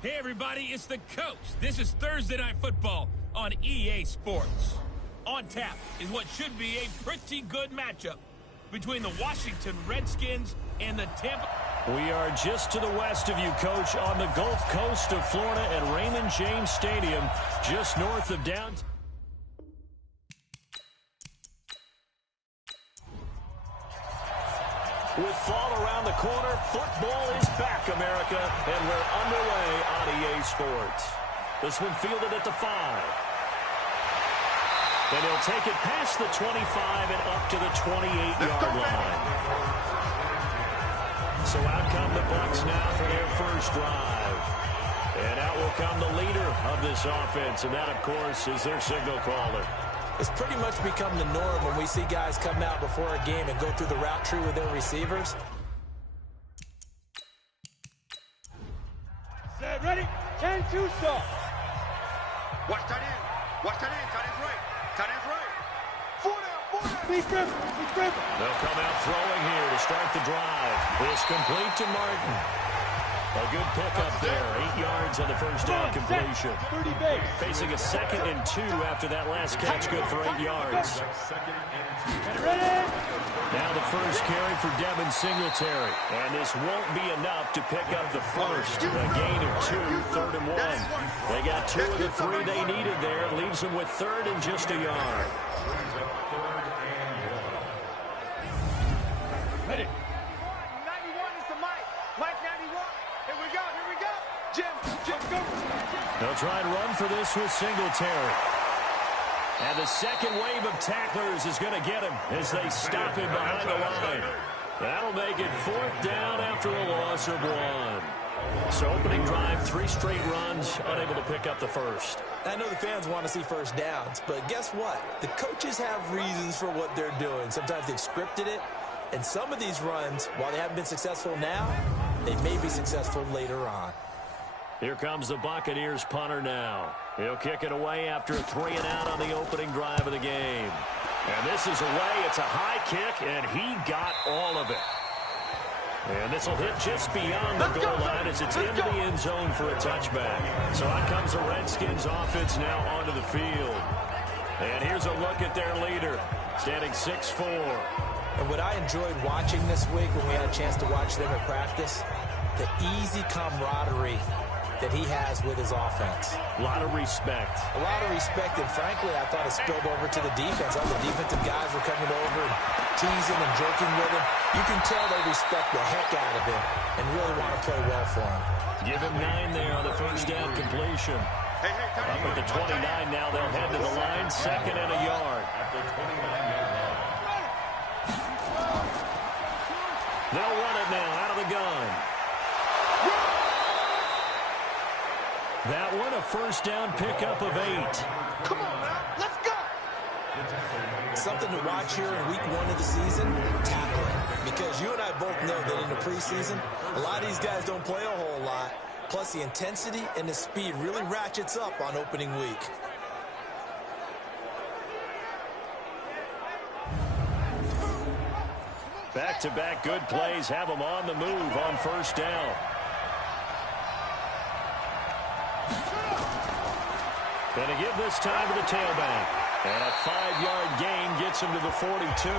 Hey everybody, it's the Coach. This is Thursday Night Football on EA Sports. On tap is what should be a pretty good matchup between the Washington Redskins and the Tampa. We are just to the west of you, Coach, on the Gulf Coast of Florida at Raymond James Stadium, just north of downtown. With fall around the corner, football is back, America, and we're underway on EA Sports. This one fielded at the 5. And he'll take it past the 25 and up to the 28-yard line. So out come the Bucs now for their first drive. And out will come the leader of this offense, and that, of course, is their signal caller. It's pretty much become the norm when we see guys come out before a game and go through the route tree with their receivers. Set, ready? 10-2 shot. Watch tight end. Watch tight end. Tight end's right. Tight end's right. 4 down. Big grip. Big grip. They'll come out throwing here to start the drive. It's complete to Martin. A good pickup there. 8 yards on the first down completion. 30 base. Facing a 2nd and 2 after that last catch, good for 8 yards. Ready? Now the first carry for Devin Singletary. And this won't be enough to pick up the first. A gain of 2, 3rd and 1. They got 2 of the 3 they needed there. Leaves them with 3rd and just a yard. Ready? 91 is the mic. Mike 91. Here we go. Here we go. Jim, go. They'll try and run for this with Singletary. And the second wave of tacklers is going to get him as they stop him behind the line. That'll make it 4th down after a loss of 1. So opening drive, 3 straight runs, unable to pick up the first. I know the fans want to see first downs, but guess what? The coaches have reasons for what they're doing. Sometimes they've scripted it, and some of these runs, while they haven't been successful now, they may be successful later on. Here comes the Buccaneers punter now. He'll kick it away after a 3 and out on the opening drive of the game. And this is away. It's a high kick, and he got all of it. And this will hit just beyond the goal line as it's into the end zone for a touchback. So out comes the Redskins offense now onto the field. And here's a look at their leader, standing 6'4". And what I enjoyed watching this week when we had a chance to watch them at practice, the easy camaraderie that he has with his offense. A lot of respect. A lot of respect, and frankly, I thought it spilled over to the defense. All the defensive guys were coming over and teasing and joking with him. You can tell they respect the heck out of him and really want to play well for him. Give him 9 there on the first down completion. Up at the 29 now, they'll head to the line, 2nd and a yard. They'll run it now out of the gun. That one, a first down pickup of 8. Come on now. Let's go. Something to watch here in week 1 of the season, tackling. Because you and I both know that in the preseason, a lot of these guys don't play a whole lot. Plus, the intensity and the speed really ratchets up on opening week. Back-to-back good plays have them on the move on first down. Going to give this time to the tailback. And a 5-yard gain gets him to the 42.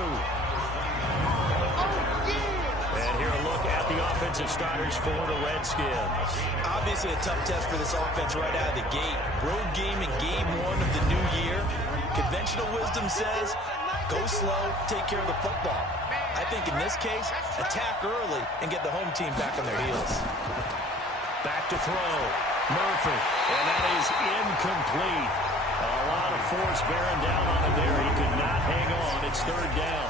And here a look at the offensive starters for the Redskins. Obviously a tough test for this offense right out of the gate. Road game in game 1 of the new year. Conventional wisdom says, go slow, take care of the football. I think in this case, attack early and get the home team back on their heels. Back to throw. Murphy, and that is incomplete. A lot of force bearing down on him there. He could not hang on. It's 3rd down.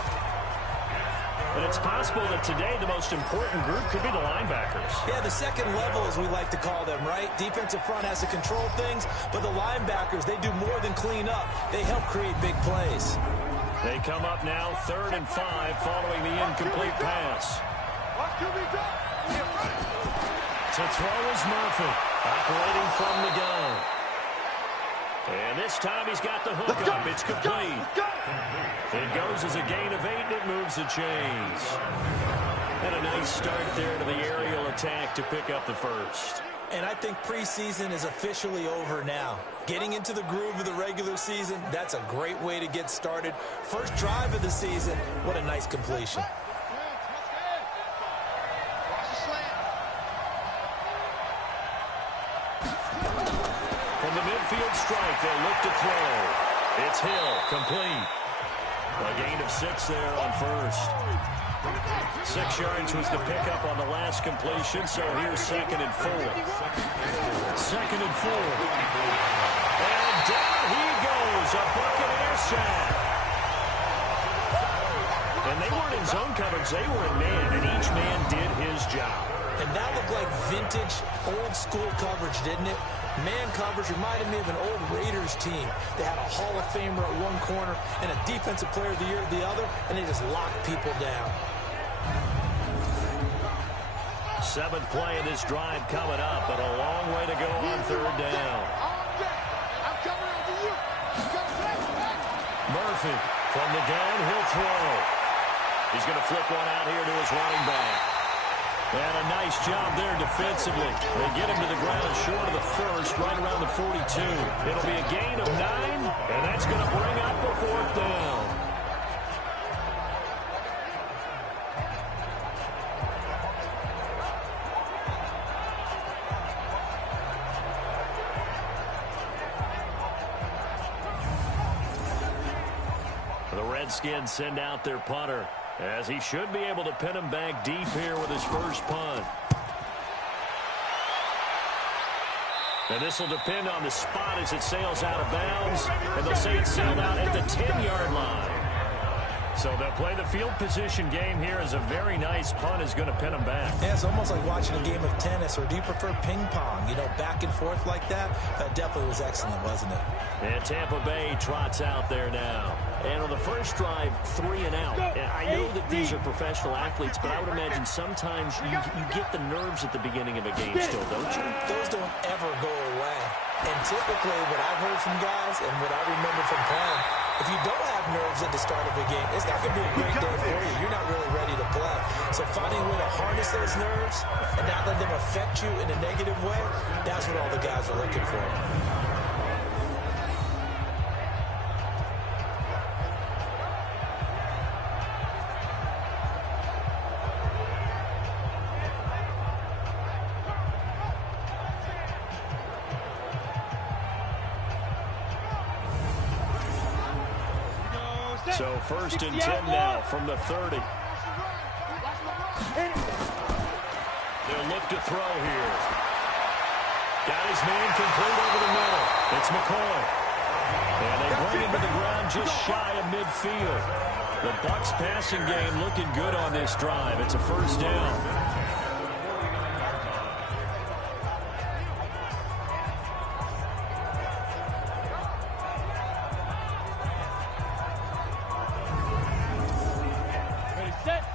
But it's possible that today the most important group could be the linebackers. Yeah, the second level, as we like to call them, right? Defensive front has to control things, but the linebackers, they do more than clean up. They help create big plays. They come up now 3rd and 5 following the incomplete pass. To throw is Murphy, operating from the gun. And this time he's got the hook up. It's complete. It goes as a gain of 8, and it moves the chains. And a nice start there to the aerial attack to pick up the first. And I think preseason is officially over now. Getting into the groove of the regular season, that's a great way to get started. First drive of the season, what a nice completion. From the midfield strike, they look to throw. It's Hill, complete. A gain of 6 there on first. 6 yards was the pickup on the last completion, so here's 2nd and 4. 2nd and 4. And down he goes, a Buccaneer sack. And they weren't in zone coverage, they were in man, and each man did his job. And that looked like vintage, old-school coverage, didn't it? Man coverage reminded me of an old Raiders team. They had a Hall of Famer at one corner and a Defensive Player of the Year at the other, and they just locked people down. 7th play of this drive coming up, but a long way to go on 3rd down. Murphy from the gun, he'll throw. He's going to flip one out here to his running back. And a nice job there defensively. They get him to the ground short of the first, right around the 42. It'll be a gain of 9, and that's going to bring up a 4th down. The Redskins send out their punter, as he should be able to pin him back deep here with his first punt. And this will depend on the spot as it sails out of bounds. And they'll say it sailed out at the 10-yard line. So they'll play the field position game here as a very nice punt is going to pin them back. Yeah, it's almost like watching a game of tennis, or do you prefer ping pong? You know, back and forth like that? That definitely was excellent, wasn't it? And Tampa Bay trots out there now. And on the first drive, 3 and out. And I know that these are professional athletes, but I would imagine sometimes you get the nerves at the beginning of a game still, don't you? Those don't ever go away. And typically what I've heard from guys and what I remember from playing, if you don't have nerves at the start of a game, it's not going to be a great day for you. You're not really ready to play. So finding a way to harness those nerves and not let them affect you in a negative way, that's what all the guys are looking for. So 1st and 10 now from the 30. They'll look to throw here. Got his man complete over the middle. It's McCoy. And they bring him to the ground just shy of midfield. The Bucs passing game looking good on this drive. It's a 1st down.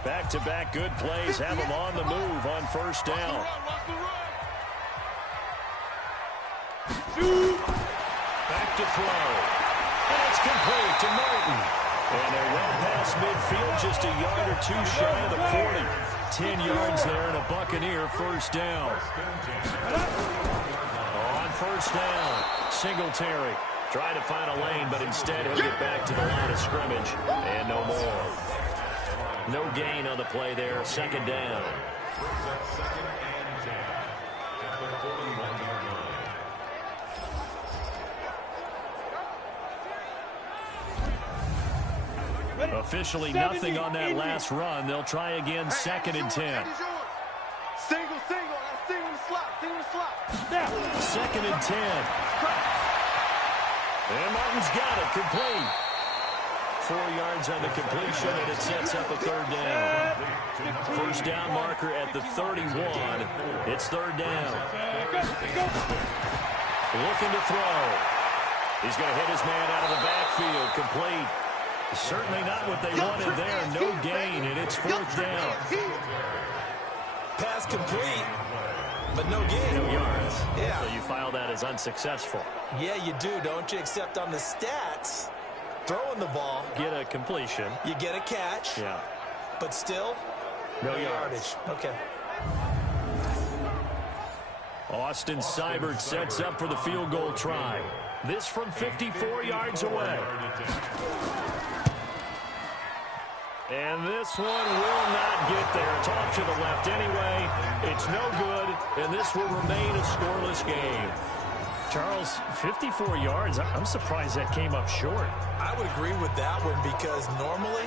Back-to-back good plays have them on the move on 1st down. Back to throw. And it's complete to Martin. And they're well past midfield, just a yard or 2 shy of the 40. 10 yards there and a Buccaneer 1st down. On 1st down, Singletary trying to find a lane, but instead he'll get back to the line of scrimmage. And no more. No gain on the play there. 2nd down. Officially nothing on that last run. They'll try again. 2nd and 10. Single, single the slot, 2nd and 10. And Martin's got it, complete. 4 yards on the completion, and it sets up a 3rd down. 1st down marker at the 31. It's 3rd down. Looking to throw. He's going to hit his man out of the backfield, complete. Certainly not what they wanted there. No gain, and it's 4th down. Pass complete, but no gain. No yards. Yeah. So you file that as unsuccessful. Yeah, you do, don't you? Except on the stats, throwing the ball. Get a completion. You get a catch. Yeah. But still, no yardage. Okay. Austin Seibert sets up for the field goal try. This from 54 yards away. And this one will not get there. It's off to the left anyway. It's no good, and this will remain a scoreless game. Charles, 54 yards. I'm surprised that came up short. I would agree with that one because normally,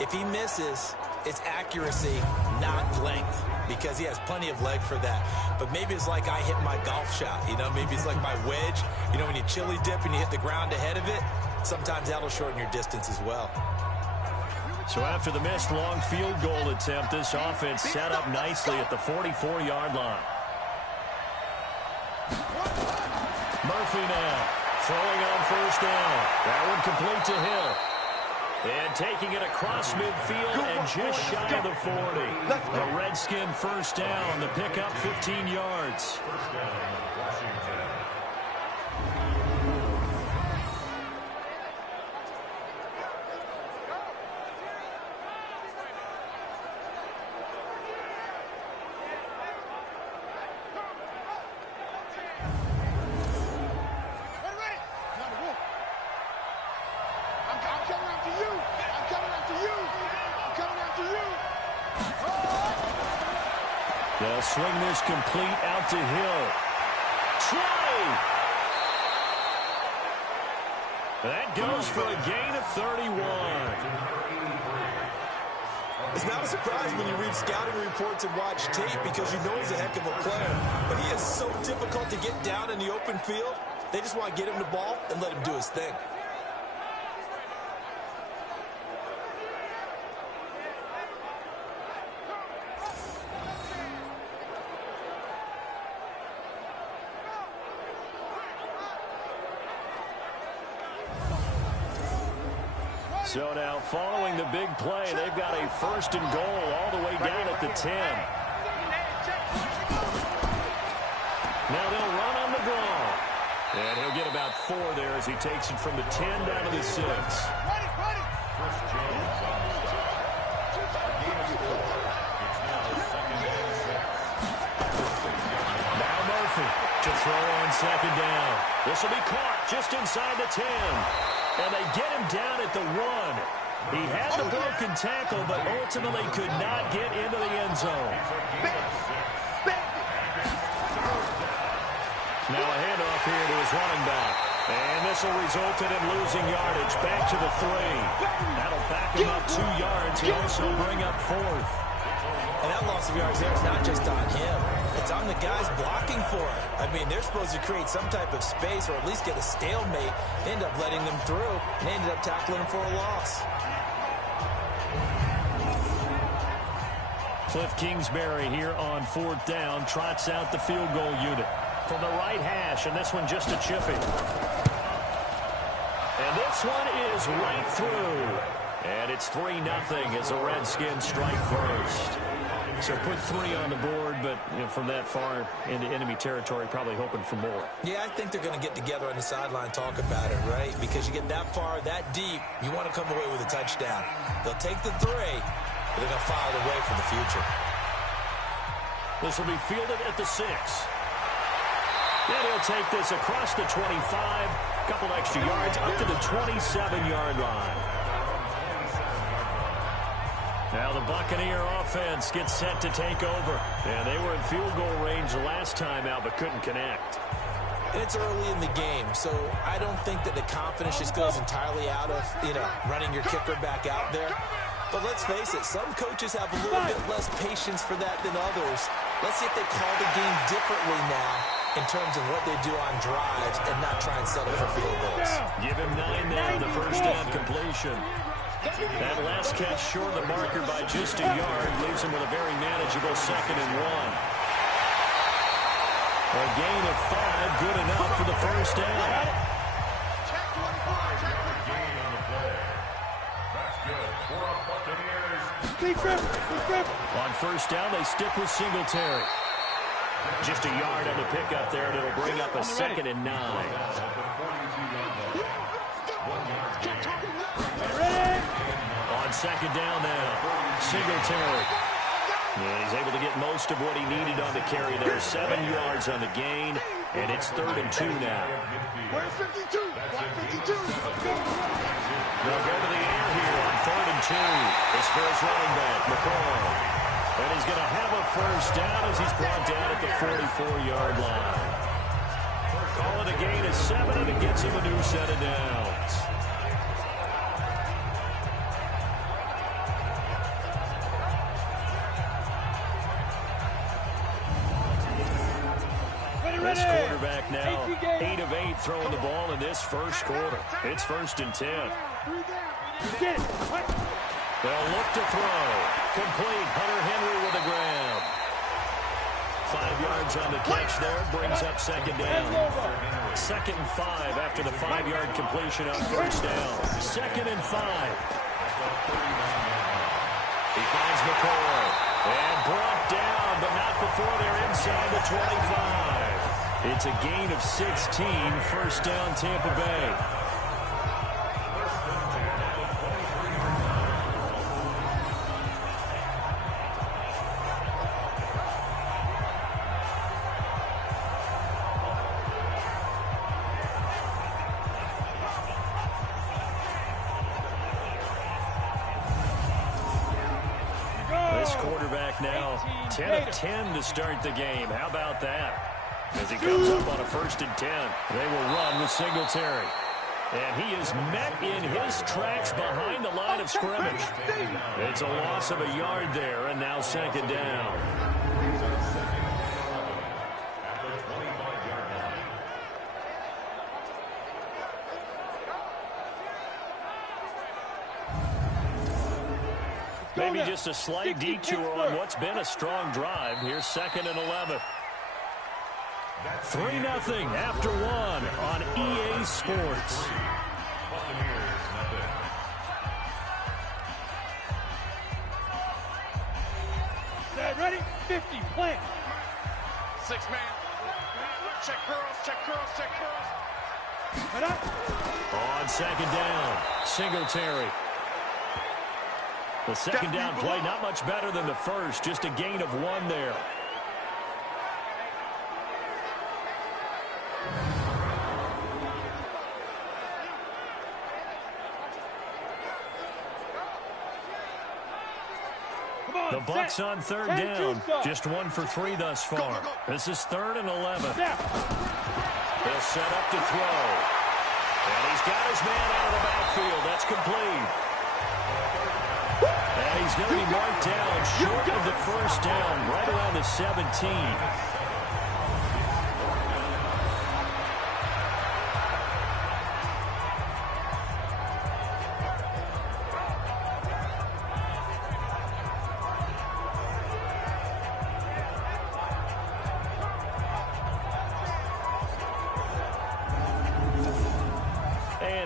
if he misses, it's accuracy, not length, because he has plenty of leg for that. But maybe it's like I hit my golf shot, you know? Maybe it's like my wedge. You know, when you chili dip and you hit the ground ahead of it, sometimes that'll shorten your distance as well. So after the missed long field goal attempt, this offense set up nicely at the 44-yard line. Murphy now throwing on first down. That one complete to Hill. And taking it across midfield and just shy of the 40. The Redskin first down to pick up 15 yards. They'll swing this complete out to Hill. Try! That goes for a gain of 31. It's not a surprise when you read scouting reports and watch tape because you know he's a heck of a player. But he is so difficult to get down in the open field. They just want to get him the ball and let him do his thing. So now following the big play, they've got a first and goal all the way down at the 10. Now they'll run on the draw. And he'll get about 4 there as he takes it from the 10 down to the 6. Now Murphy to throw on second down. This will be caught just inside the 10. And they get him down at the 1. He had the broken tackle, but ultimately could not get into the end zone. Now a handoff here to his running back. And this will result in him losing yardage. Back to the 3. That'll back him up 2 yards and also bring up 4th. And that loss of yards there is not just on him. It's on the guys blocking for him. I mean, they're supposed to create some type of space or at least get a stalemate. They end up letting them through, and they ended up tackling him for a loss. Cliff Kingsbury here on 4th down. Trots out the field goal unit from the right hash, and this one just a chippy. And this one is right through. And it's 3-0 as the Redskins strike first. So put 3 on the board, but from that far into enemy territory, probably hoping for more. Yeah, I think they're going to get together on the sideline, talk about it, right? Because you get that far, that deep, you want to come away with a touchdown. They'll take the 3, but they're going to file it away for the future. This will be fielded at the 6. Then he'll take this across the 25, a couple extra yards up to the 27-yard line. Now the Buccaneer offense gets set to take over. And they were in field goal range the last time out, but couldn't connect. And it's early in the game, so I don't think that the confidence just goes entirely out of, running your kicker back out there. But let's face it, some coaches have a little bit less patience for that than others. Let's see if they call the game differently now in terms of what they do on drives and not try and settle for field goals. Give him 9 now, the first down completion. That last catch short of the marker by just a yard leaves him with a very manageable 2nd and 1. A gain of 5, good enough for the first down. On first down, they stick with Singletary. Just a yard on the pickup there, and it'll bring up a 2nd and 9. On second down now, Singletary. Yeah, he's able to get most of what he needed on the carry there. 7 yards on the gain, and it's 3rd and 2 now. Where's 52? 52. They'll go to the air here on 3rd and 2. This first running back, McCoy. And he's going to have a first down as he's brought down at the 44-yard line. Call it a gain of 7, and it gets him a new set of downs. This quarterback now 8 of 8 throwing the ball in this first quarter. It's 1st and 10. They'll look to throw. Complete. Hunter Henry with a grab. 5 yards on the catch there. Brings up 2nd down. 2nd and 5 after the 5-yard completion on 1st down. 2nd and 5. He finds McCoy. And brought down, but not before they're inside the 25. It's a gain of 16, 1st down Tampa Bay. This quarterback now 10 of 10 to start the game. How about that? As he comes up on a 1st and 10, they will run with Singletary. And he is met in his tracks behind the line of scrimmage. It's a loss of a yard there, and now 2nd down. Maybe just a slight detour on what's been a strong drive. Here's 2nd and 11. 3-0 after 1 on EA Sports. Ready? 50, plant. 6-man. Check curls, check curls, check curls. Head up. On 2nd down, Singletary. The 2nd down play, not much better than the first, just a gain of 1 there. The Bucs on 3rd down. Just 1 for 3 thus far. This is 3rd and 11. They'll set up to throw. And he's got his man out of the backfield. That's complete. And he's going to be marked down short of the 1st down, right around the 17.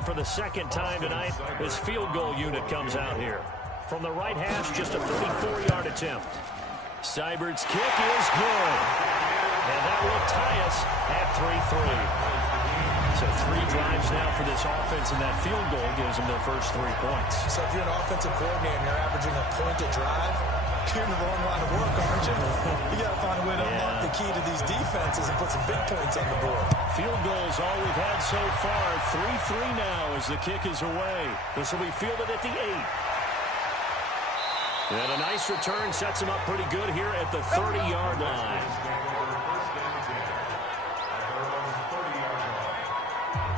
For the 2nd time tonight, this field goal unit comes out here. From the right hash, just a 34-yard attempt. Seibert's kick is good. And that will tie us at 3-3. So 3 drives now for this offense, and that field goal gives them their first 3 points. So if you're an offensive coordinator and you're averaging a point a drive, you're in the wrong line of work, aren't you? You got to find a way to unlock the key to these defenses and put some big points on the board. Field goals all we've had so far. 3-3 now as the kick is away. This will be fielded at the 8. And a nice return sets him up pretty good here at the 30-yard line.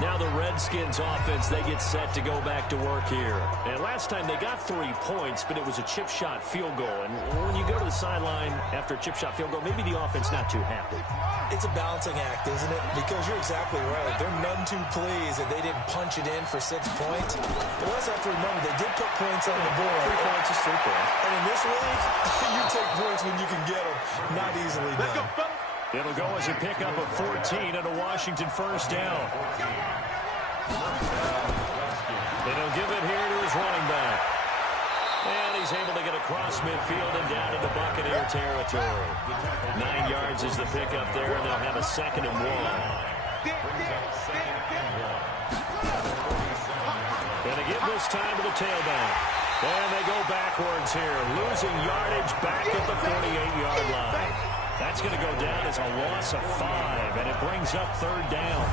Now the Redskins offense, they get set to go back to work here. And last time they got 3 points, but it was a chip shot field goal. And when you go to the sideline after a chip shot field goal, maybe the offense not too happy. It's a balancing act, isn't it? Because you're exactly right. They're none too pleased that they didn't punch it in for 6 points. But let's have to remember, they did put points on the board. 3 points is 3 points. And in this league, you take points when you can get them. Not easily done. It'll go as a pickup of 14 and a Washington 1st down. And he'll give it here to his running back. And he's able to get across midfield and down into Buccaneer territory. 9 yards is the pickup there, and they'll have a 2nd and 1. And to give this time to the tailback. And they go backwards here, losing yardage back at the 48-yard line. That's going to go down as a loss of 5, and it brings up third down.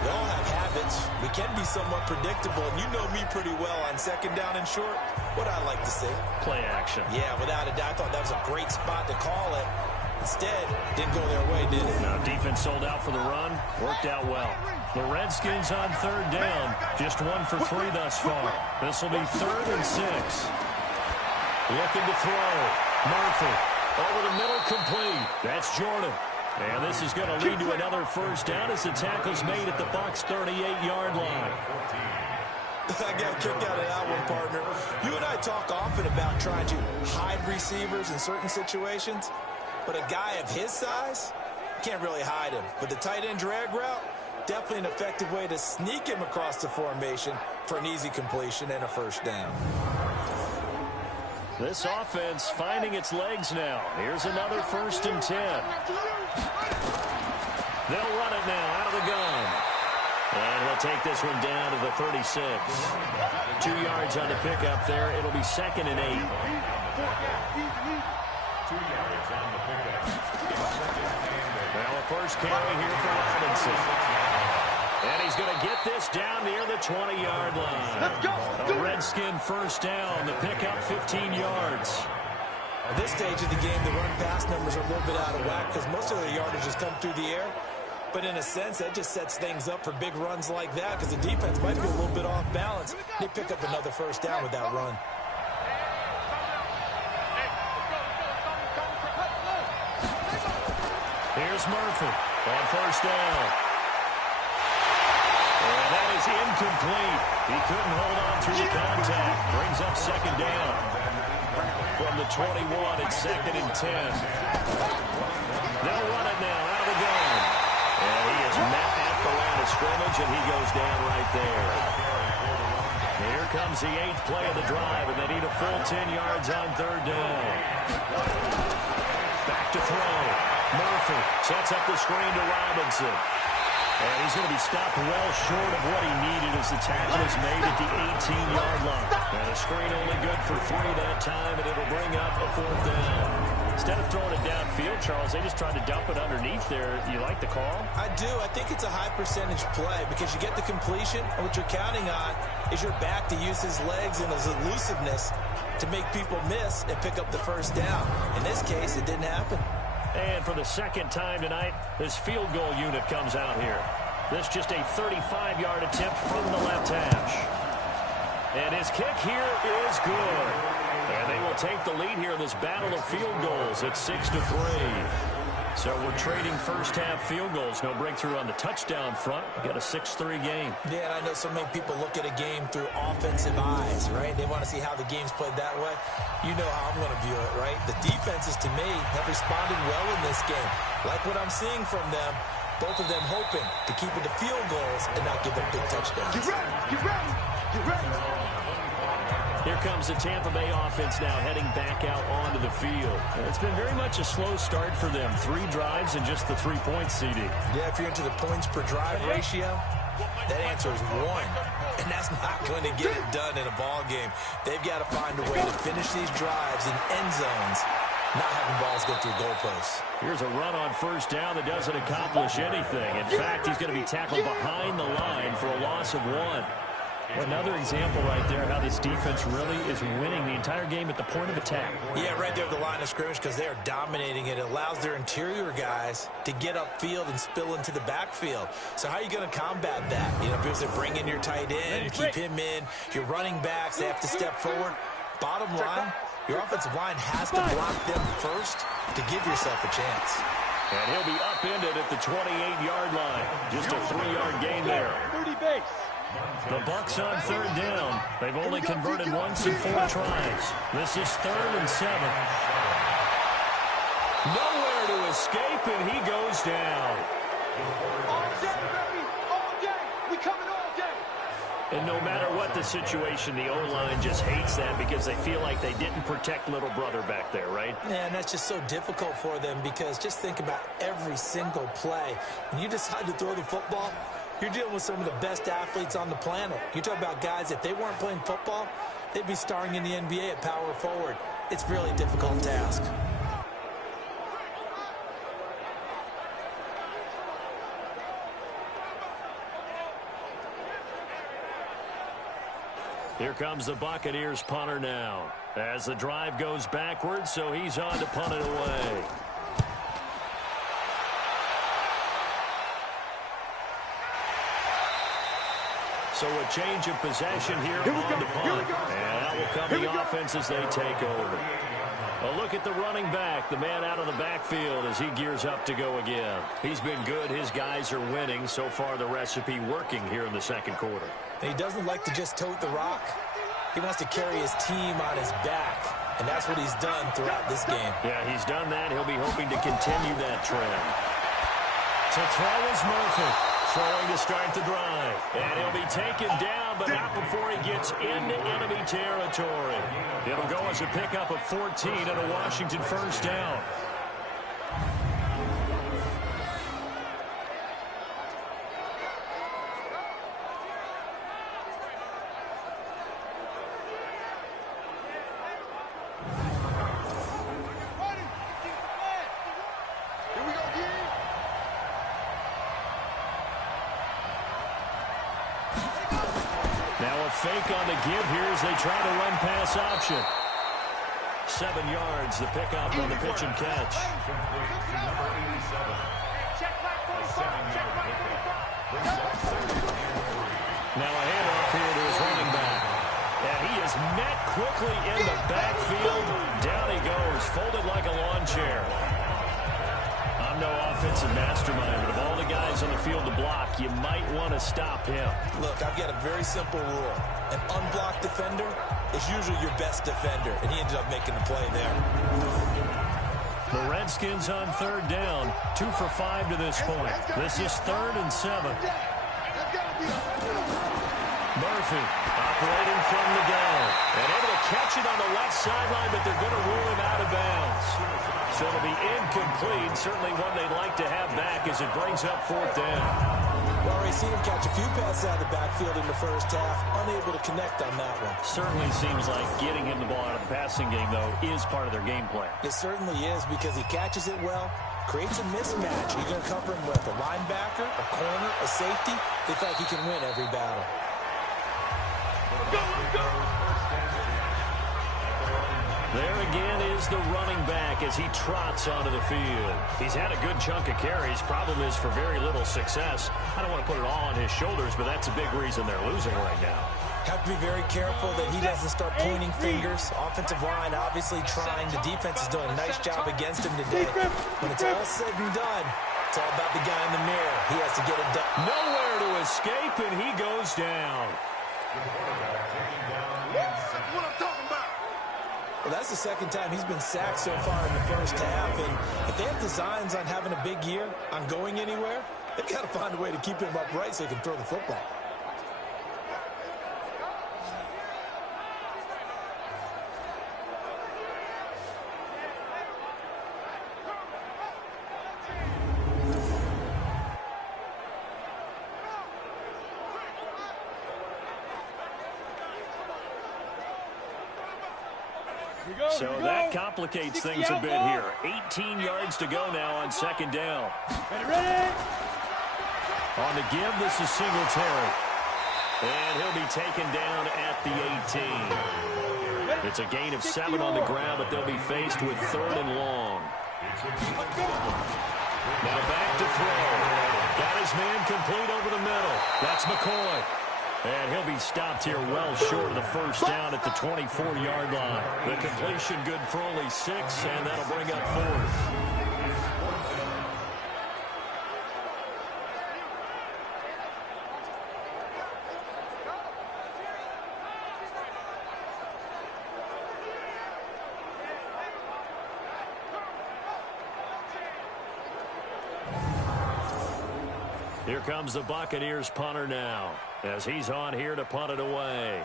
We all have habits. We can be somewhat predictable, and you know me pretty well on second down and short. What I like to see. Play action. Yeah, without a doubt. I thought that was a great spot to call it. Instead, didn't go their way, did it? Now, defense sold out for the run. Worked out well. The Redskins on third down. Just 1 for 3 thus far. This will be 3rd and 6. Looking to throw. Murphy. Over the middle, complete. That's Jordan. And this is going to lead to another first down as the tackle's made at the Bucs' 38-yard line. I got a kick out of that one, partner. You and I talk often about trying to hide receivers in certain situations, but a guy of his size, you can't really hide him. But the tight end drag route, definitely an effective way to sneak him across the formation for an easy completion and a first down. This offense finding its legs now. Here's another 1st and 10. They'll run it now out of the gun. And he'll take this one down to the 36. 2 yards on the pickup there. It'll be 2nd and 8. 2 yards on the pickup. Well, a first carry here for Robinson. And he's going to get this down near the 20-yard line. Let's go. A Redskin first down. The pickup 15 yards. At this stage of the game, the run-pass numbers are a little bit out of whack because most of their yardage has come through the air. But in a sense, that just sets things up for big runs like that because the defense might be a little bit off balance. They pick up another first down with that run. Here's Murphy on first down. And that is incomplete. He couldn't hold on through the contact. Brings up 2nd down. From the 21, it's 2nd and 10. They'll run it now out of the gun. And he is met at the line of scrimmage, and he goes down right there. Here comes the 8th play of the drive, and they need a full 10 yards on third down. Back to throw. Murphy sets up the screen to Robinson. And he's going to be stopped well short of what he needed as the tackle is made at the 18-yard line. And a screen only good for 3 that time, and it'll bring up a 4th down. Instead of throwing it downfield, Charles, they just tried to dump it underneath there. You like the call? I do. I think it's a high-percentage play because you get the completion, and what you're counting on is your back to use his legs and his elusiveness to make people miss and pick up the first down. In this case, it didn't happen. And for the 2nd time tonight, this field goal unit comes out here. This just a 35-yard attempt from the left hash. And his kick here is good. And they will take the lead here in this battle of field goals at 6-3. So we're trading first-half field goals. No breakthrough on the touchdown front. We got a 6-3 game. Yeah, and I know so many people look at a game through offensive eyes, right? They want to see how the game's played that way. You know how I'm going to view it, right? The defenses, to me, have responded well in this game. Like what I'm seeing from them, both of them hoping to keep it to field goals and not give up big touchdowns. Get ready, get ready, get ready. Here comes the Tampa Bay offense now heading back out onto the field. It's been very much a slow start for them. 3 drives and just the 3 points, CD. Yeah, if you're into the points per drive ratio, that answer is 1. And that's not going to get it done in a ball game. They've got to find a way to finish these drives in end zones, not having balls go through goalposts. Here's a run on first down that doesn't accomplish anything. In fact, he's going to be tackled behind the line for a loss of 1. Another example right there how this defense really is winning the entire game at the point of attack. Yeah, right there at the line of scrimmage because they are dominating it. It allows their interior guys to get upfield and spill into the backfield. So how are you going to combat that? You know, because they bring in your tight end, keep him in. Your running backs, they have to step forward. Bottom line, your offensive line has to block them first to give yourself a chance. And he'll be upended at the 28-yard line. Just a 3-yard gain there. 30 base. The Bucs on third down. They've only converted once in 4 tries. This is 3rd and 7. Nowhere to escape, and he goes down. All day, baby. All day. We coming all day. And no matter what the situation, the O-line just hates that because they feel like they didn't protect little brother back there, right? Yeah, and that's just so difficult for them because just think about every single play. When you decide to throw the football, you're dealing with some of the best athletes on the planet. You talk about guys, if they weren't playing football, they'd be starring in the NBA at power forward. It's a really difficult task. Here comes the Buccaneers punter now. As the drive goes backwards, so he's on to punt it away. So a change of possession here on the punt. And out will come the offense as they take over. A look at the running back, the man out of the backfield as he gears up to go again. He's been good. His guys are winning. So far, the recipe working here in the second quarter. And he doesn't like to just tote the rock. He wants to carry his team on his back, and that's what he's done throughout this game. Yeah, he's done that. He'll be hoping to continue that trend. To throw is Murphy. Throwing to start the drive. And he'll be taken down, but not before he gets into enemy territory. It'll go as a pickup of 14 and a Washington first down. Fake on the give here as they try to run pass option. 7 yards, the pickup on the pitch and catch. Now a handoff here to his running back. And he is met quickly in the backfield. Down he goes, folded like a lawn chair. I'm no offensive mastermind, but of all the guys on the field to block, you might want to stop him. Look, I've got a very simple rule. An unblocked defender is usually your best defender, and he ended up making the play there. The Redskins on third down, 2 for 5 to this point. This is 3rd and 7. Murphy operating from the gun and able to catch it on the left sideline, but they're going to rule him out of bounds. So it'll be incomplete, certainly one they'd like to have back as it brings up 4th down. Well, we've seen him catch a few passes out of the backfield in the first half, unable to connect on that one. Certainly seems like getting him the ball out of the passing game, though, is part of their game plan. It certainly is because he catches it well, creates a mismatch. You're going to cover him with a linebacker, a corner, a safety. They feel like he can win every battle. There again is the running back as he trots onto the field. He's had a good chunk of carries. Problem is for very little success. I don't want to put it all on his shoulders, but that's a big reason they're losing right now. Have to be very careful that he doesn't start pointing fingers. Offensive line obviously trying. The defense is doing a nice job against him today. When it's all said and done, it's all about the guy in the mirror. He has to get it done. Nowhere to escape, and he goes down. Well, that's the second time he's been sacked so far in the first half. And if they have designs on having a big year, on going anywhere, they've got to find a way to keep him upright so he can throw the football. So that complicates things a bit here. 18 yards to go now on 2nd down. Ready? On the give, this is Singletary. And he'll be taken down at the 18. It's a gain of 7 on the ground, but they'll be faced with 3rd and long. Now back to throw. Got his man complete over the middle. That's McCoy. And he'll be stopped here well short of the first down at the 24-yard line. The completion good for only 6, and that'll bring up 4th. Here comes the Buccaneers punter now, as he's on here to punt it away.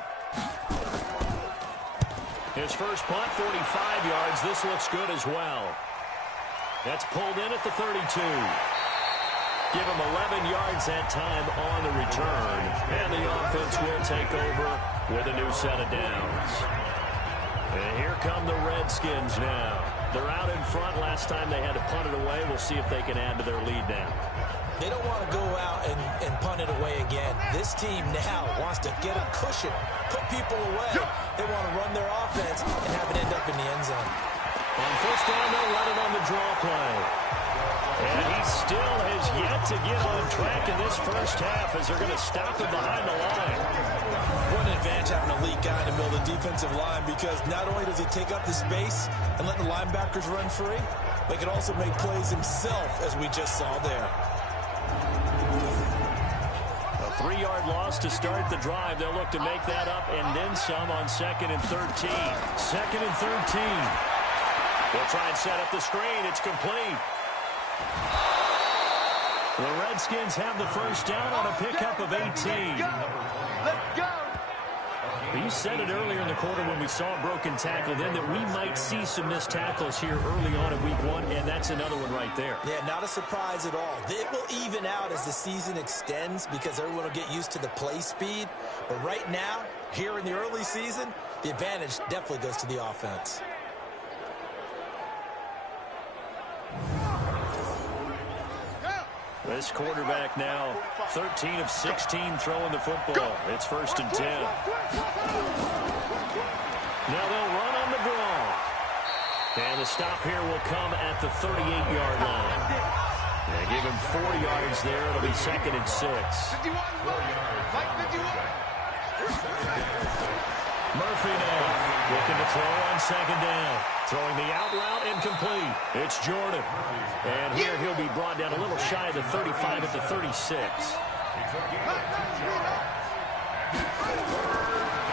His first punt, 45 yards. This looks good as well. That's pulled in at the 32. Give him 11 yards that time on the return. And the offense will take over with a new set of downs. And here come the Redskins now. They're out in front. Last time they had to punt it away. We'll see if they can add to their lead now. They don't want to go out and punt it away again. This team now wants to get a cushion, put people away. They want to run their offense and have it end up in the end zone. On first down, they'll run it on the draw play. And he still has yet to get on track in this first half as they're going to stop him behind the line. What an advantage having an elite guy in the middle of the defensive line, because not only does he take up the space and let the linebackers run free, but he can also make plays himself, as we just saw there. A 3-yard loss to start the drive. They'll look to make that up and then some on 2nd and 13. 2nd and 13. They'll try and set up the screen. It's complete. The Redskins have the first down on a pickup of 18. Let's go. You said it earlier in the quarter when we saw a broken tackle then that we might see some missed tackles here early on in week 1, and that's another one right there. Yeah, not a surprise at all. It will even out as the season extends because everyone will get used to the play speed. But right now, here in the early season, the advantage definitely goes to the offense. This quarterback now 13 of 16 throwing the football. It's 1st and 10. Now they'll run on the draw. And the stop here will come at the 38-yard line. They give him 4 yards there. It'll be 2nd and 6. Murphy now looking to throw on 2nd down. Throwing the out route incomplete. It's Jordan. And here he'll be brought down a little shy of the 35 at the 36.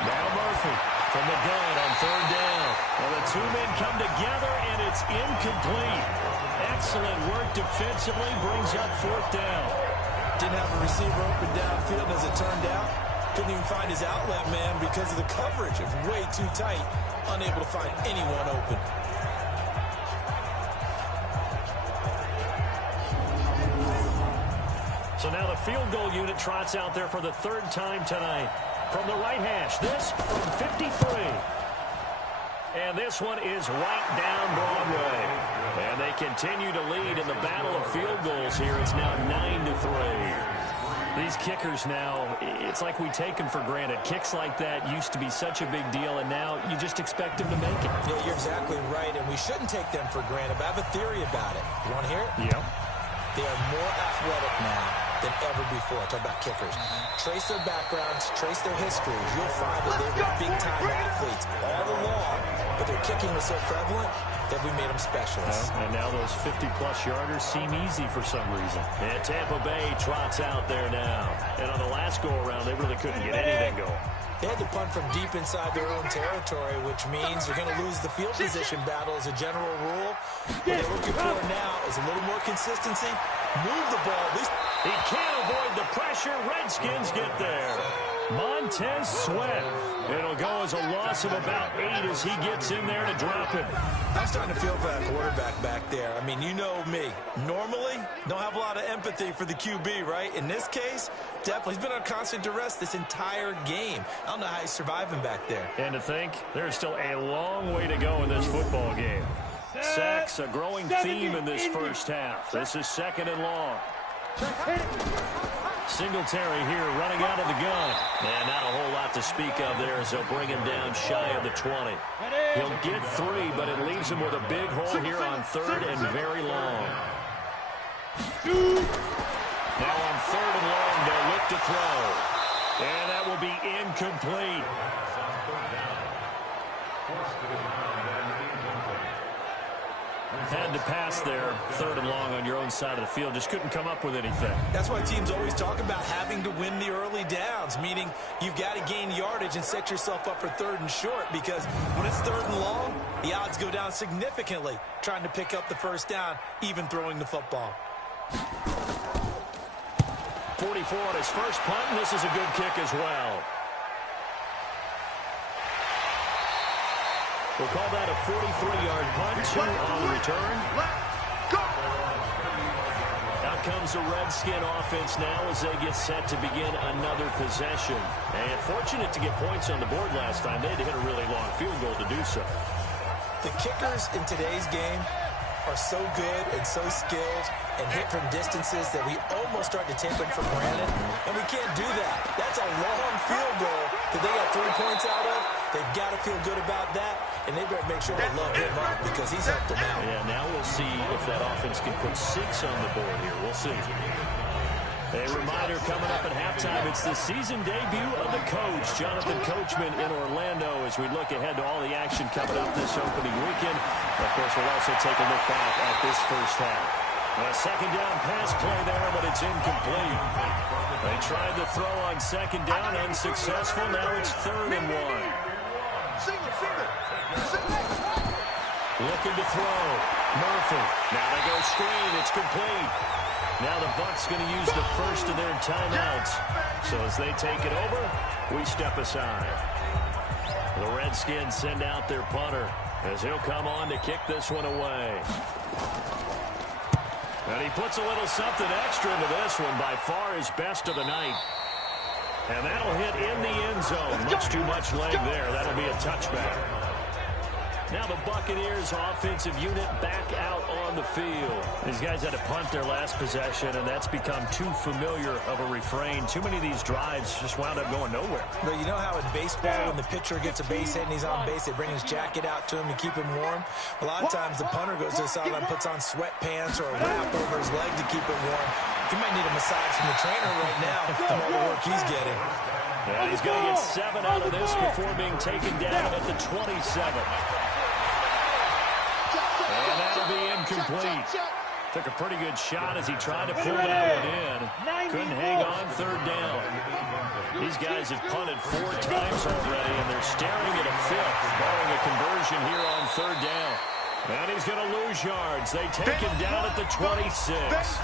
Now Murphy from the gun on 3rd down. Well, the two men come together, and it's incomplete. Excellent work defensively, brings up 4th down. Didn't have a receiver open downfield, as it turned out. Couldn't even find his outlet man because of the coverage. It was way too tight. Unable to find anyone open. So now the field goal unit trots out there for the 3rd time tonight. From the right hash, this from 53. And this one is right down Broadway. And they continue to lead in the battle of field goals here. It's now 9-3. These kickers now, it's like we take them for granted. Kicks like that used to be such a big deal, and now you just expect them to make it. Yeah, you're exactly right, and we shouldn't take them for granted. But I have a theory about it. You want to hear it? Yeah. They are more athletic now than ever before. Talk about kickers. Trace their backgrounds, trace their histories. You'll find that they were big-time athletes all along, but their kicking was so prevalent that we made them specialists. And now those 50-plus yarders seem easy for some reason. And Tampa Bay trots out there now. And on the last go-around, they really couldn't get anything going. They had to punt from deep inside their own territory, which means you're going to lose the field position battle as a general rule. What they're looking for now is a little more consistency. Move the ball. At least he can't avoid the pressure. Redskins get there. Montez Sweat. It'll go as a loss of about 8 as he gets in there to drop him. I'm starting to feel for that quarterback back there. I mean, you know me. Normally, don't have a lot of empathy for the QB, right? In this case, definitely. He's been on constant duress this entire game. I don't know how he's surviving back there. And to think, there's still a long way to go in this football game. Sacks, a growing theme in this first half. This is 2nd and long. Singletary here running out of the gun. And not a whole lot to speak of there as they'll bring him down shy of the 20. He'll get 3, but it leaves him with a big hole here on 3rd and very long. Now on 3rd and long, they'll look to throw. And that will be incomplete. Had to pass there, 3rd and long on your own side of the field. Just couldn't come up with anything. That's why teams always talk about having to win the early downs, meaning you've got to gain yardage and set yourself up for 3rd and short, because when it's 3rd and long, the odds go down significantly trying to pick up the first down, even throwing the football. 44 on his first punt, and this is a good kick as well. We'll call that a 43-yard punt, 2 on the return. Out comes the Redskin offense now as they get set to begin another possession. And fortunate to get points on the board last time. They had to hit a really long field goal to do so. The kickers in today's game are so good and so skilled and hit from distances that we almost start to take them for granted, and we can't do that. That's a long field goal that they got 3 points out of. They've got to feel good about that, and they better make sure they love him up because he's helped them out. Yeah, now we'll see if that offense can put 6 on the board here. We'll see. A reminder coming up at halftime, it's the season debut of the coach, Jonathan Coachman in Orlando, as we look ahead to all the action coming up this opening weekend. Of course, we'll also take a look back at this first half. A second down pass play there, but it's incomplete. They tried to throw on second down, unsuccessful. Now it's 3rd and 1. Looking to throw. Murphy. Now they go screen. It's complete. Now the Bucs going to use the first of their timeouts. So as they take it over, we step aside. The Redskins send out their punter as he'll come on to kick this one away. And he puts a little something extra into this one, by far his best of the night. And that'll hit in the end zone. Much too much leg there. That'll be a touchback. Now the Buccaneers offensive unit back out on the field. These guys had to punt their last possession, and that's become too familiar of a refrain. Too many of these drives just wound up going nowhere. But you know how in baseball, when the pitcher gets a base hit and he's on base, they bring his jacket out to him to keep him warm? A lot of times the punter goes to the sideline, puts on sweatpants or a wrap over his leg to keep it warm. He might need a massage from the trainer right now from all the work he's getting. And he's going to get 7 out of this before being taken down at the 27. And that'll be incomplete. Took a pretty good shot as he tried to pull that one in. Couldn't hang on 3rd down. These guys have punted 4 times already, and they're staring at a 5th, barring a conversion here on 3rd down. And he's going to lose yards. They take him down at the 26.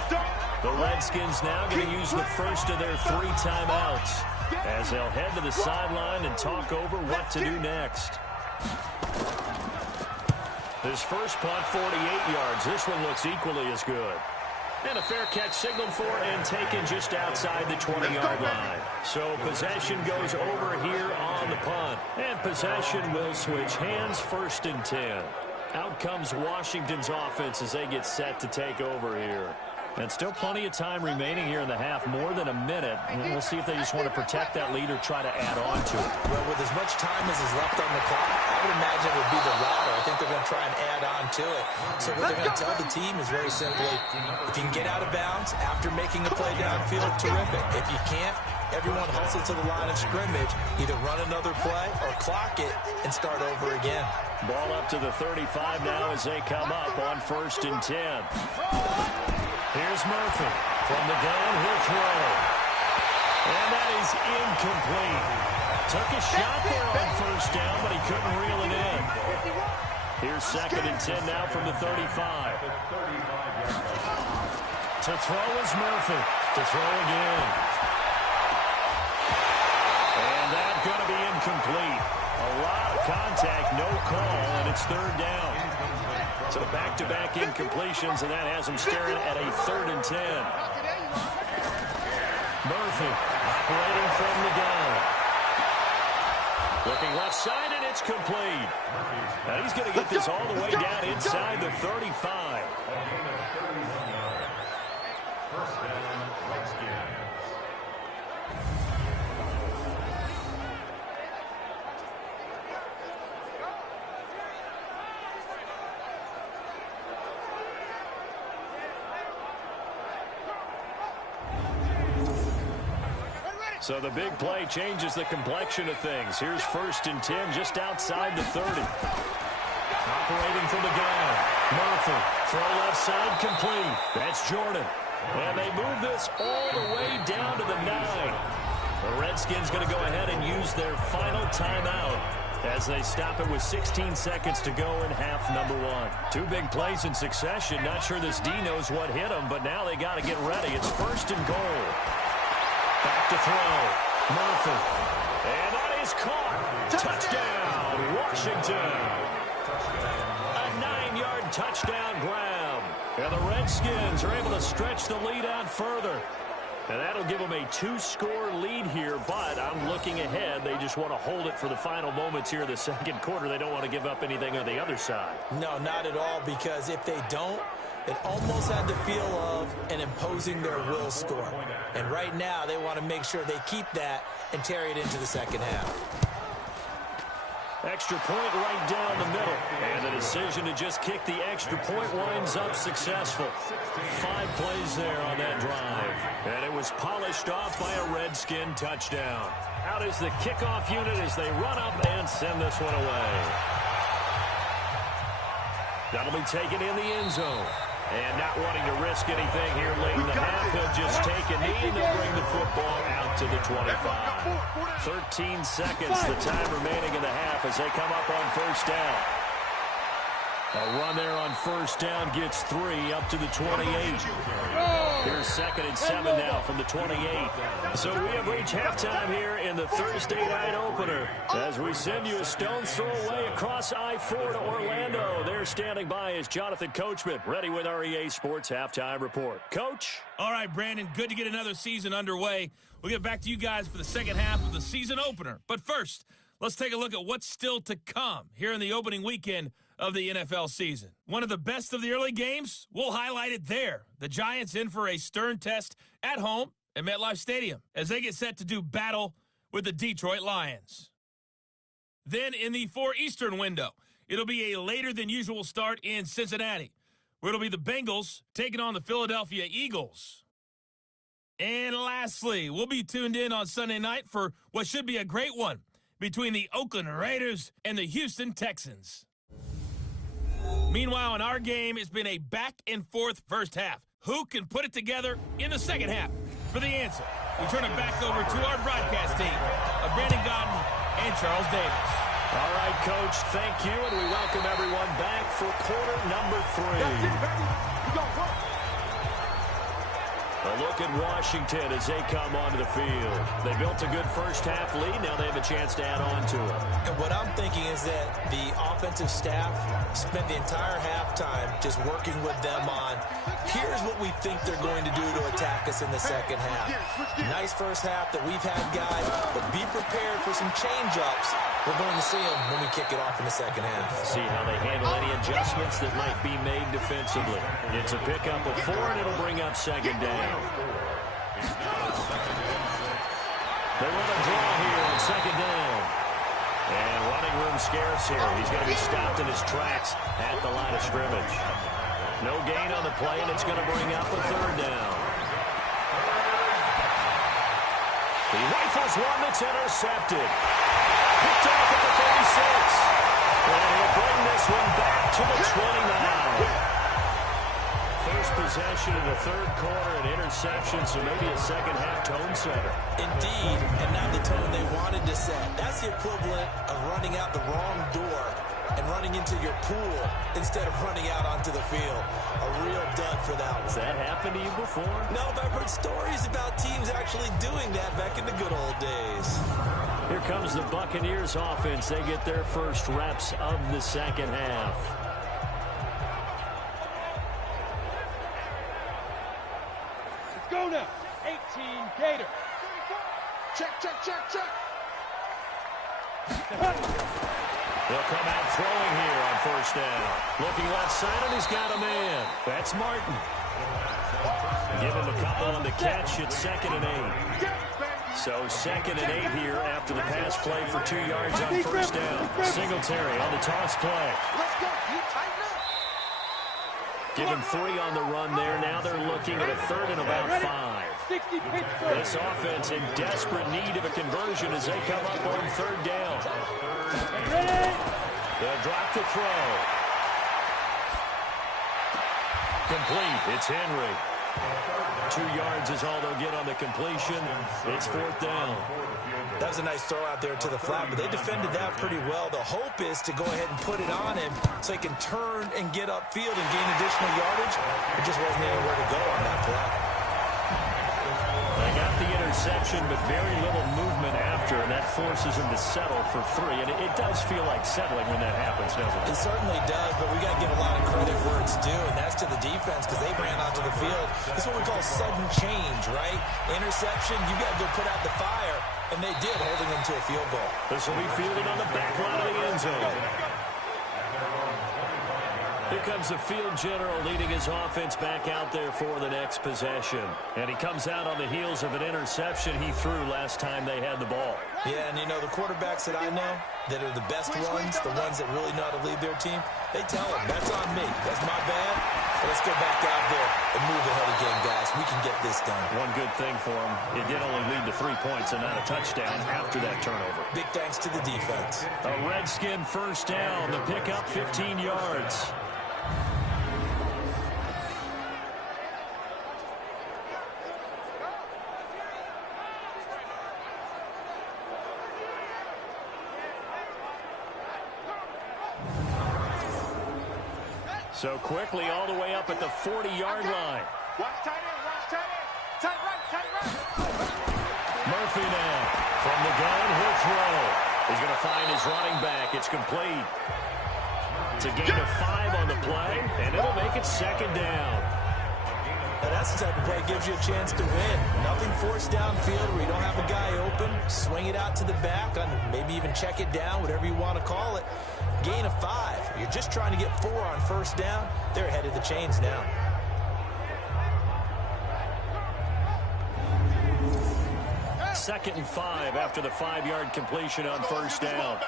The Redskins now going to use the first of their 3 timeouts as they'll head to the sideline and talk over what to do next. His first punt, 48 yards. This one looks equally as good. And a fair catch signaled for and taken just outside the 20-yard line. So possession goes over here on the punt. And possession will switch hands, 1st and 10. Out comes Washington's offense as they get set to take over here. And still plenty of time remaining here in the half, more than a minute. And we'll see if they just want to protect that lead or try to add on to it. Well, with as much time as is left on the clock, I would imagine it would be the latter. I think they're going to try and add on to it. So what they're going to tell the team is very simply, if you can get out of bounds after making a play downfield, terrific. If you can't, everyone hustle to the line of scrimmage, either run another play or clock it and start over again. Ball up to the 35 now as they come up on 1st and 10. Here's Murphy. From the gun, he'll throw. And that is incomplete. Took a shot there on 1st down, but he couldn't reel it in. Here's 2nd and 10 now from the 35. To throw is Murphy. To throw again. And that's going to be incomplete. A lot of contact, no call, and it's 3rd down. So back-to-back incompletions, and that has them staring at a 3rd and 10. Murphy operating from the gun. Looking left side, and it's complete. Now he's going to get this all the way down inside the 35. So the big play changes the complexion of things. Here's 1st and 10 just outside the 30. Operating from the gun. Murphy. Throw left side complete. That's Jordan. And they move this all the way down to the 9. The Redskins going to go ahead and use their final timeout as they stop it with 16 seconds to go in half number 1. 2 big plays in succession. Not sure this D knows what hit them, but now they got to get ready. It's 1st and goal. Back to throw. Murphy. And that is caught. Touchdown, Washington. A 9-yard touchdown grab. And the Redskins are able to stretch the lead out further. And that'll give them a 2-score lead here, but I'm looking ahead. They just want to hold it for the final moments here in the second quarter. They don't want to give up anything on the other side. No, not at all, because if they don't, it almost had the feel of an imposing their will score. And right now, they want to make sure they keep that and carry it into the second half. Extra point right down the middle. And the decision to just kick the extra point winds up successful. 5 plays there on that drive. And it was polished off by a Redskin touchdown. Out is the kickoff unit as they run up and send this one away. That'll be taken in the end zone. And not wanting to risk anything here late in the half, he'll just take a knee and they'll bring the football out to the 25. 13 seconds, the time remaining in the half as they come up on first down. A run there on first down gets 3 up to the 28. Here's 2nd and 7 now from the 28. So we have reached halftime here in the Thursday night opener as we send you a stone's throw away across I-4 to Orlando. There standing by is Jonathan Coachman, ready with our EA Sports Halftime Report. Coach? All right, Brandon, good to get another season underway. We'll get back to you guys for the second half of the season opener. But first, let's take a look at what's still to come here in the opening weekend of the NFL season. One of the best of the early games, we'll highlight it there. The Giants in for a stern test at home at MetLife Stadium as they get set to do battle with the Detroit Lions. Then in the 4 Eastern window, it'll be a later than usual start in Cincinnati, where it'll be the Bengals taking on the Philadelphia Eagles. And lastly, we'll be tuned in on Sunday night for what should be a great one between the Oakland Raiders and the Houston Texans. Meanwhile, in our game, it's been a back-and-forth first half. Who can put it together in the second half? For the answer, we turn it back over to our broadcast team of Brandon Godden and Charles Davis. All right, Coach, thank you, and we welcome everyone back for quarter number 3. That's it, baby. We gonna work. A look at Washington as they come onto the field. They built a good first-half lead. Now they have a chance to add on to it. And what I'm thinking is that the offensive staff spent the entire halftime just working with them on, here's what we think they're going to do to attack us in the second half. Nice first half that we've had, guys, but be prepared for some change-ups. We're going to see them when we kick it off in the second half. See how they handle any adjustments that might be made defensively. It's a pickup of 4, and it'll bring up second down. They run a draw here on second down. And running room scarce here. He's going to be stopped in his tracks at the line of scrimmage. No gain on the play, and it's going to bring up a third down. He rifles one that's intercepted. Picked off at the 36. And he'll bring this one back to the 29. First possession in the third quarter, an interception, so maybe a second-half tone setter. Indeed, and not the tone they wanted to set. That's the equivalent of running out the wrong door and running into your pool instead of running out onto the field. A real dud for that one. Has that happened to you before? No, but I've heard stories about teams actually doing that back in the good old days. Here comes the Buccaneers offense. They get their first reps of the second half. Go now. 18 Gator. Check, check, check, check. They'll come out throwing here on first down. Looking left side, and he's got a man. That's Martin. Give him a couple on the catch. It's 2nd and 8. So 2nd and 8 here after the pass play for 2 yards on first down. Singletary on the toss play. Let's go. You tighten up. Give him 3 on the run there. Now they're looking at a 3rd and about 5. 60 Pittsburgh. This offense in desperate need of a conversion as they come up on 3rd down. They'll drop the throw. Complete. It's Henry. 2 yards is all they'll get on the completion. It's 4th down. That was a nice throw out there to the flat, but they defended that pretty well. The hope is to go ahead and put it on him so he can turn and get upfield and gain additional yardage. It just wasn't anywhere to go on that play. They got the reception, but very little movement after, and that forces him to settle for 3. And it does feel like settling when that happens, doesn't it? It certainly does, but we got to give a lot of credit where it's due, and that's to the defense because they ran onto the field. This is what we call sudden change, right? Interception, you got to go put out the fire, and they did, holding them to a field goal. This will be fielded on the back line of the end zone. Here comes the field general leading his offense back out there for the next possession. And he comes out on the heels of an interception he threw last time they had the ball. Yeah, and you know, the quarterbacks that I know that are the best ones, the ones that really know how to lead their team, they tell them, that's on me. That's my bad. So let's go back out there and move ahead again, guys. We can get this done. One good thing for him, it did only lead to 3 points and not a touchdown after that turnover. Big thanks to the defense. A Redskin first down. The pickup 15 yards. So quickly all the way up at the 40-yard line. Watch tight end, watch tight end. Tight right, tight right. Murphy now. From the gun, he'll throw. He's going to find his running back. It's complete. It's a gain of 5 on the play, and it'll make it second down. Now that's the type of play that gives you a chance to win. Nothing forced downfield where you don't have a guy open. Swing it out to the back, maybe even check it down, whatever you want to call it. Gain of 5. You're just trying to get 4 on first down. They're ahead of the chains now. Second and 5 after the 5-yard completion on first down.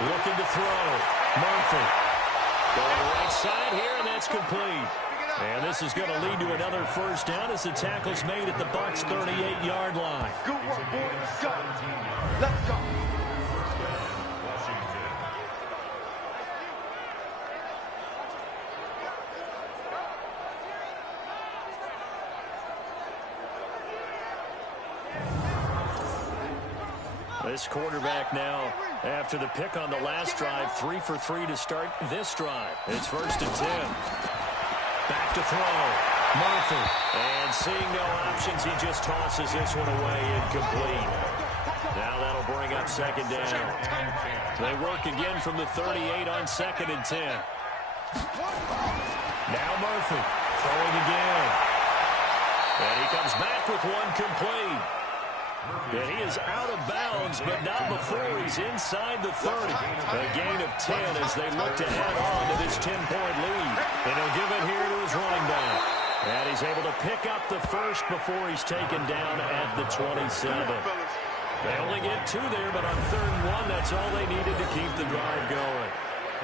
Looking to throw. Murphy. Going right side here, and that's complete. And this is going to lead to another first down as the tackle's made at the Bucs' 38-yard line. Good work, boys. Let's go. Let's go. This quarterback now, after the pick on the last drive, 3 for 3 to start this drive. It's first and 10. Back to throw. Murphy. And seeing no options, he just tosses this one away incomplete. Now that'll bring up second down. They work again from the 38 on second and 10. Now Murphy throwing again. And he comes back with one complete. And he is out of bounds, but not before he's inside the 30. A gain of 10 as they look to add on to this 10-point lead. And he'll give it here to his running back. And he's able to pick up the first before he's taken down at the 27. They only get 2 there, but on 3rd and 1, that's all they needed to keep the drive going.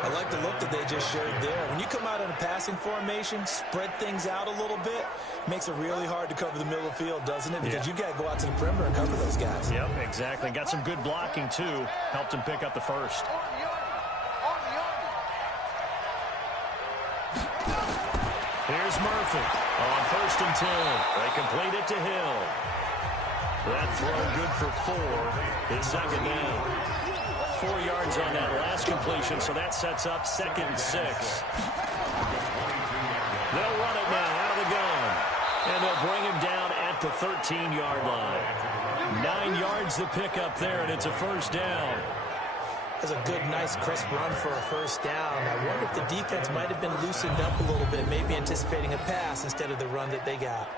I like the look that they just showed there. When you come out in a passing formation, spread things out a little bit, makes it really hard to cover the middle of the field, doesn't it? Because you've got to go out to the perimeter and cover those guys. Yep, exactly. Got some good blocking, too. Helped him pick up the first. Here's Murphy on 1st and 10. They complete it to Hill. That throw good for 4. It's second down. 4 yards on that last completion, so that sets up 2nd and 6. They'll run it now out of the gun. And they'll bring him down at the 13-yard line. 9 yards the pickup there, and it's a first down. That's a good, nice, crisp run for a first down. I wonder if the defense might have been loosened up a little bit, maybe anticipating a pass instead of the run that they got.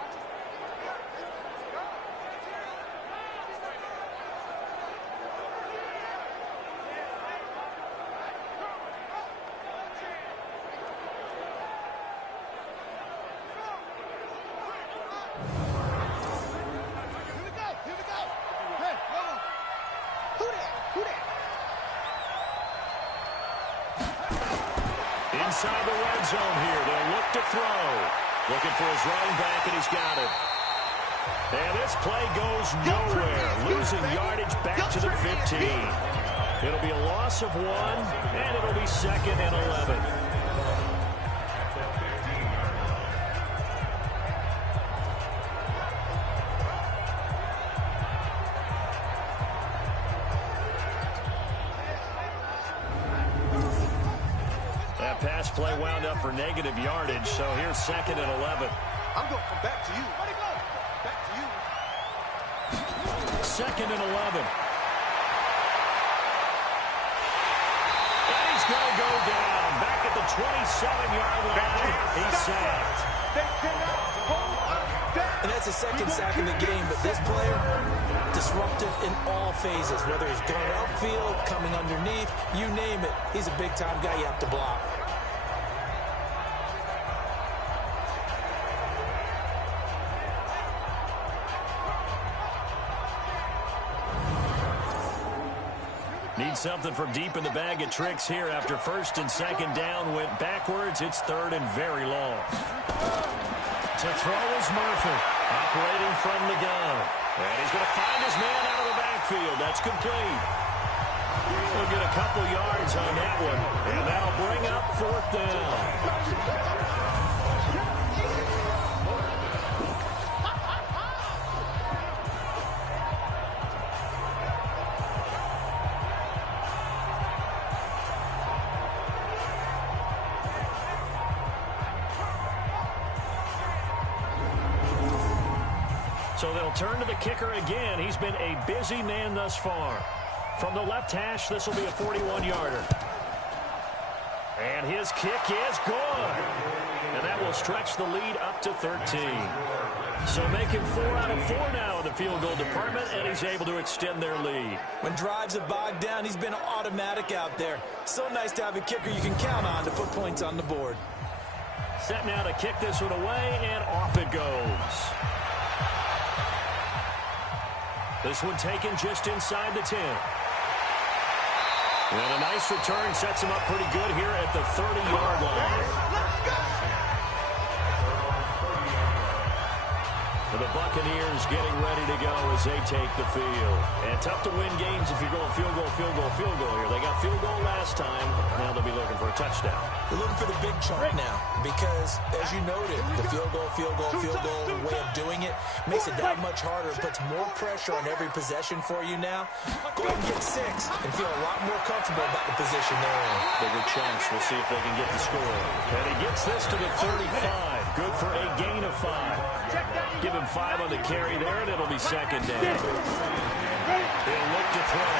Inside the red zone here. They'll look to throw. Looking for his running back, and he's got it. And this play goes nowhere. Losing yardage back to the 15. It'll be a loss of 1, and it'll be 2nd and 11. Pass play wound up for negative yardage, so here's 2nd and 11. I'm going to come back to you. Let it go. Back to you. 2nd and 11. And he's going to go down. Back at the 27-yard line. He's sacked. They cannot hold us down. And that's the 2nd sack in the game, but this player, disruptive in all phases, whether he's going upfield, coming underneath, you name it. He's a big-time guy you have to block. Need something from deep in the bag of tricks here after 1st and 2nd down went backwards. It's 3rd and very long. To throw is Murphy, operating from the gun. And he's going to find his man out of the backfield. That's complete. He'll get a couple yards on that one, and that'll bring up 4th down. So they'll turn to the kicker again. He's been a busy man thus far. From the left hash, this will be a 41-yarder. And his kick is good. And that will stretch the lead up to 13. So making 4 out of 4 now in the field goal department, and he's able to extend their lead. When drives are bogged down, he's been automatic out there. So nice to have a kicker you can count on to put points on the board. Set now to kick this one away, and off it goes. This one taken just inside the 10. And a nice return sets him up pretty good here at the 30-yard line. The Buccaneers getting ready to go as they take the field. And tough to win games if you're going field goal here. They got field goal last time. Now they'll be looking for a touchdown. They're looking for the big chunk now because, as you noted, the field goal way of doing it makes it that much harder. It puts more pressure on every possession for you now. Go ahead and get 6 and feel a lot more comfortable about the position they're in. Bigger chunks. We'll see if they can get the score. And he gets this to the 35. Good for a gain of 5. Give him 5 on the carry there, and it'll be 2nd down. He'll look to throw.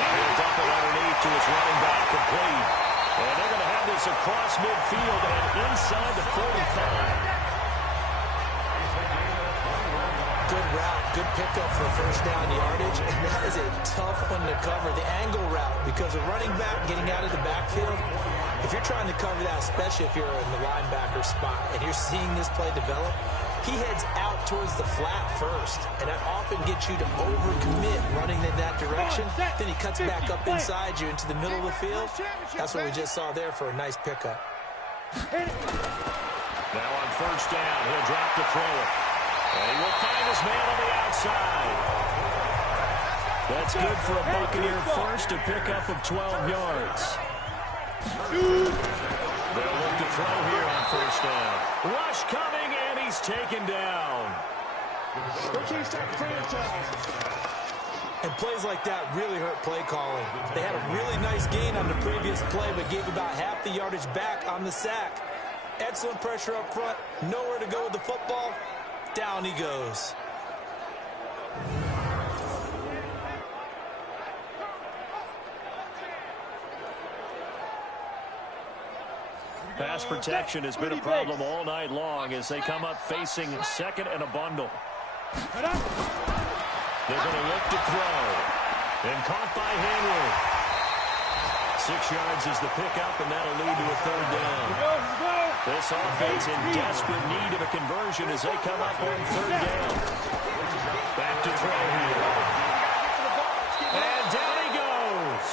He'll dump it underneath to his running back, complete. And they're going to have this across midfield and inside the 45. Good route, good pickup for first down yardage, and that is a tough one to cover. The angle route, because a running back getting out of the backfield, if you're trying to cover that, especially if you're in the linebacker spot, and you're seeing this play develop, he heads out towards the flat first, and that often gets you to overcommit running in that direction. Then he cuts back up inside you into the middle of the field. That's what we just saw there for a nice pickup. Now on first down, he'll drop to throw it. And he will find his man on the outside. That's good for a Buccaneer first, a pickup of 12 yards. They'll look to throw here on first down. Rush coming, and he's taken down. And plays like that really hurt play calling. They had a really nice gain on the previous play, but gave about half the yardage back on the sack. Excellent pressure up front, nowhere to go with the football. Down he goes. Pass protection has been a problem all night long as they come up facing 2nd and a bundle. They're going to look to throw. And caught by Henry. 6 yards is the pickup, and that'll lead to a 3rd down. This offense in desperate need of a conversion as they come up on 3rd down. Back to throw here. And down he goes.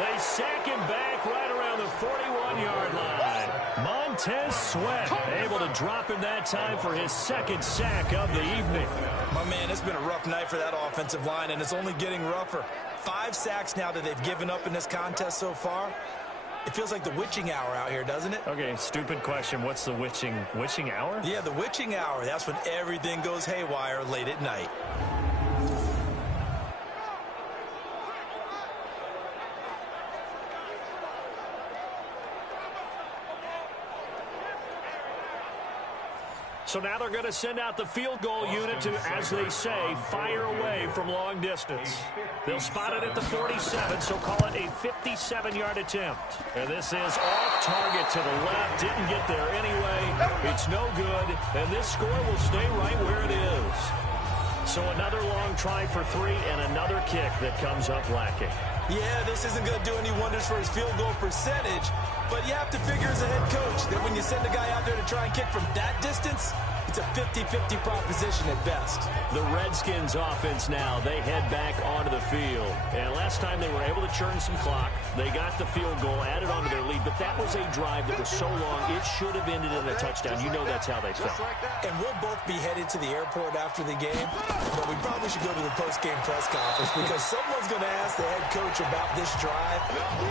They sack him back right around the 41-yard line. Montez Sweat able to drop him that time for his 2nd sack of the evening. My man, it's been a rough night for that offensive line, and it's only getting rougher. 5 sacks now that they've given up in this contest so far. It feels like the witching hour out here, doesn't it? Okay, stupid question. What's the witching hour? Yeah, the witching hour. That's when everything goes haywire late at night. So now they're going to send out the field goal unit to, as they say, fire away from long distance. They'll spot it at the 47, so call it a 57-yard attempt. And this is off target to the left. Didn't get there anyway. It's no good, and this score will stay right where it is. So another long try for 3 and another kick that comes up lacking. Yeah, this isn't going to do any wonders for his field goal percentage, but you have to figure as a head coach that when you send a guy out there to try and kick from that distance, it's a 50-50 proposition at best. The Redskins offense now, they head back onto the field. And last time they were able to churn some clock. They got the field goal, added onto their lead, but that was a drive that was so long, it should have ended in a touchdown. You know that's how they felt. And we'll both be headed to the airport after the game, but we probably should go to the post-game press conference because someone's going to ask the head coach about this drive,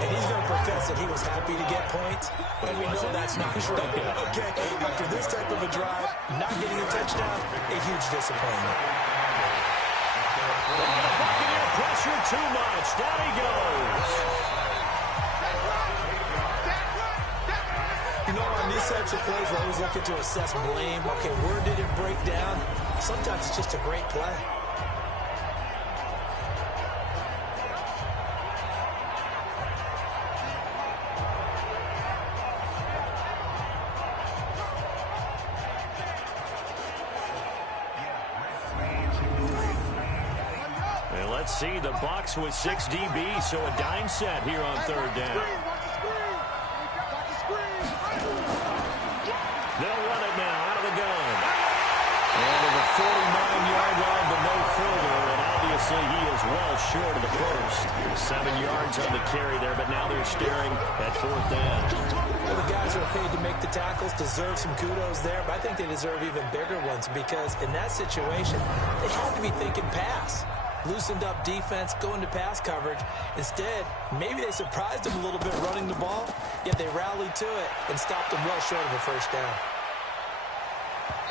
and he's going to profess that he was happy to get points, and we know that's not true. Okay, after this type of a drive, not getting a touchdown, a huge disappointment. Oh, the Buccaneer pressure too much. Down he goes. You know, on these types of plays, we're always looking to assess blame. Okay, where did it break down? Sometimes it's just a great play. See the Bucs with 6 DB, so a dime set here on third down. They'll run it now out of the gun. And to the 49-yard line, but no further. And obviously he is well short of the first. 7 yards on the carry there, but now they're staring at fourth down. Well, the guys who are paid to make the tackles deserve some kudos there, but I think they deserve even bigger ones because in that situation, they had to be thinking pass. Loosened up defense, going to pass coverage. Instead, maybe they surprised them a little bit running the ball, yet they rallied to it and stopped them well short of a first down.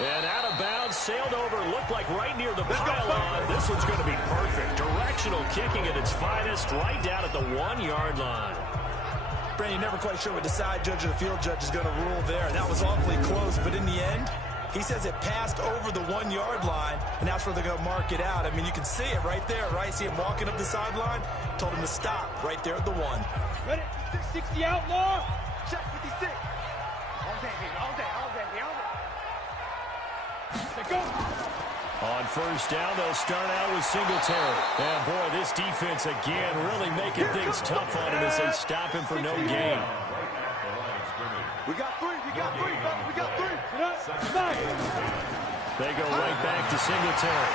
And out of bounds, sailed over, looked like right near the pylon. This one's going to be perfect. Directional kicking at its finest, right down at the 1-yard line. Brandon, you're never quite sure what the side judge or the field judge is going to rule there. That was awfully close, but in the end, he says it passed over the 1-yard line, and that's where they're going to mark it out. I mean, you can see it right there, right? See him walking up the sideline? Told him to stop right there at the 1. Ready? 60 outlaw. Check 56. All day, baby. All day, all day, all day. Let's go. On first down, they'll start out with Singletary. And, boy, this defense, again, really making things tough on him as they stop him for no gain. We got 3. We got 3, brother. We got 3. They go right back to Singletary.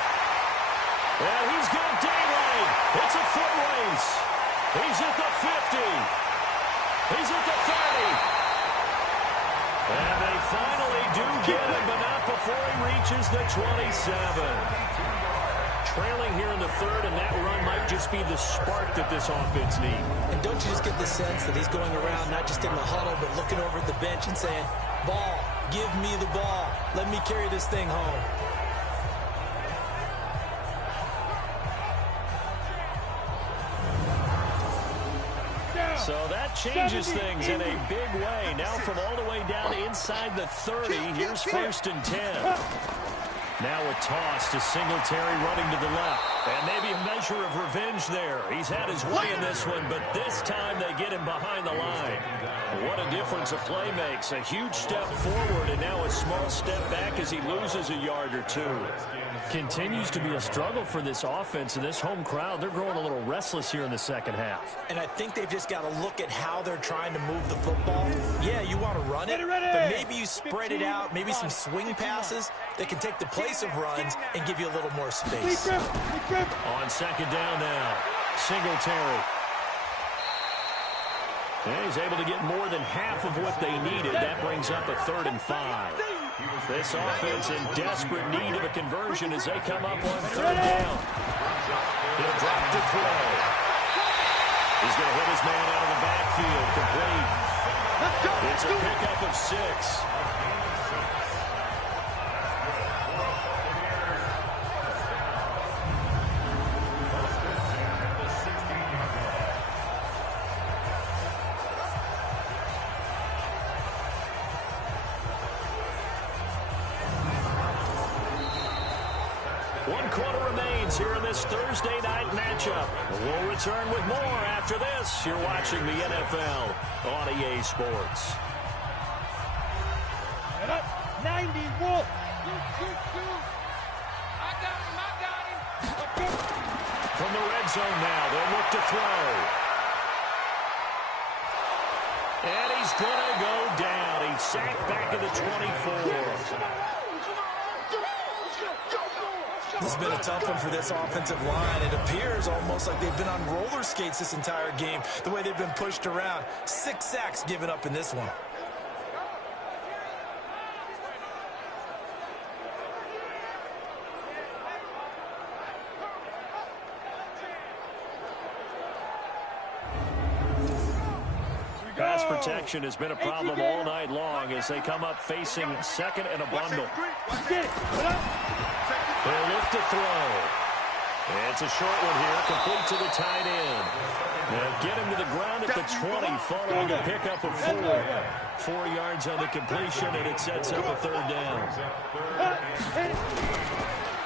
And he's got daylight. It's a foot race. He's at the 50. He's at the 30. And they finally do get him, but not before he reaches the 27. Trailing here in the third, and that run might just be the spark that this offense needs. And don't you just get the sense that he's going around not just in the huddle, but looking over at the bench and saying, ball, give me the ball. Let me carry this thing home. So that changes things in a big way. Now from all the way down inside the 30, here's first and 10. Now a toss to Singletary running to the left. And maybe a measure of revenge there. He's had his way in this one, but this time they get him behind the line. What a difference a play makes. A huge step forward and now a small step back as he loses a yard or two. Continues to be a struggle for this offense and this home crowd. They're growing a little restless here in the second half. And I think they've just got to look at how they're trying to move the football. Yeah, you want to run it, but maybe you spread it out, maybe some swing passes that can take the place of runs and give you a little more space. On second down now, Singletary. And he's able to get more than half of what they needed. That brings up a 3rd and 5. This offense in desperate need of a conversion as they come up on 3rd down. He'll drop to throw. He's going to hit his man out of the backfield. Complete. It's a pickup of 6. quarter remains here in this Thursday night matchup. We'll return with more after this. You're watching the NFL on EA Sports. 90, Wolf. I got him. From the red zone now, they'll look to throw. And he's going to go down. He's sacked back at the 24. This has been a tough one for this offensive line. It appears almost like they've been on roller skates this entire game, the way they've been pushed around. 6 sacks given up in this one. Pass protection has been a problem all night long as they come up facing second and a bundle. They'll look to throw. It's a short one here, complete to the tight end. They'll get him to the ground at the 20, following a pickup of 4. 4 yards on the completion, and it sets up a third down.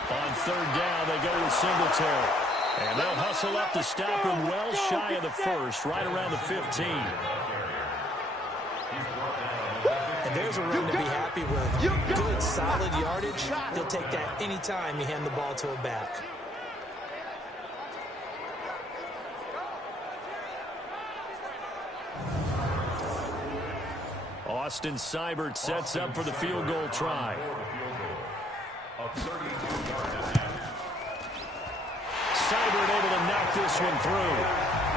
On third down, they go with Singletary. And they'll hustle up to stop him well shy of the first, right around the 15. And there's a run to be happy with. Good, solid yardage. He'll take that anytime you hand the ball to a back. Austin Seibert sets up for the field goal try. Seibert able to knock this one through.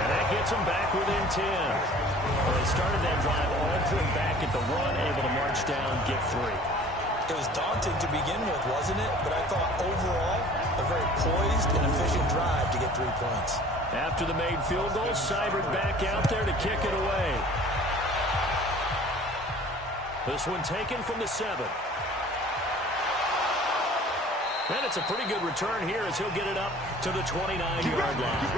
And that gets him back within 10. Well, they started that drive all the way back at the 1, able to march down, get 3. It was daunting to begin with, wasn't it? But I thought overall, a very poised and efficient drive to get 3 points. After the made field goal, Seibert back out there to kick it away. This one taken from the 7. And it's a pretty good return here as he'll get it up to the 29-yard line.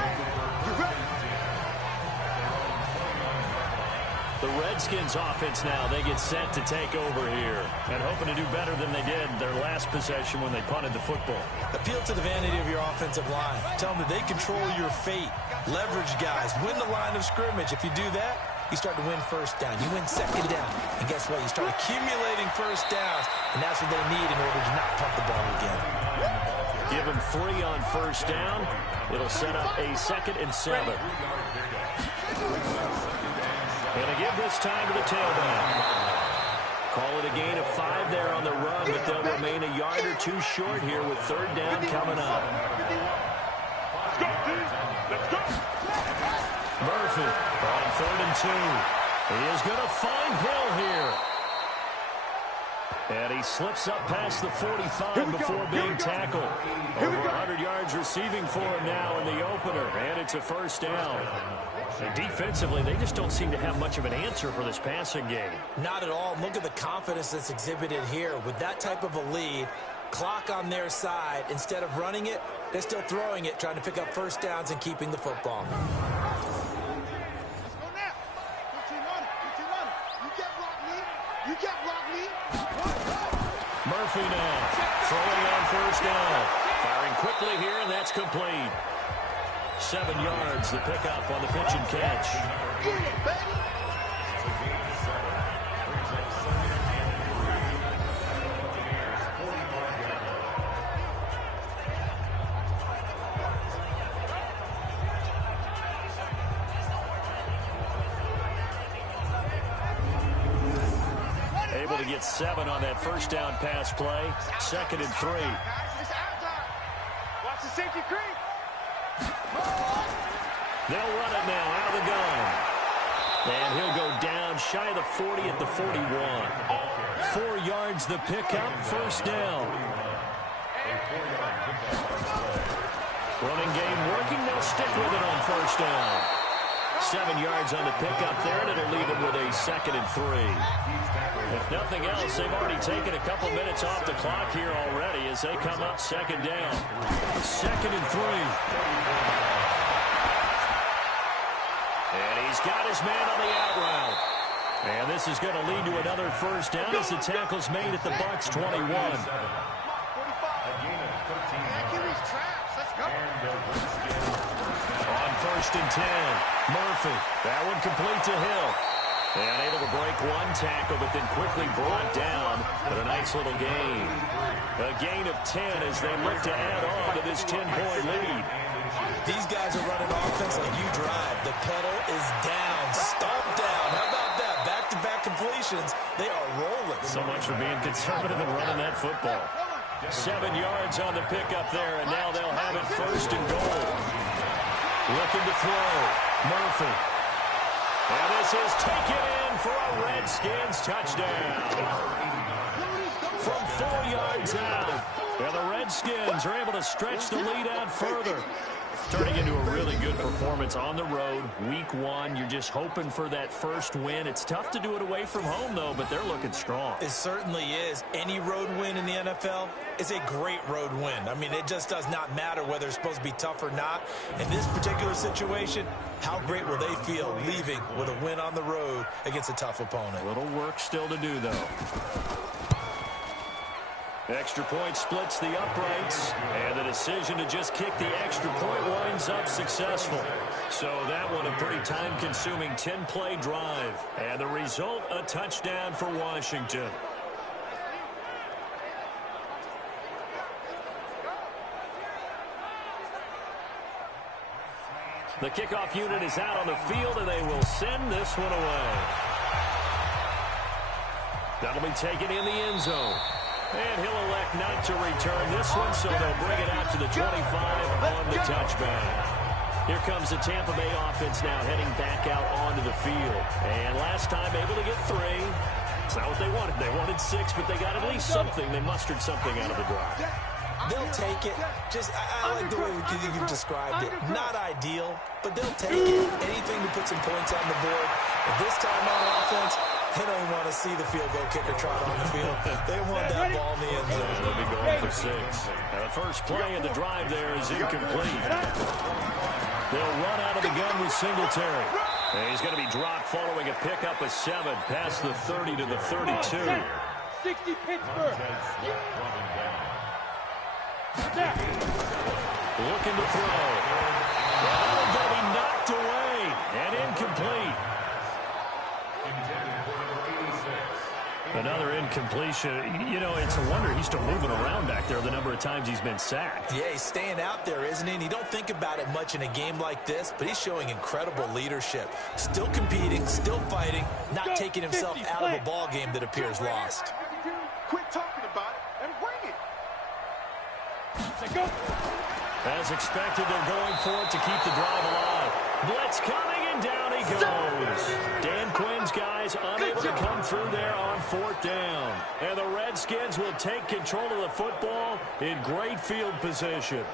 The Redskins offense now, they get set to take over here and hoping to do better than they did their last possession when they punted the football. Appeal to the vanity of your offensive line. Tell them that they control your fate. Leverage guys. Win the line of scrimmage. If you do that, you start to win first down. You win second down. And guess what? You start accumulating first downs, and that's what they need in order to not punt the ball again. Give them 3 on first down. It'll set up a 2nd and 7. Going to give this time to the tailback. Call it a gain of 5 there on the run, but they'll remain a yard or 2 short here with third down coming up. Murphy on 3rd and 2. He is going to find Hill here. And he slips up past the 45 before being tackled. Over 100 yards receiving for him now in the opener, and it's a first down. And defensively, they just don't seem to have much of an answer for this passing game. Not at all. Look at the confidence that's exhibited here. With that type of a lead, clock on their side, instead of running it, they're still throwing it, trying to pick up first downs and keeping the football. Murphy now throwing on first down. Firing quickly here, and that's complete. 7 yards, the pickup on the pitch and catch. Able to get 7 on that first down pass play. 2nd and 3. Watch the safety creep. They'll run it now out of the gun. And he'll go down shy of the 40 at the 41. 4 yards the pickup, first down. Running game working, they'll stick with it on first down. 7 yards on the pickup there, and it'll leave them with a 2nd and 3. If nothing else, they've already taken a couple minutes off the clock here already as they come up 2nd down. 2nd and 3. And he's got his man on the out route. And this is going to lead to another first down as the tackle's made at the Bucs 21. first and 10. Murphy, that one complete to Hill. And able to break one tackle, but then quickly brought down. But a nice little gain. A gain of 10 as they look to add on to this 10-point lead. These guys are running offense like you drive. The pedal is down, stomped down. How about that? Back-to-back completions. They are rolling. So much for being conservative and running that football. 7 yards on the pickup there, and now they'll have it first and goal. Looking to throw. Murphy. And this is taken in for a Redskins touchdown. From 4 yards out. And the Redskins are able to stretch the lead out further. Turning into a really good performance on the road. Week 1, you're just hoping for that first win. It's tough to do it away from home, though, but they're looking strong. It certainly is. Any road win in the NFL is a great road win. I mean, it just does not matter whether it's supposed to be tough or not. In this particular situation, how great will they feel leaving with a win on the road against a tough opponent? A little work still to do, though. Extra point splits the uprights, and the decision to just kick the extra point winds up successful. So that one a pretty time-consuming 10-play drive, and the result a touchdown for Washington. The kickoff unit is out on the field, and they will send this one away. That'll be taken in the end zone. And he'll elect not to return this one, so they'll bring it out to the 25 on the touchback. Here comes the Tampa Bay offense now heading back out onto the field. And last time able to get 3. It's not what they wanted. They wanted 6, but they got at least something. They mustered something out of the drive. They'll take it. I like the way you described it. Not ideal, but they'll take it. Anything to put some points on the board. But this time on offense, they don't want to see the field goal kicker trot on the field. They want that ball in the end zone. They'll be going for 6. Now the first play of the drive there is incomplete. They'll run out of the gun with Singletary. And he's going to be dropped following a pickup of 7 past the 30 to the 32. 60 Pittsburgh. Looking to throw. Oh, going to be knocked away and incomplete. Another incompletion. You know, it's a wonder he's still moving around back there the number of times he's been sacked. Yeah, he's staying out there, isn't he? And you don't think about it much in a game like this, but he's showing incredible leadership. Still competing, still fighting, not taking himself out of a ball game that appears lost. Quit talking about it and bring it. As expected, they're going for it to keep the drive alive. Blitz coming, and down he goes. Dan Quinn's guys unable to come through there on 4th down. And the Redskins will take control of the football in great field position.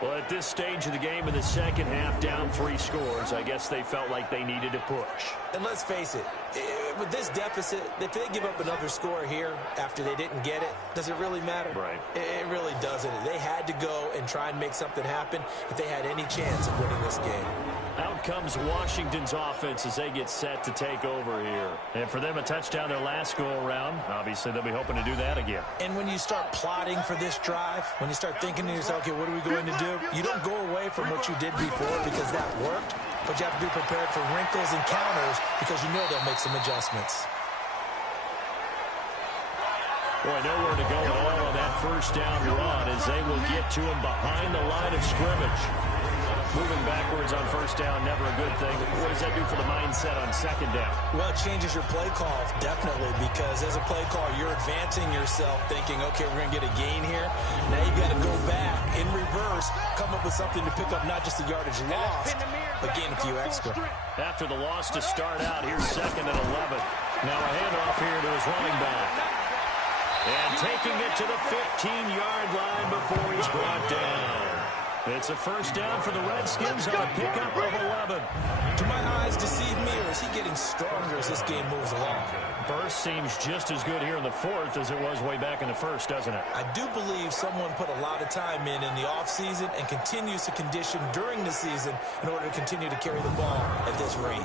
Well, at this stage of the game in the second half, down 3 scores, I guess they felt like they needed to push. And let's face it, with this deficit, if they give up another score here after they didn't get it, does it really matter? Right. It really doesn't. They had to go and try and make something happen if they had any chance of winning this game. Out comes Washington's offense as they get set to take over here. And for them, a touchdown their last go-around. Obviously, they'll be hoping to do that again. And when you start plotting for this drive, when you start thinking to yourself, okay, what are we going to do? You don't go away from what you did before because that worked, but you have to be prepared for wrinkles and counters because you know they'll make some adjustments. Boy, nowhere to go at all on that first down run as they will get to him behind the line of scrimmage. Moving backwards on first down, never a good thing. What does that do for the mindset on second down? Well, it changes your play call, definitely, because as a play call, you're advancing yourself thinking, okay, we're going to get a gain here. Now you got to go back in reverse, come up with something to pick up not just the yardage lost, but gain a few extra. After the loss to start out, here's 2nd and 11. Now a handoff here to his running back. And taking it to the 15-yard line before he's brought down. It's a first down for the Redskins on a pickup of 11. Do my eyes deceive me, or is he getting stronger as this game moves along? Burst seems just as good here in the 4th as it was way back in the 1st, doesn't it? I do believe someone put a lot of time in the offseason and continues to condition during the season in order to continue to carry the ball at this rate.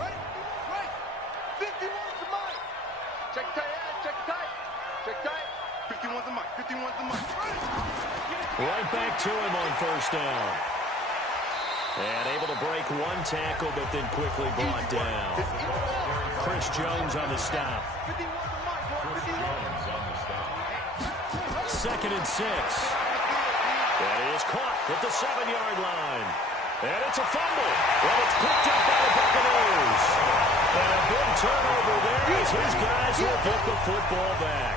Right. 51's the mic. Check tight, check tight. Check tight. 51's the mic. 51's the mic. Right back to him on first down. And able to break one tackle, but then quickly brought down. Chris Jones on the stop. 2nd and 6. And it is caught at the 7-yard line. And it's a fumble. And it's picked up by the Buccaneers. And a big turnover there as his guys will get the football back.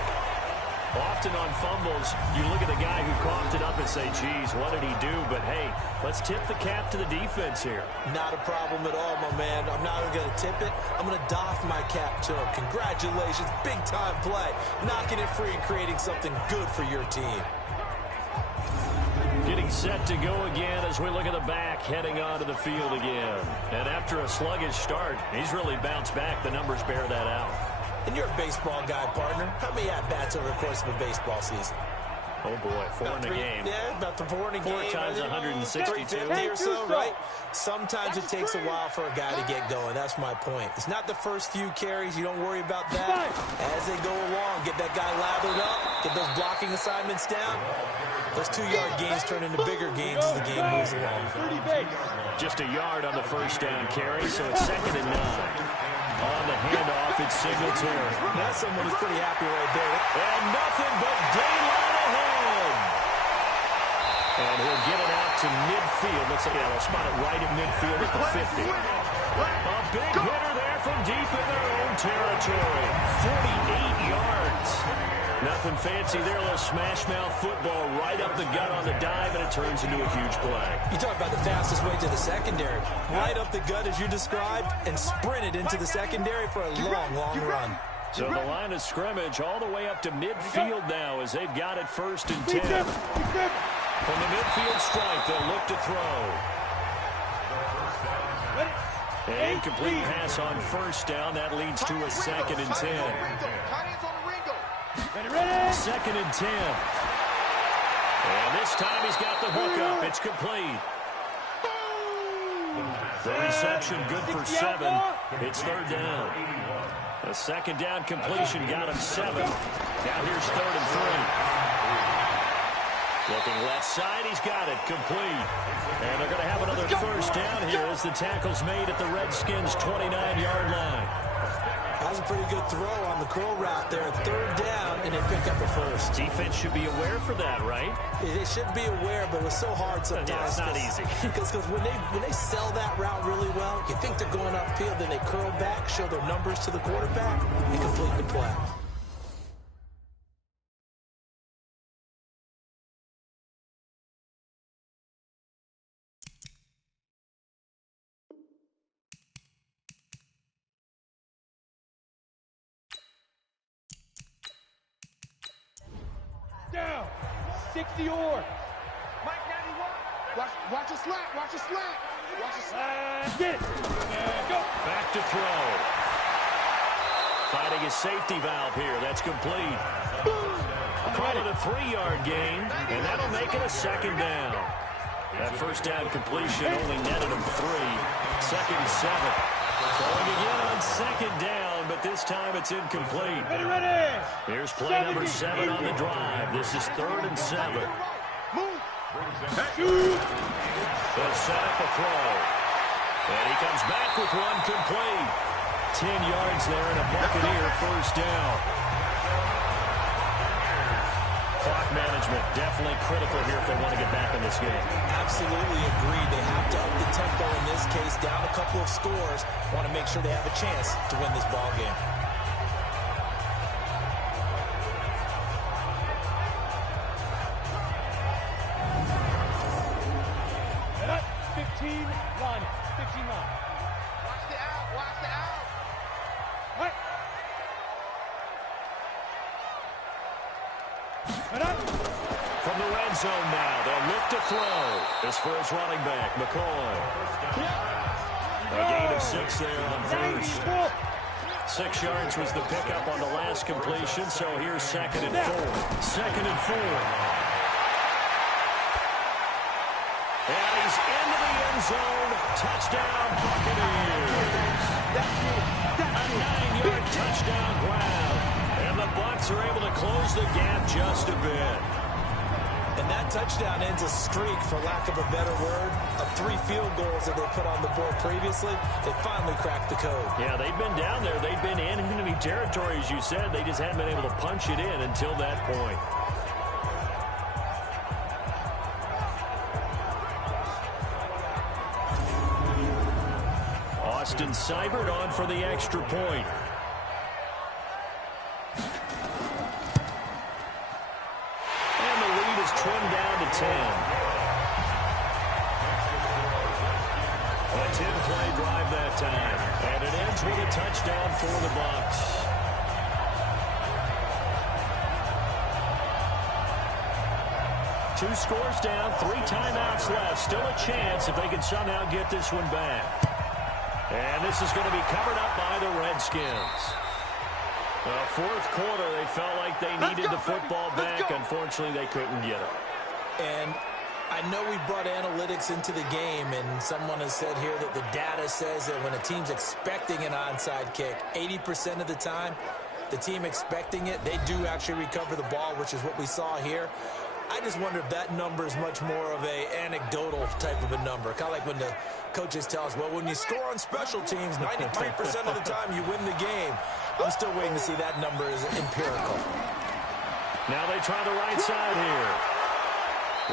Often on fumbles, you look at the guy who coughed it up and say, geez, what did he do? But, hey, let's tip the cap to the defense here. Not a problem at all, my man. I'm not even going to tip it. I'm going to doff my cap to him. Congratulations. Big-time play. Knocking it free and creating something good for your team. Getting set to go again as we look at the back, heading onto the field again. And after a sluggish start, he's really bounced back. The numbers bear that out. And you're a baseball guy, partner. How many at-bats over the course of a baseball season? Oh, boy, 4 in a game. Yeah, about the 4 in a game. 4 times 162. 350 or so, right? Sometimes it takes a while for a guy to get going. That's my point. It's not the first few carries. You don't worry about that. As they go along, get that guy lathered up, get those blocking assignments down. Those 2-yard gains turn into bigger gains as the game moves along. Just a yard on the first down carry, so it's 2nd and 9. On the handoff, it's Singletary. That's someone who's pretty happy right there. And nothing but daylight ahead. And he'll get it out to midfield. Looks like they'll spot it right at midfield at the 50. A big hitter there from deep in their own territory. 48 yards. Nothing fancy there, a little smash-mouth football right up the gut on the dive, and it turns into a huge play. You talk about the fastest way to the secondary. Right up the gut, as you described, and sprinted into the secondary for a long, long run. So the line of scrimmage all the way up to midfield now as they've got it 1st and 10. From the midfield stripe, they'll look to throw. An incomplete pass on 1st down. That leads to a 2nd and 10. 2nd and 10. And this time he's got the hook up. It's complete. The reception good for 7. It's 3rd down. A 2nd down completion got him 7. Now here's 3rd and 3. Looking left side, he's got it complete. And they're going to have another 1st down here as the tackle's made at the Redskins' 29-yard line. That was a pretty good throw on the curl route there. 3rd down, and they pick up the 1st. Defense should be aware for that, right? They should be aware, but it was so hard sometimes. Yeah, it's not easy. Because when they sell that route really well, you think they're going upfield, then they curl back, show their numbers to the quarterback, and complete the play. Down. 60 or. Mike 91. Watch a slant. Watch a slant. Watch a slant. Get it. Go. Back to throw. Finding a safety valve here. That's complete. Call it a 3-yard gain, and that'll make it a 2nd down. That 1st down completion only netted him 3. 2nd and 7. Throwing again on 2nd down, but this time it's incomplete. Ready. Here's play number 7 on the drive. This is 3rd and 7. They'll set up a throw. And he comes back with one complete. 10 yards there and a Buccaneer 1st down. Clock management definitely critical here if they want to get back in this game. Absolutely agreed. They have to up the tempo in this case, down a couple of scores. Want to make sure they have a chance to win this ball game. And up. 15 line. 15 line. Watch the out. Watch the out. Right. And up. From the red zone now, they'll look to throw. This for his running back, McCoy. A gain of 6 there on 1st. 6 yards was the pickup on the last completion, so here's 2nd and 4. 2nd and 4. And he's into the end zone. Touchdown, Buccaneers. A 9-yard touchdown grab. And the Bucs are able to close the gap just a bit. And that touchdown ends a streak, for lack of a better word, of 3 field goals that they put on the board previously. They finally cracked the code. Yeah, they've been down there. They've been in enemy territory, as you said. They just haven't been able to punch it in until that point. Austin Seibert on for the extra point. And the lead is trimmed down to 10. A 10-play drive that time. And it ends with a touchdown for the Bucs. Two scores down, 3 timeouts left. Still a chance if they can somehow get this one back. And this is going to be covered up by the Redskins. Fourth quarter, they felt like they needed the football back. Unfortunately, they couldn't get it. And I know we brought analytics into the game, and someone has said here that the data says that when a team's expecting an onside kick, 80% of the time, the team expecting it, they do actually recover the ball, which is what we saw here. I just wonder if that number is much more of a anecdotal type of a number. Kind of like when the coaches tell us, well, when you score on special teams, 93% of the time you win the game. I'm still waiting to see that number is empirical. Now they try the right side here.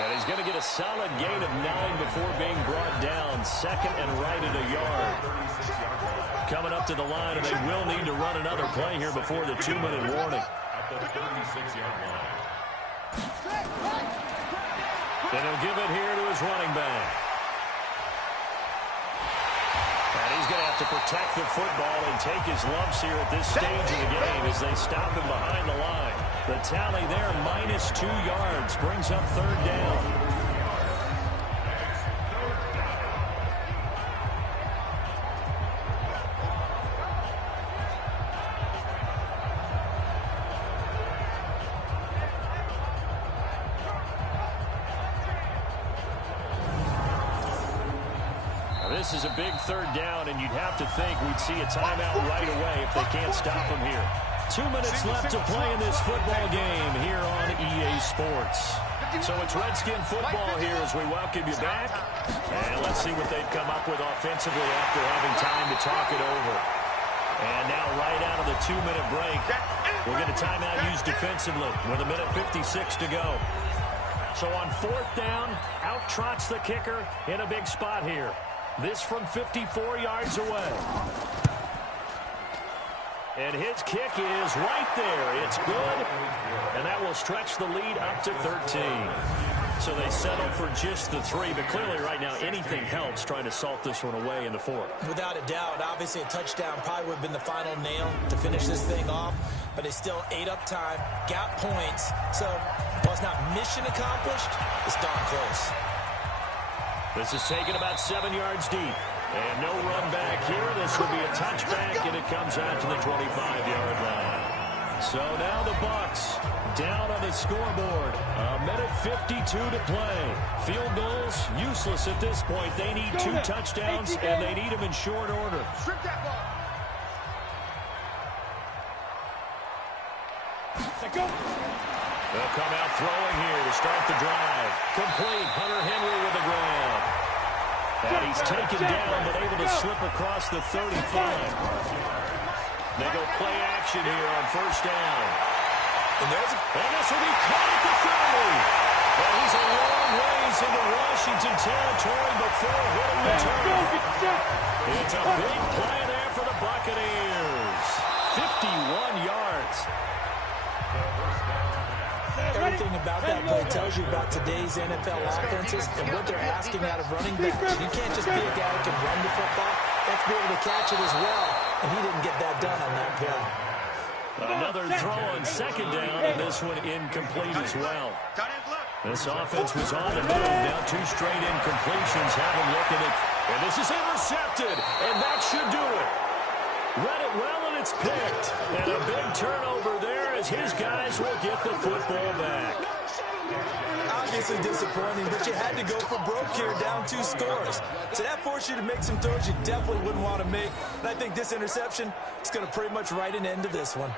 And he's going to get a solid gain of 9 before being brought down. Second and right at a yard. Coming up to the line, and they will need to run another play here before the 2-minute warning. At the 36-yard line. And he'll give it here to his running back. And he's going to have to protect the football and take his lumps here at this stage of the game as they stop him behind the line. The tally there, -2 yards, brings up 3rd down. This is a big 3rd down, and you'd have to think we'd see a timeout right away if they can't stop him here. 2 minutes left to play in this football game here on EA Sports. So it's Redskin football here as we welcome you back. And let's see what they've come up with offensively after having time to talk it over. And now right out of the 2-minute break, we'll get a timeout used defensively with 1:56 to go. So on 4th down, out trots the kicker in a big spot here. This from 54 yards away. And his kick is right there. It's good. And that will stretch the lead up to 13. So they settle for just the 3. But clearly right now anything helps trying to salt this one away in the 4th. Without a doubt. Obviously a touchdown probably would have been the final nail to finish this thing off. But they still ate up time, got points. So while it's not mission accomplished, it's darn close. This is taken about 7 yards deep. And no run back here. This will be a touchback, and it comes out to the 25-yard line. So now the Bucs down on the scoreboard. 1:52 to play. Field goals useless at this point. They need 2 touchdowns, and they need them in short order. They'll come out throwing here to start the drive. Complete. Hunter Henry with the grab. And he's taken down, but able to slip across the 35. They go play action here on 1st down. And this will be caught at the 30. And he's a long ways into Washington territory before hitting the turf. It's a big play there for the Buccaneers. 51 yards. Everything about that play tells you about today's NFL offenses and what they're asking out of running backs. You can't just be a guy who can run the football. You have to be able to catch it as well. And he didn't get that done on that play. Another throw on 2nd down, and this one incomplete as well. This offense was on the move. Now 2 straight incompletions. Have him looking at, and this is intercepted, and that should do it. Read it well, and it's picked. And a big turnover there as his guys will get the football back. Obviously disappointing, but you had to go for broke here, down 2 scores. So that forced you to make some throws you definitely wouldn't want to make. And I think this interception is going to pretty much write an end to this one.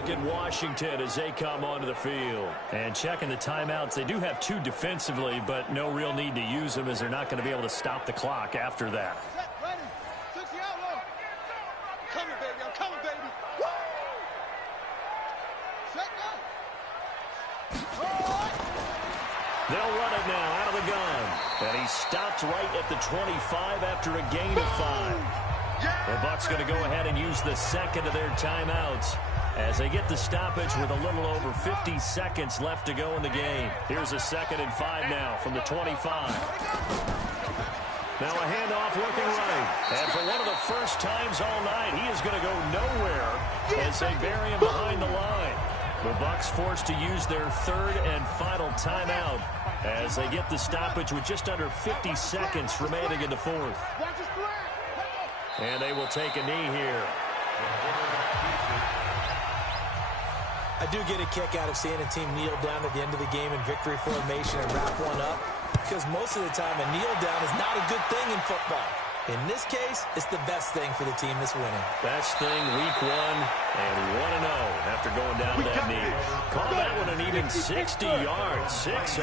look at Washington as they come onto the field. And checking the timeouts, they do have 2 defensively, but no real need to use them as they're not going to be able to stop the clock after that. Coming, baby. I'm coming, baby. Woo! Set, go. They'll run it now out of the gun. And he stopped right at the 25 after a gain of 5. The Bucs going to go ahead and use the second of their timeouts as they get the stoppage with a little over 50 seconds left to go in the game. Here's a 2nd and 5 now from the 25. Now a handoff looking right. And for one of the first times all night, he is going to go nowhere as they bury him behind the line. The Bucs forced to use their 3rd and final timeout as they get the stoppage with just under 50 seconds remaining in the 4th. And they will take a knee here. I do get a kick out of seeing a team kneel down at the end of the game in victory formation and wrap one up, because most of the time a kneel down is not a good thing in football. In this case, it's the best thing for the team that's winning. Best thing week 1 and 1-0 after going down to that knee. Call that one an even 60 yards, 6-0.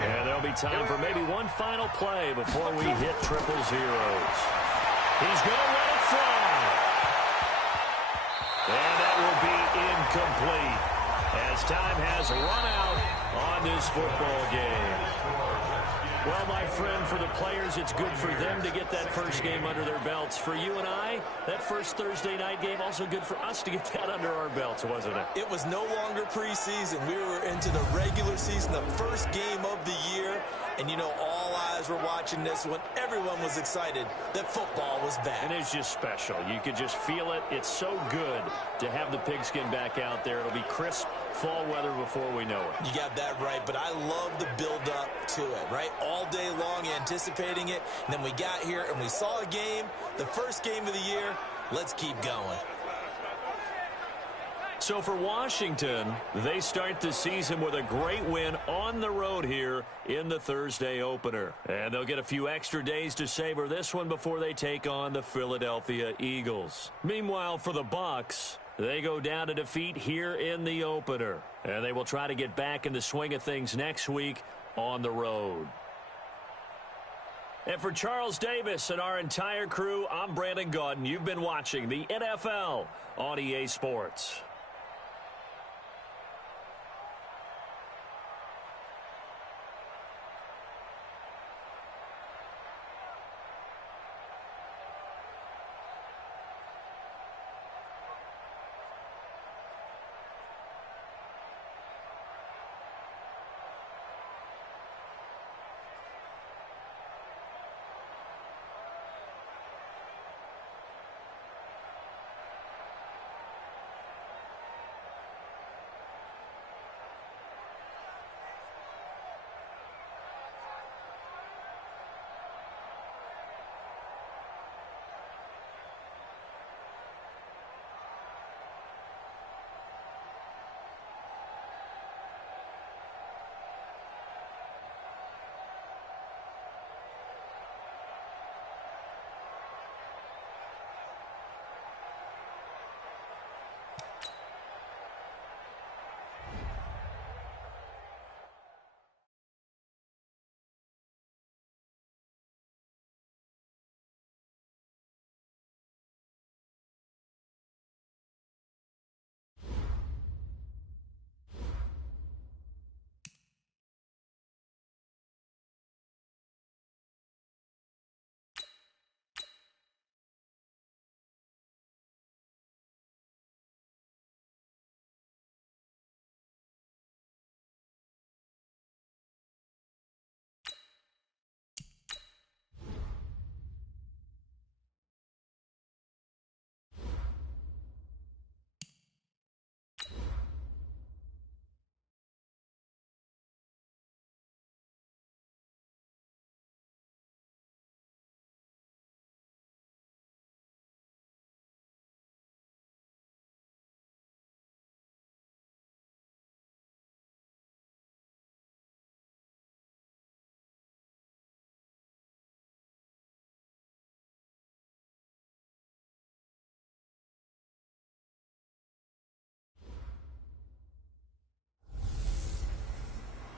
And there'll be time for maybe one final play before we hit triple zeros. He's going to let it fly. And that will be incomplete as time has run out on this football game. Well, my friend, for the players, it's good for them to get that first game under their belts. For you and I, that first Thursday night game, also good for us to get that under our belts, wasn't it? It was no longer preseason. We were into the regular season, the first game of the year. And, you know, all eyes were watching this one. Everyone was excited that football was back. And it's just special. You could just feel it. It's so good to have the pigskin back out there. It'll be crisp fall weather before we know it. You got that right, but I love the build-up to it, right? All day long anticipating it. And then we got here and we saw a game, the first game of the year. Let's keep going. So for Washington, they start the season with a great win on the road here in the Thursday opener. And they'll get a few extra days to savor this one before they take on the Philadelphia Eagles. Meanwhile, for the Bucs, they go down to defeat here in the opener. And they will try to get back in the swing of things next week on the road. And for Charles Davis and our entire crew, I'm Brandon Gaudin. You've been watching the NFL on EA Sports.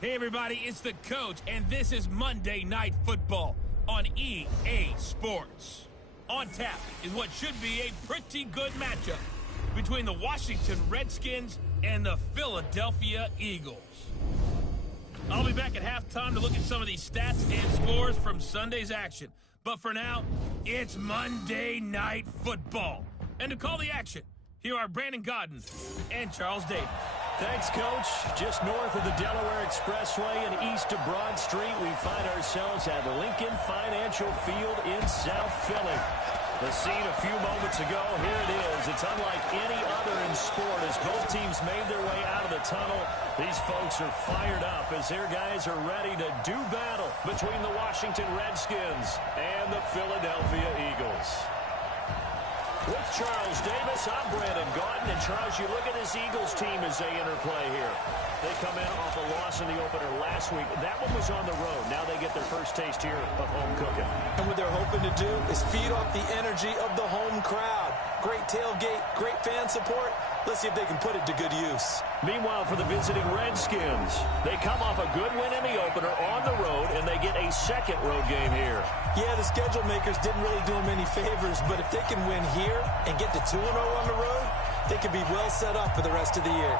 Hey everybody, it's the coach, and this is Monday Night Football on EA Sports. On tap is what should be a pretty good matchup between the Washington Redskins and the Philadelphia Eagles. I'll be back at halftime to look at some of these stats and scores from Sunday's action. But for now, it's Monday Night Football. And to call the action, here are Brandon Godden and Charles Davis. Thanks, Coach. Just north of the Delaware Expressway and east of Broad Street, we find ourselves at Lincoln Financial Field in South Philly. The scene a few moments ago, here it is. It's unlike any other in sport as both teams made their way out of the tunnel. These folks are fired up as their guys are ready to do battle between the Washington Redskins and the Philadelphia Eagles. With Charles Davis, I'm Brandon Gaudin. And Charles, you look at this Eagles team as they interplay here. They come in off a loss in the opener last week. That one was on the road. Now they get their first taste here of home cooking. And what they're hoping to do is feed off the energy of the home crowd. Great tailgate, great fan support. Let's see if they can put it to good use. Meanwhile, for the visiting Redskins, they come off a good win in the opener on the road, and they get a second road game here. Yeah, the schedule makers didn't really do them any favors, but if they can win here and get to 2-0 on the road, they could be well set up for the rest of the year.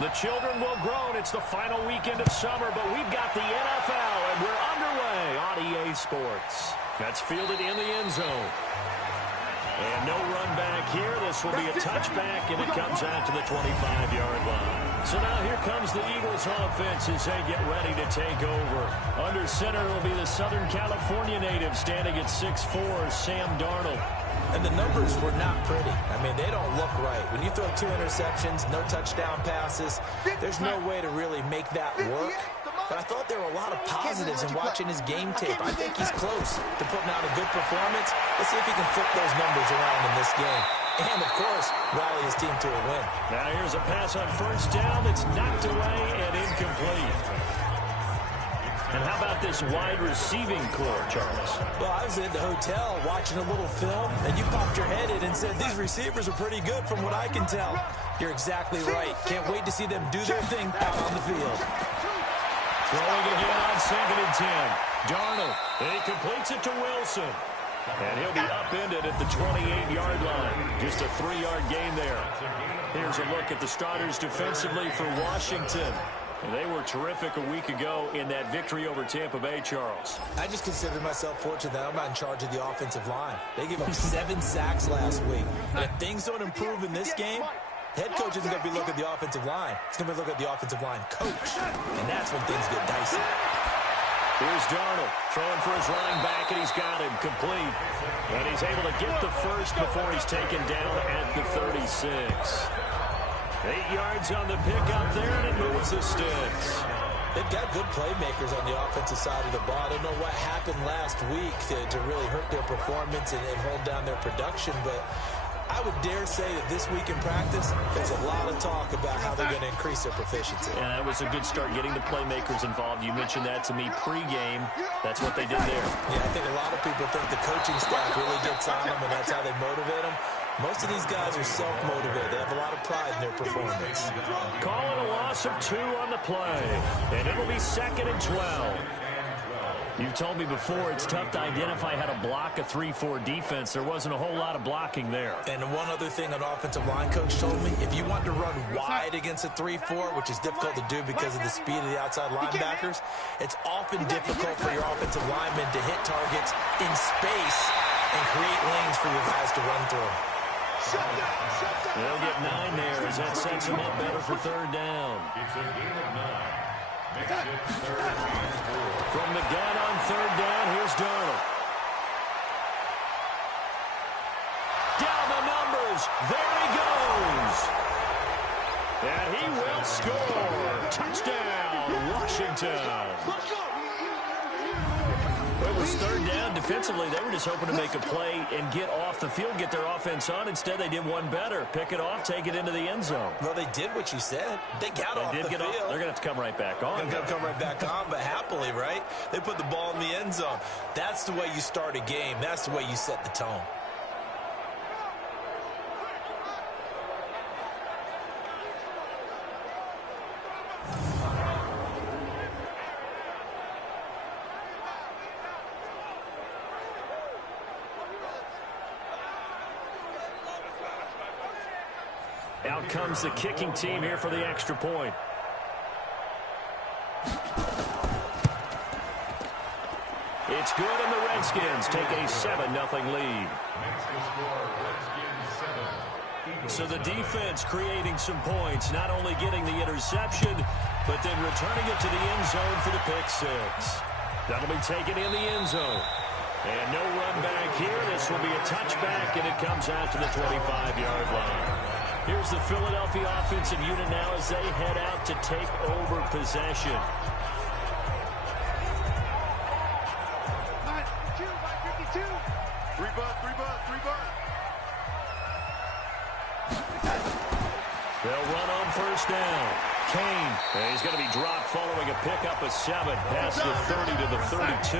The children will grow, and it's the final weekend of summer, but we've got the NFL, and we're underway on EA Sports. That's fielded in the end zone. And no run back here. This will be a touchback, and it comes out to the 25-yard line. So now here comes the Eagles offense as they get ready to take over. Under center will be the Southern California native standing at 6'4", Sam Darnold. And the numbers were not pretty. I mean, they don't look right. When you throw 2 interceptions, no touchdown passes, there's no way to really make that work. But I thought there were a lot of positives in watching his game tape. I think he's close to putting out a good performance. Let's see if he can flip those numbers around in this game. And, of course, rally his team to a win. Now here's a pass on first down that's knocked away and incomplete. And how about this wide receiving core, Charles? Well, I was at the hotel watching a little film, and you popped your head in and said, these receivers are pretty good from what I can tell. You're exactly right. Can't wait to see them do their thing out on the field. Throwing again on 2nd and 10. Darnold, he completes it to Wilson. And he'll be upended at the 28-yard line. Just a 3-yard gain there. Here's a look at the starters defensively for Washington. And they were terrific a week ago in that victory over Tampa Bay, Charles. I just consider myself fortunate that I'm not in charge of the offensive line. They gave up 7 sacks last week. And if things don't improve in this game, head coach isn't going to be looking at the offensive line. He's going to be looking at the offensive line coach. And that's when things get dicey. Here's Darnold throwing for his running back, and he's got him complete. And he's able to get the first before he's taken down at the 36. 8 yards on the pickup there, and it moves the sticks. They've got good playmakers on the offensive side of the ball. I don't know what happened last week to really hurt their performance and hold down their production, but I would dare say that this week in practice, there's a lot of talk about how they're going to increase their proficiency. Yeah, that was a good start getting the playmakers involved. You mentioned that to me pregame. That's what they did there. Yeah, I think a lot of people think the coaching staff really gets on them, and that's how they motivate them. Most of these guys are self-motivated. They have a lot of pride in their performance. Calling a loss of 2 on the play, and it'll be 2nd and 12. You've told me before it's tough to identify how to block a 3-4 defense. There wasn't a whole lot of blocking there. And one other thing an offensive line coach told me, if you want to run wide against a 3-4, which is difficult to do because of the speed of the outside linebackers, it's often difficult for your offensive linemen to hit targets in space and create lanes for your guys to run through. They'll get 9 there as that sets them up better for 3rd down. From the gun on 3rd down, here's Darnold. Down the numbers. There he goes. And he will score. Touchdown, Washington. it was third down. Defensively, they were just hoping to make a play and get off the field, get their offense on. Instead, they did one better. Pick it off, take it into the end zone. Well, they did what you said. They got off the field. They're going to have to come right back on. They're going to come right back on, but happily, right? They put the ball in the end zone. That's the way you start a game. That's the way you set the tone. Out comes the kicking team here for the extra point. It's good, and the Redskins take a 7-0 lead. So the defense creating some points, not only getting the interception, but then returning it to the end zone for the pick six. That'll be taken in the end zone. And no run back here. This will be a touchback, and it comes out to the 25-yard line. Here's the Philadelphia offensive unit now as they head out to take over possession. They'll run on first down. Kane, and he's going to be dropped following a pickup of 7 past the 30 to the 32.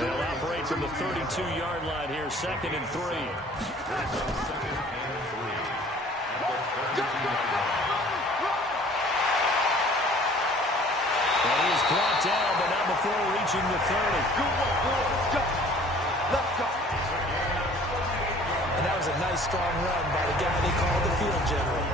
They'll operate from the 32-yard line here, 2nd and 3. And he is brought down, but not before reaching the 30. And that was a nice, strong run by the guy they called the field general.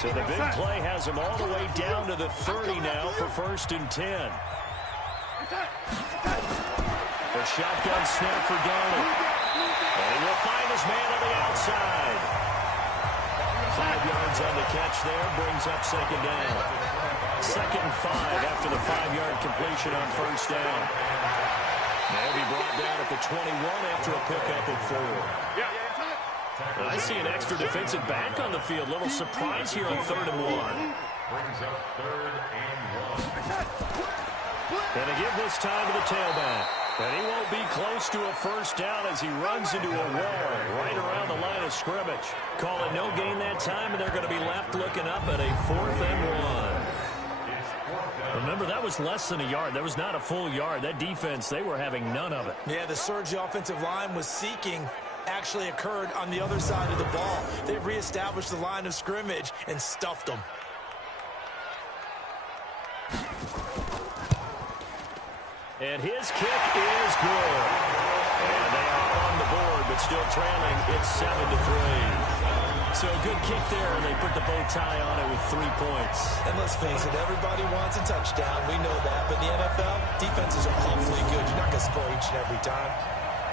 So the big play has him all the way down to the 30 now for 1st and 10. The shotgun snap for Darnold. And he will find his man on the outside. 5 yards on the catch there, brings up 2nd down. 2nd and 5 after the 5-yard completion on 1st down. They'll be brought down at the 21 after a pickup of 4. I see an extra defensive back on the field. Little surprise here on 3rd and 1. Brings up 3rd and 1. And to give this time to the tailback. And he won't be close to a first down as he runs into a wall right around the line of scrimmage. Call it no gain that time, and they're going to be left looking up at a 4th and 1. Remember, that was less than a yard. That was not a full yard. That defense, they were having none of it. Yeah, the surge the offensive line was seeking actually occurred on the other side of the ball. They reestablished the line of scrimmage and stuffed them. And his kick is good. And they are on the board, but still trailing. It's 7-3. So a good kick there, and they put the bow tie on it with 3 points. And let's face it, everybody wants a touchdown. We know that. But in the NFL, defenses are awfully good. You're not going to score each and every time.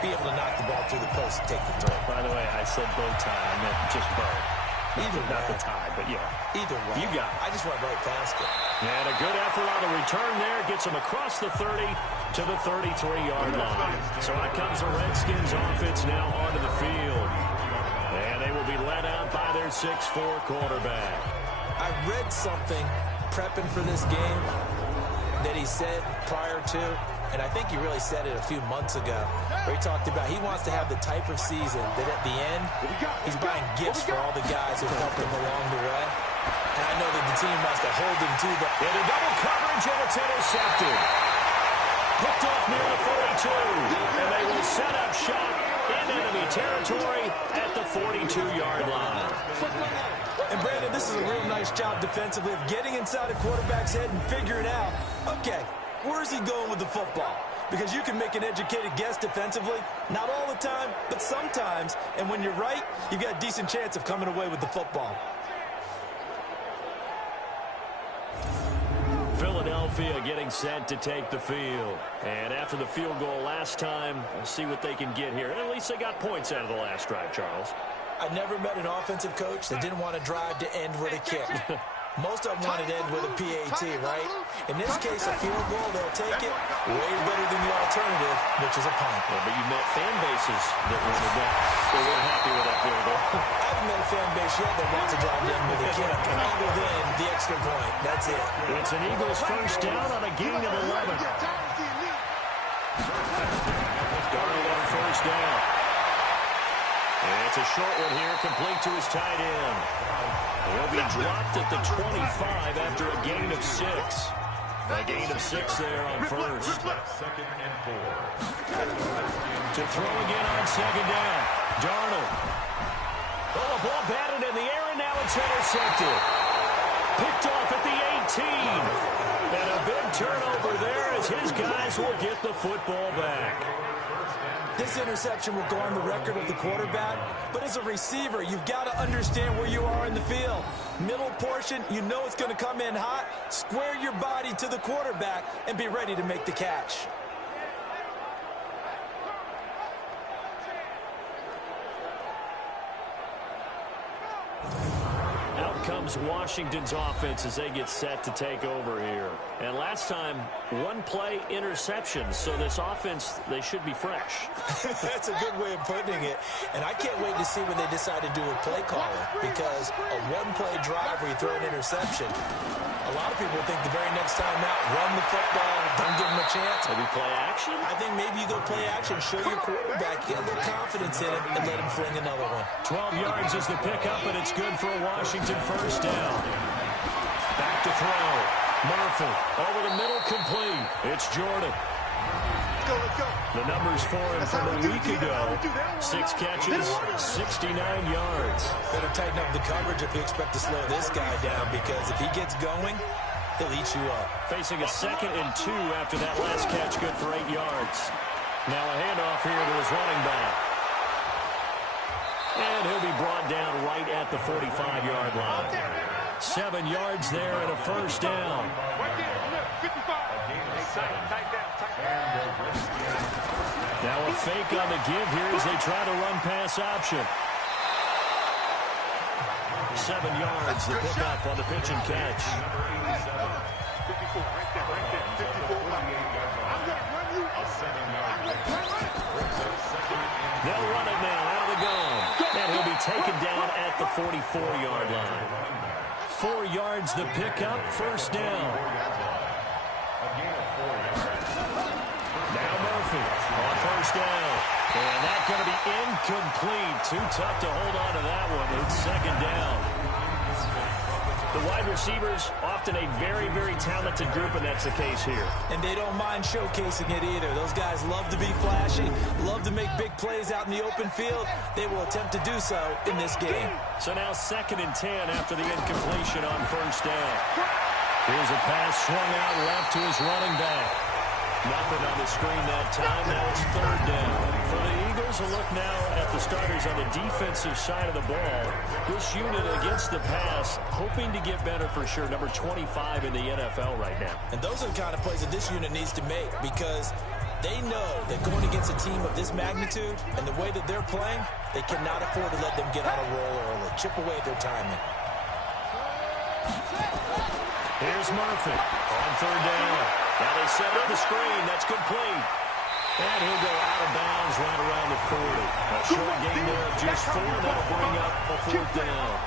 Be able to knock the ball through the post and take the throw. By the way, I said bow tie. I meant just bow. Either not way. the tie, but yeah. Either way. You got it. I just went right past it. And a good effort on the return there. Gets him across the 30 to the 33-yard line. So out comes the Redskins offense now onto the field. And they will be led out by their 6'4 quarterback. I read something prepping for this game that he said prior to, and I think he really said it a few months ago, where he talked about he wants to have the type of season that at the end, he's buying gifts for all the guys who helped him along the way. And I know that the team wants to hold him to that. Into double coverage, and it's intercepted. Picked off near the 42, and they will set up shop in enemy territory at the 42-yard line. And Brandon, this is a real nice job defensively of getting inside a quarterback's head and figuring out, okay, where's he going with the football? Because you can make an educated guess defensively, not all the time, but sometimes. And when you're right, you've got a decent chance of coming away with the football. Philadelphia getting set to take the field. And after the field goal last time, we'll see what they can get here. And at least they got points out of the last drive, Charles. I never met an offensive coach that didn't want to drive to end with a kick. Most of them want it end with a PAT, right? In this case, a field goal, they'll take it way better than the alternative, which is a punt. Yeah, but you met fan bases that wanted that. They weren't happy with that field goal. I haven't met a fan base yet that wants to drive in with a kick other than the extra point. That's it. It's an Eagles first down on a gain of 11. Darnold on first down. And it's a short one here, complete to his tight end. He'll be dropped at the 25 after a gain of 6. A gain of 6 there on first. To throw again on second down. Darnold. Oh, a ball batted in the air, and now it's intercepted. Picked off at the 18. And a big turnover there as his guys will get the football back. This interception will go on the record of the quarterback, but as a receiver, you've got to understand where you are in the field. Middle portion, you know it's going to come in hot. Square your body to the quarterback and be ready to make the catch. Comes Washington's offense as they get set to take over here. And last time, one play interception, so this offense, they should be fresh. That's a good way of putting it. And I can't wait to see what they decide to do with play calling, because a one-play drive where you throw an interception, a lot of people think the very next time out, run the football, don't give them a chance. Maybe play action? I think maybe you go play action, show your quarterback, get a little confidence in it, and let him fling another one. 12 yards is the pickup, and it's good for a Washington first down. Back to throw. Murphy over the middle, complete. It's Jordan. Let's go. The numbers for him from a week ago. 6 catches, 69 yards. Better tighten up the coverage if you expect to slow this guy down, because if he gets going, he'll eat you up. Facing a 2nd and 2 after that last catch, good for 8 yards. Now a handoff here to his running back. And he'll be brought down right at the 45-yard line. 7 yards there and a first down. Now a fake on the give here as they try to run pass option. 7 yards, the pickup on the pitch and catch. They'll run it now out of the gun. And he'll be taken down at the 44-yard line. 4 yards the pickup, first down. Now Murphy on first down. And that's going to be incomplete. Too tough to hold on to that one. It's second down. The wide receivers, often a very, very talented group, and that's the case here. And they don't mind showcasing it either. Those guys love to be flashy, love to make big plays out in the open field. They will attempt to do so in this game. So now 2nd and 10 after the incompletion on first down. Here's a pass swung out left to his running back. Nothing on the screen that time. Now it's 3rd down. For the Eagles, a look now at the starters on the defensive side of the ball. This unit against the pass, hoping to get better for sure. Number 25 in the NFL right now. And those are the kind of plays that this unit needs to make, because they know that going against a team of this magnitude and the way that they're playing, they cannot afford to let them get on a roll early. Chip away at their timing. Here's Murphy on 3rd down. Now they set up the screen. That's complete. And he'll go out of bounds right around the 40. A short gain there of just 4. That'll bring up a 4th down.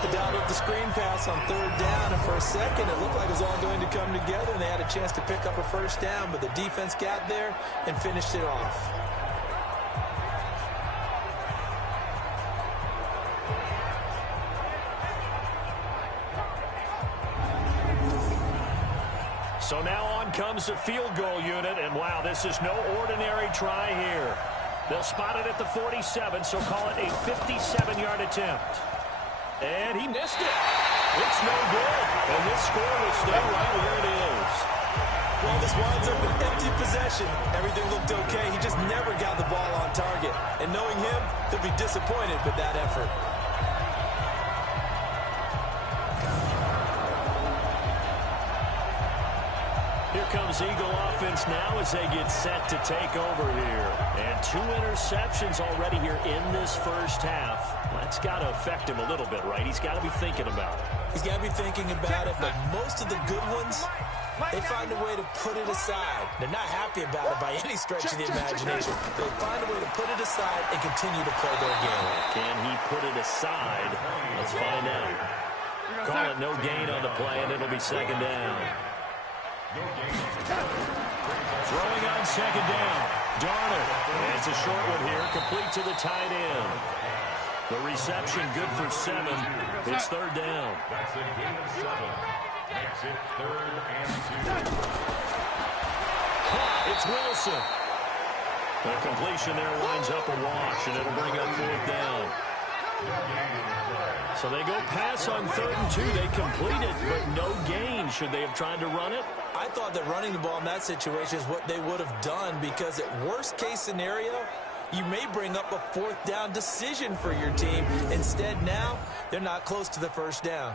They dialed up the screen pass on 3rd down, and for a second it looked like it was all going to come together, and they had a chance to pick up a first down, but the defense got there and finished it off. So now on comes the field goal unit, and wow, this is no ordinary try here. They'll spot it at the 47, so call it a 57-yard attempt. And he missed it. It's no good. And this score will stay right where it is. Well, this winds up an empty possession. Everything looked okay. He just never got the ball on target. And knowing him, he'll be disappointed with that effort. Here comes Eagle offense now as they get set to take over here. And 2 interceptions already here in this first half. That's got to affect him a little bit, right? He's got to be thinking about it. He's got to be thinking about it, but most of the good ones, they find a way to put it aside. They're not happy about it by any stretch of the imagination. They find a way to put it aside and continue to play their game. Can he put it aside? Let's find out. Call it no gain on the play, and it'll be second down. Throwing on second down. Darnold. And it's a short one here, complete to the tight end. The reception good for 7. It's third down. That's a gain of 7. Makes it 3rd and 2. Caught. It's Wilson. The completion there winds up a wash, and it'll bring up 4th down. So they go pass on 3rd and 2. They complete it, but no gain. Should they have tried to run it? I thought that running the ball in that situation is what they would have done, because at worst case scenario, you may bring up a 4th down decision for your team. Instead, now, they're not close to the first down.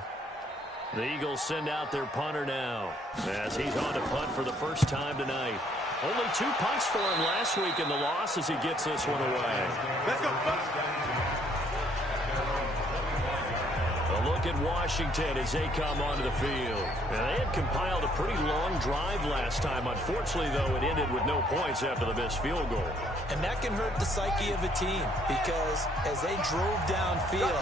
The Eagles send out their punter now as he's on to punt for the first time tonight. Only 2 punts for him last week in the loss as he gets this one away. Let's go. A look at Washington as they come onto the field. Now, they had compiled a pretty long drive last time. Unfortunately, though, it ended with no points after the missed field goal. And that can hurt the psyche of a team, because as they drove downfield,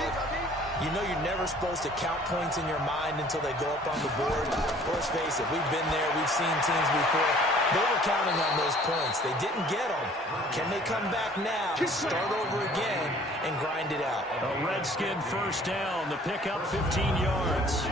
you know you're never supposed to count points in your mind until they go up on the board. Let's face it, we've been there, we've seen teams before. They were counting on those points. They didn't get them. Can they come back now, start over again, and grind it out? A Redskin first down. The pickup 15 yards.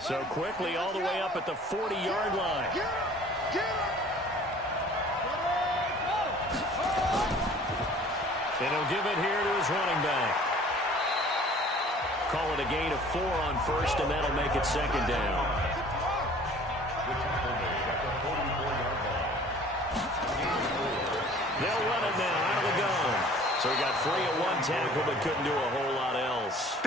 So quickly all the way up at the 40-yard line. And he'll give it here to his running back. Call it a gain of 4 on first, and that'll make it second down. They'll run it now out of the gun. So he got free at 1 tackle, but couldn't do a whole lot else.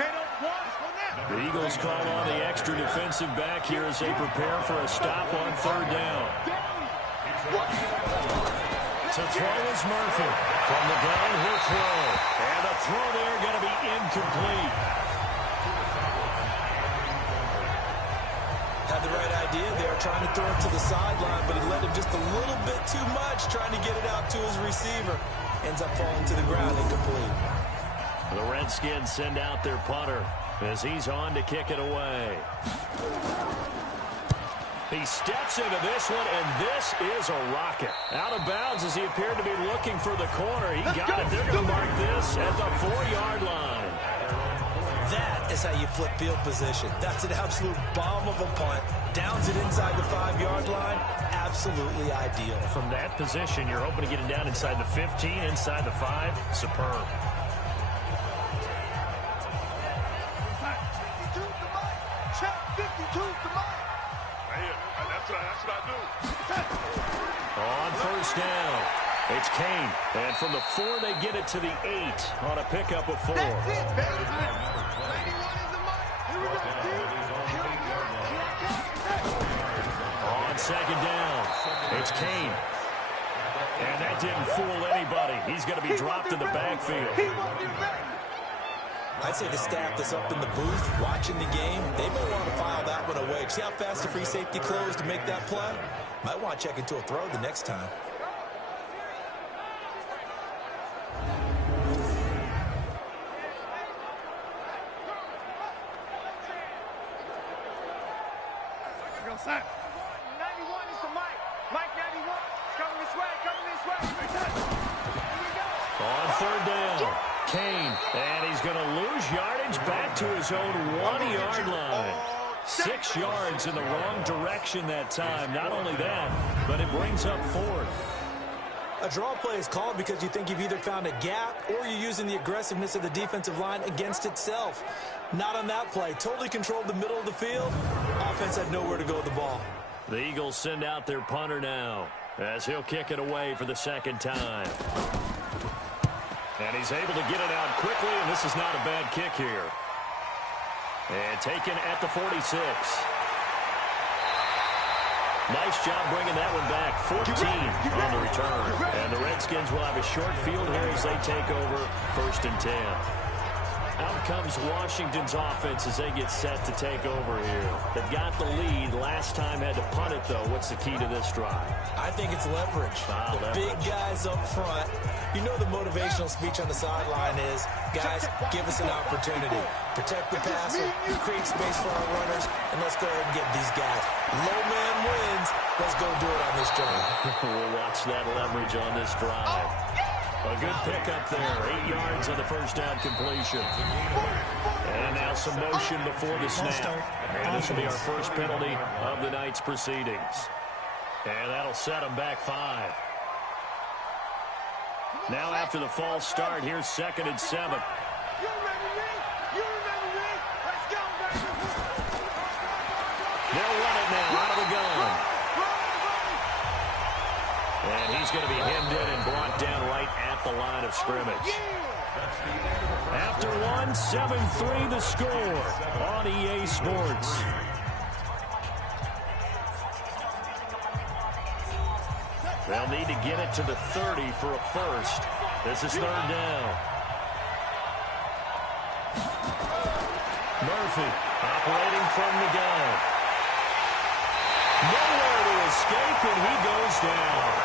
The Eagles call on the extra defensive back here as they prepare for a stop on 3rd down. To throw is Murphy. From the gun, he'll throw. And the throw there going to be incomplete. Had the right idea there, trying to throw it to the sideline, but he led him just a little bit too much, trying to get it out to his receiver. Ends up falling to the ground, incomplete. The Redskins send out their punter as he's on to kick it away. He steps into this one, and this is a rocket. Out of bounds as he appeared to be looking for the corner. He got it. They're going to mark this at the 4-yard line. That is how you flip field position. That's an absolute bomb of a punt. Downs it inside the 5-yard line. Absolutely ideal. From that position, you're hoping to get it down inside the 15, inside the 5. Superb. That's what I do. On first down, it's Kane. And from the 4, they get it to the 8 on a pickup of 4. That's it, baby. 91 is the mark. Here we go, On second down, it's Kane. And that didn't fool anybody. He's going to be dropped in the backfield. I'd say the staff that's up in the booth watching the game, they may want to file that one away. See how fast the free safety closed to make that play? Might want to check into a throw the next time. Go, Sam. 91 is the Mike. Mike 91. Coming this way, coming this way. Here we go. On third down, Kane. And he's going to lose yardage back to his own 1-yard line. 6 yards in the wrong direction that time. Not only that, but it brings up 4th. A draw play is called because you think you've either found a gap or you're using the aggressiveness of the defensive line against itself. Not on that play. Totally controlled the middle of the field. Offense had nowhere to go with the ball. The Eagles send out their punter now as he'll kick it away for the second time. And he's able to get it out quickly, and this is not a bad kick here. And taken at the 46. Nice job bringing that one back. 14 on the return. And the Redskins will have a short field here as they take over 1st and 10. Out comes Washington's offense as they get set to take over here. They've got the lead. Last time had to punt it, though. What's the key to this drive? I think it's leverage. The big guys up front. You know the motivational speech on the sideline is, guys, give us an opportunity. Protect the passer, create space for our runners, and let's go ahead and get these guys. Low man wins. Let's go do it on this drive. We'll watch that leverage on this drive. A good pickup there. 8 yards on the first down completion. And now some motion before the snap. And this will be our first penalty of the night's proceedings. And that'll set them back 5. Now after the false start, here's 2nd and 7. They'll run it now out of the gun. And he's going to be hemmed in and brought down right at the line of scrimmage. After one, 7-3 the score on EA Sports. They'll need to get it to the 30 for a first. This is 3rd down. Murphy operating from the gun. Nowhere to escape, and he goes down.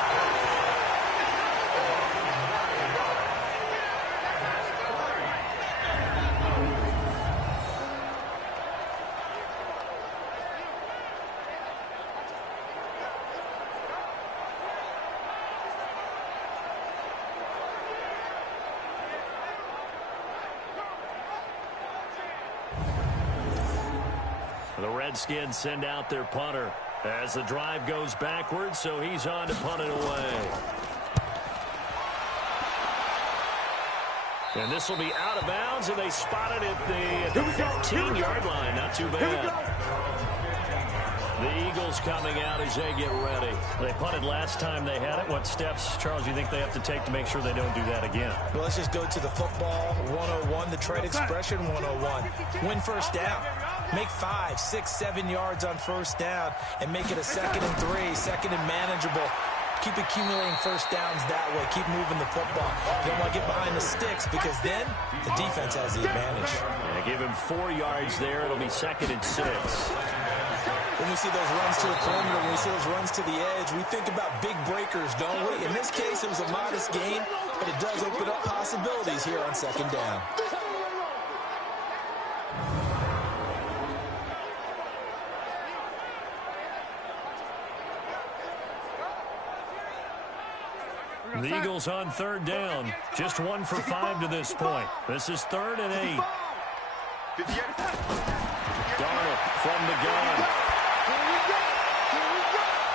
The Redskins send out their punter as the drive goes backwards, so he's on to punt it away. And this will be out of bounds, and they spot it at the 15-yard line. Not too bad. The Eagles coming out as they get ready. They punted last time they had it. What steps, Charles, do you think they have to take to make sure they don't do that again? Well, let's just go to the football 101, the trade expression 101. Win first down. Make 5, 6, 7 yards on first down and make it a 2nd and 3, 2nd and manageable. Keep accumulating first downs that way. Keep moving the football. You don't want to get behind the sticks because then the defense has the advantage. And give him 4 yards there. It'll be 2nd and 6. When we see those runs to the perimeter, when we see those runs to the edge, we think about big breakers, don't we? In this case, it was a modest gain, but it does open up possibilities here on 2nd down. The Eagles on 3rd down. Just 1 for 5 to this point. This is 3rd and 8. Darnold from the gun.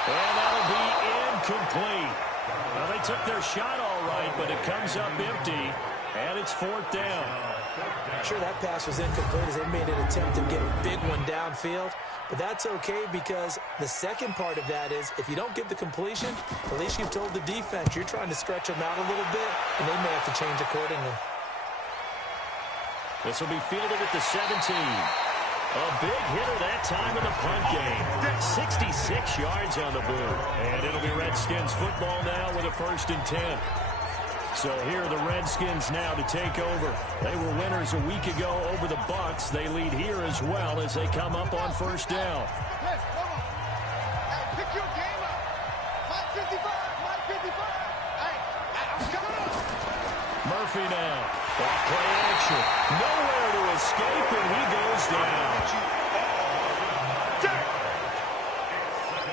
And that'll be incomplete. Well, they took their shot all right, but it comes up empty, and it's 4th down. Sure, that pass was incomplete as they made an attempt to get a big one downfield. But that's okay because the second part of that is if you don't get the completion, at least you've told the defense you're trying to stretch them out a little bit, and they may have to change accordingly. This will be fielded at the 17. A big hitter that time in the punt game. 66 yards on the boot. And it'll be Redskins football now with a 1st and 10. So here are the Redskins now to take over. They were winners a week ago over the Bucs. They lead here as well as they come up on 1st down. Pick your game up. My 55, my 55. I'm coming up. Murphy now. Off play action. Nowhere to escape, and he goes down.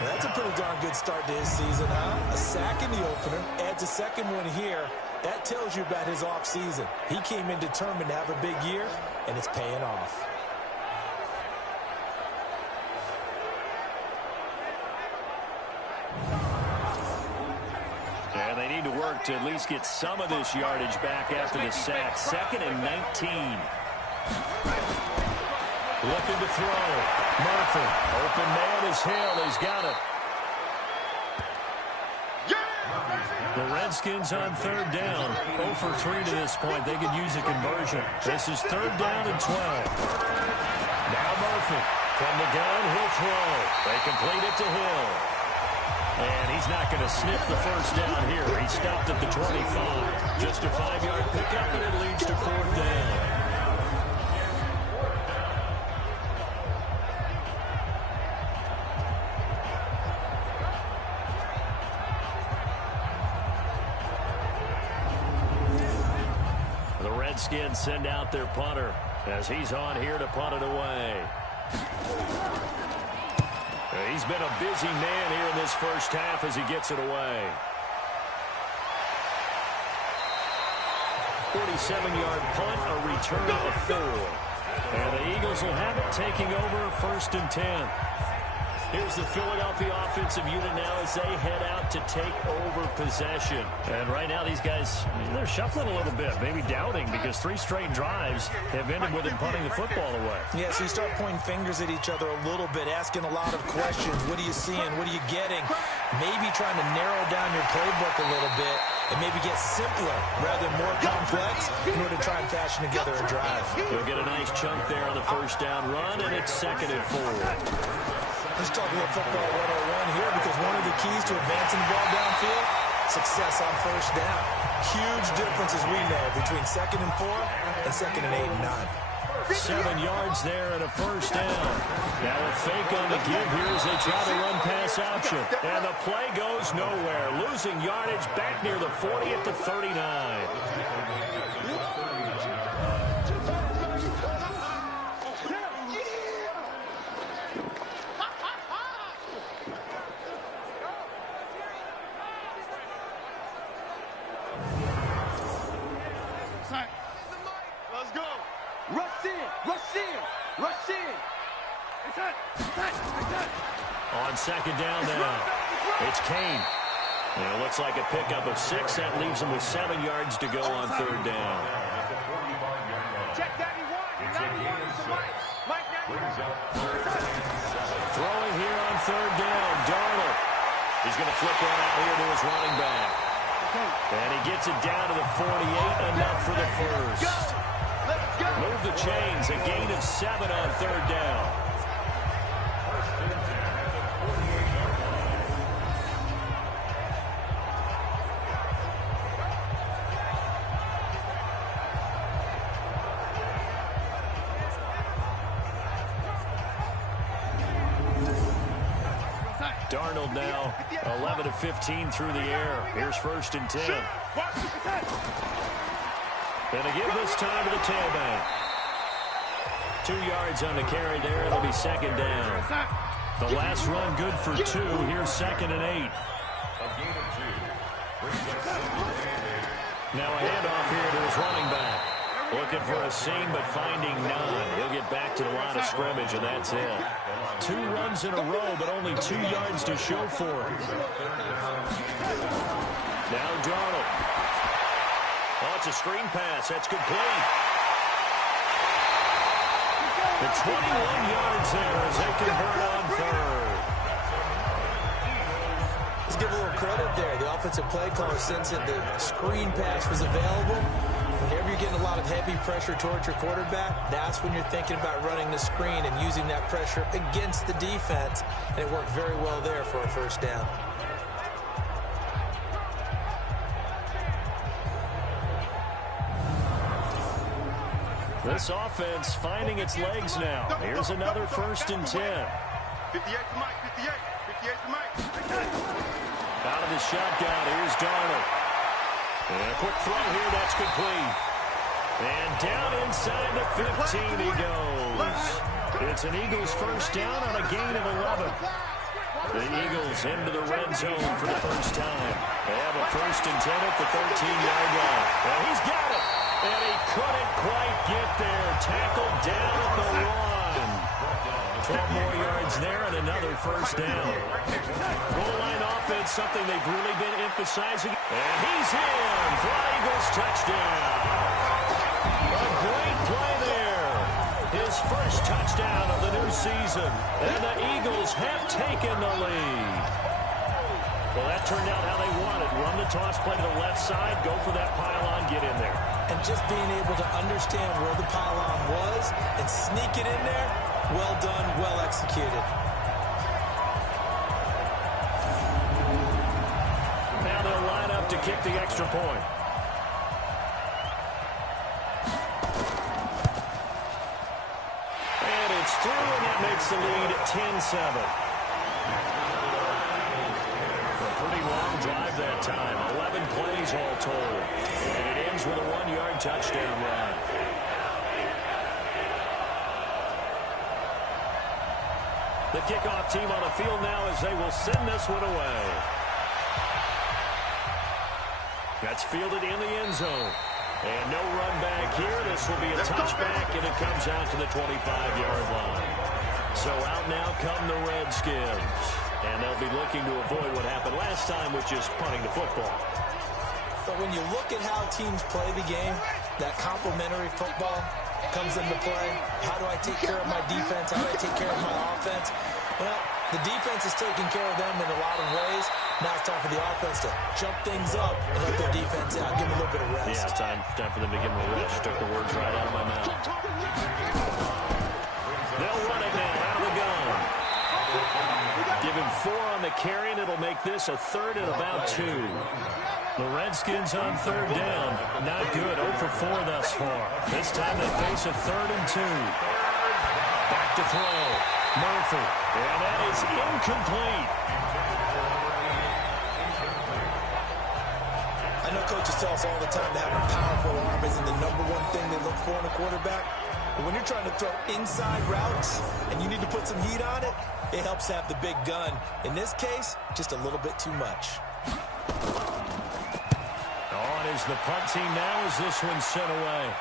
That's a pretty darn good start to his season, huh? A sack in the opener, adds a 2nd one here. That tells you about his offseason. He came in determined to have a big year, and it's paying off. And they need to work to at least get some of this yardage back after the sack. 2nd and 19. Looking to throw. Murphy. Open man is Hill. He's got it. The Redskins on third down. 0 for 3 to this point. They could use a conversion. This is third down and 12. Now Murphy. From the gun, he'll throw. They complete it to Hill. And he's not going to sniff the first down here. He stopped at the 25. Just a 5-yard pickup, and it leads to fourth down. The Redskins send out their punter as he's on here to punt it away. He's been a busy man here in this first half as he gets it away. 47-yard punt, a return of 4. And the Eagles will have it, taking over first and 10. Here's the Philadelphia offensive unit now as they head out to take over possession. And right now these guys, they're shuffling a little bit, maybe doubting, because 3 straight drives have ended with them punting the football away. Yeah, so you start pointing fingers at each other a little bit, asking a lot of questions. What are you seeing? What are you getting? Maybe trying to narrow down your playbook a little bit and maybe get simpler rather than more complex in order to try and fashion together a drive. You'll get a nice chunk there on the first down run, and it's 2nd and 4. Let's talk a little football 101 here, because one of the keys to advancing the ball downfield, success on first down. Huge difference, as we know, between 2nd and 4 and 2nd and 8 and 9. 7 yards there and a first down. Now a fake on the give here as they try to run pass option. And the play goes nowhere. Losing yardage back near the 40 at the 39. Let's go. Rush in, rush in, rush in. On 2nd down now, it's Kane. And it looks like a pickup of 6. That leaves him with 7 yards to go on 3rd down. Check 91 is to Mike. Mike 91. Throwing here on 3rd down, Darnold. He's going to flip one out here to his running back. And he gets it down to the 48, enough for the first. Move the chains, a gain of 7 on 3rd down. Darnold now 11 of 15 through the air. Here's 1st and 10. And to give this time to the tailback. 2 yards on the carry there. It'll be 2nd down. The last run good for 2. Here's 2nd and 8. Now a handoff here to his running back. Looking for a seam, but finding none. He'll get back to the line of scrimmage, and that's it. 2 runs in a row, but only 2 yards to show for it. Now Darnold. Oh, it's a screen pass. That's complete. The 21 yards there as they convert on 3rd. Let's give a little credit there. The offensive play caller, since the screen pass was available, whenever you're getting a lot of heavy pressure towards your quarterback, that's when you're thinking about running the screen and using that pressure against the defense. And it worked very well there for a first down. This offense finding its legs now. Here's another 1st and 10. 58 to Mike, 58. 58 to Mike. Out of the shotgun, here's Darnold. And a quick throw here, that's complete. And down inside the 15 he goes. It's an Eagles first down on a gain of 11. The Eagles into the red zone for the first time. They have a 1st and 10 at the 13-yard line. And he's got it. And he couldn't quite get there. Tackled down at the 1. 12 more yards there and another first down. Goal line offense, something they've really been emphasizing. And he's in for Eagles touchdown. A great play there. His first touchdown of the new season. And the Eagles have taken the lead. Well, that turned out how they wanted. Run the toss play to the left side, go for that pylon, get in there. And just being able to understand where the pylon was and sneak it in there, well done, well executed. Now they'll line up to kick the extra point. And it's through, and that makes the lead 10-7. A pretty long drive that time. 11 plays all told. And it ends with a 1-yard touchdown run. The kickoff team on the field now as they will send this one away. That's fielded in the end zone. And no run back here. This will be a touchback, and it comes out to the 25-yard line. So out now come the Redskins. And they'll be looking to avoid what happened last time, which is punting the football. But when you look at how teams play the game, that complementary football comes into play. How do I take care of my defense? How do I take care of my offense? Well, the defense is taking care of them in a lot of ways. Now it's time for the offense to jump things up and help their defense out. Give them a little bit of rest. Yeah, time for them to give them a rest. Took the words right out of my mouth. They'll run it now out of the gun. Give him 4 on the carry, and it'll make this a third and about 2. The Redskins on third down. Not good. 0 for 4 thus far. This time they face a 3rd and 2. Back to throw. Murphy. And that is incomplete. I know coaches tell us all the time that having a powerful arm isn't the #1 thing they look for in a quarterback. But when you're trying to throw inside routes and you need to put some heat on it, it helps to have the big gun. In this case, just a little bit too much. On is the punt team now as this one's sent away.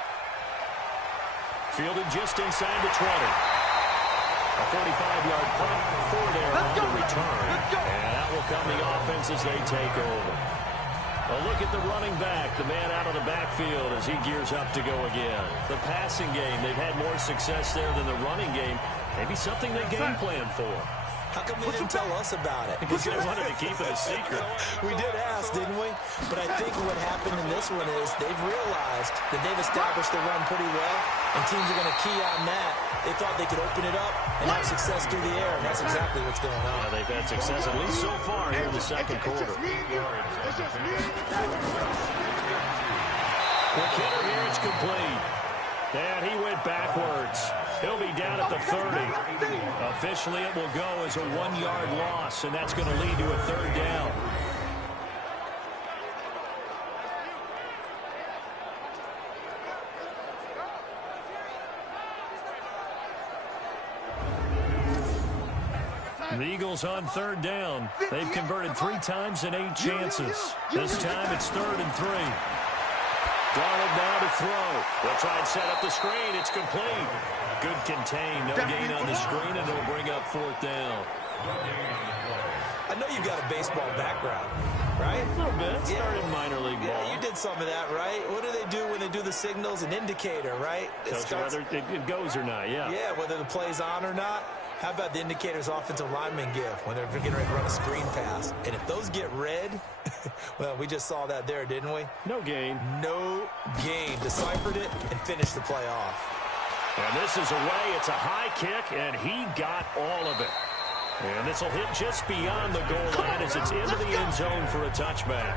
Fielded just inside the 20. A 45-yard punt, 4 there on the return. And that will come the offense as they take over. A look at the running back, the man out of the backfield as he gears up to go again. The passing game, they've had more success there than the running game. Maybe something they game plan for. How come they didn't tell us about it? Because they wanted to keep it a secret. We did ask, didn't we? But I think what happened in this one is they've realized that they've established the run pretty well, and teams are going to key on that. They thought they could open it up and have success through the air, and that's exactly what's going on. Yeah, they've had success, at least so far, here in the second quarter. The kicker here, it's complete. And he went backwards. He'll be down at the 30. Officially, it will go as a 1-yard loss, and that's going to lead to a 3rd down. The Eagles on 3rd down. They've converted 3 times in 8 chances. This time it's 3rd and 3. Darnold now to throw. They'll try and set up the screen. It's complete. Good contain. No gain on the screen, and it'll bring up 4th down. I know you've got a baseball background, right? A little bit. Started minor league ball. Yeah, you did some of that, right? What do they do when they do the signals? An indicator, right? Whether it goes or not, yeah. Yeah, whether the play's on or not. How about the indicators offensive linemen give when they're getting ready to run a screen pass? And if those get red, well, we just saw that there, didn't we? No gain. No gain. Deciphered it and finished the play off. And this is away. It's a high kick, and he got all of it. And this will hit just beyond the goal line as it's into the end zone for a touchback.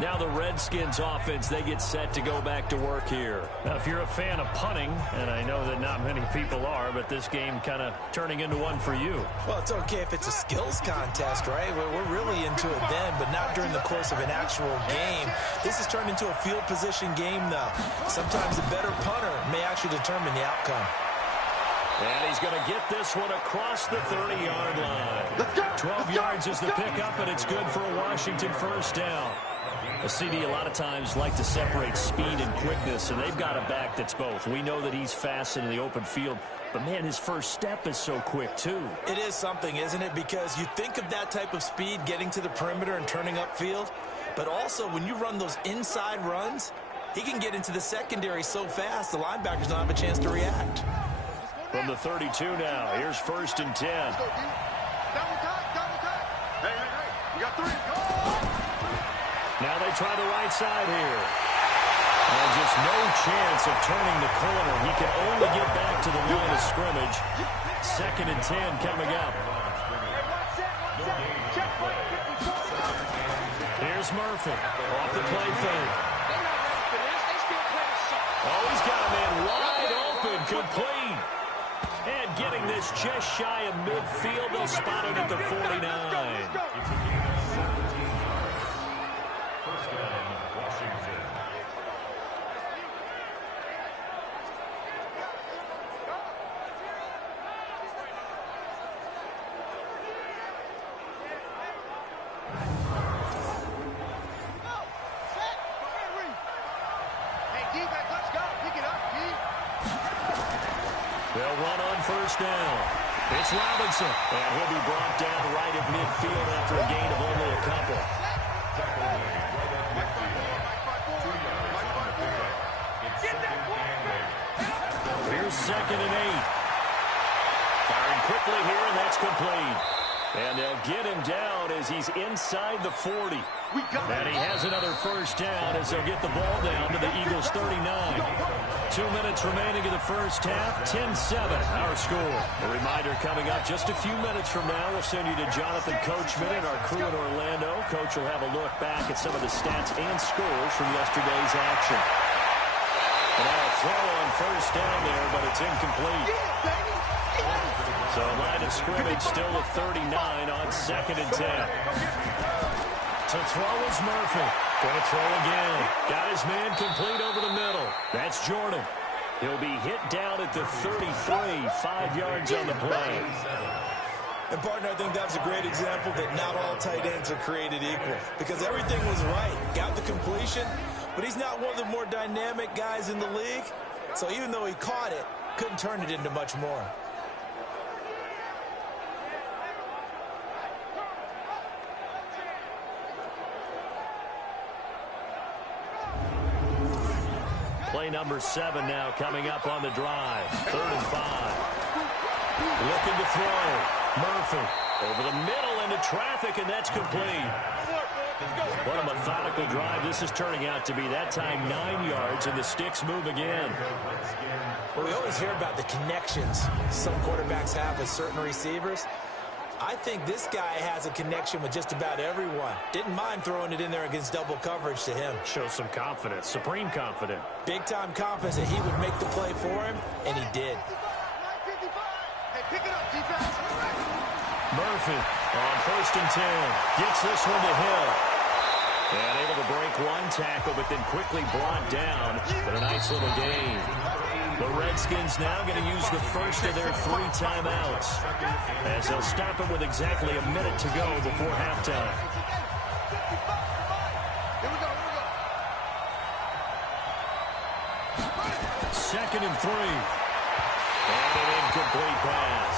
Now the Redskins offense, they get set to go back to work here. Now, if you're a fan of punting, and I know that not many people are, but this game kind of turning into one for you. Well, it's okay if it's a skills contest, right? We're really into it then, but not during the course of an actual game. This has turned into a field position game, though. Sometimes the better punter may actually determine the outcome. And he's going to get this one across the 30-yard line. 12 yards is the pickup, and it's good for a Washington first down. A CD a lot of times like to separate speed and quickness, and they've got a back that's both. We know that he's fast in the open field, but, man, his first step is so quick, too. It is something, isn't it? Because you think of that type of speed getting to the perimeter and turning upfield, but also when you run those inside runs, He can get into the secondary so fast, the linebackers don't have a chance to react. From the 32 now, here's 1st and 10. Double tight. Hey. You got 3. Go! Now they try the right side here. And just no chance of turning the corner. He can only get back to the line of scrimmage. 2nd and 10 coming up. Here's Murphy off the play fake. Oh, he's got a man wide open, complete. And getting this just shy of midfield. They'll spot it at the 49. They'll run on 1st down. It's Robinson, and he'll be brought down right at midfield after a gain of only a couple. Here's 2nd and 8. Firing quickly here, and that's complete. And they'll get him down as he's inside the 40. And he has another 1st down as they'll get the ball down to the Eagles' 39. 2 minutes remaining in the 1st half, 10-7, our score. A reminder coming up just a few minutes from now, we'll send you to Jonathan Coachman and our crew in Orlando. Coach will have a look back at some of the stats and scores from yesterday's action. And now a throw on 1st down there, but it's incomplete. So line of scrimmage still at 39 on 2nd and 10. To throw is Murphy. Going to throw again. Got his man complete over the middle. That's Jordan. He'll be hit down at the 33, 5 yards on the play. And, partner, I think that's a great example that not all tight ends are created equal. Because everything was right. Got the completion, but he's not one of the more dynamic guys in the league. So even though he caught it, couldn't turn it into much more. Play number 7 now coming up on the drive. 3rd and 5. Looking to throw. Murphy over the middle into traffic, and that's complete. What a methodical drive this is turning out to be. That time 9 yards, and the sticks move again. Well, we always hear about the connections some quarterbacks have with certain receivers. I think this guy has a connection with just about everyone. Didn't mind throwing it in there against double coverage to him. Shows some confidence, supreme confidence. Big-time confidence that he would make the play for him, and he did. Murphy on 1st and 10. Gets this one to Hill. And able to break one tackle, but then quickly brought down. But a nice little gain. The Redskins now going to use the first of their 3 timeouts, as they'll stop it with exactly a minute to go before halftime. 2nd and 3. And an incomplete pass.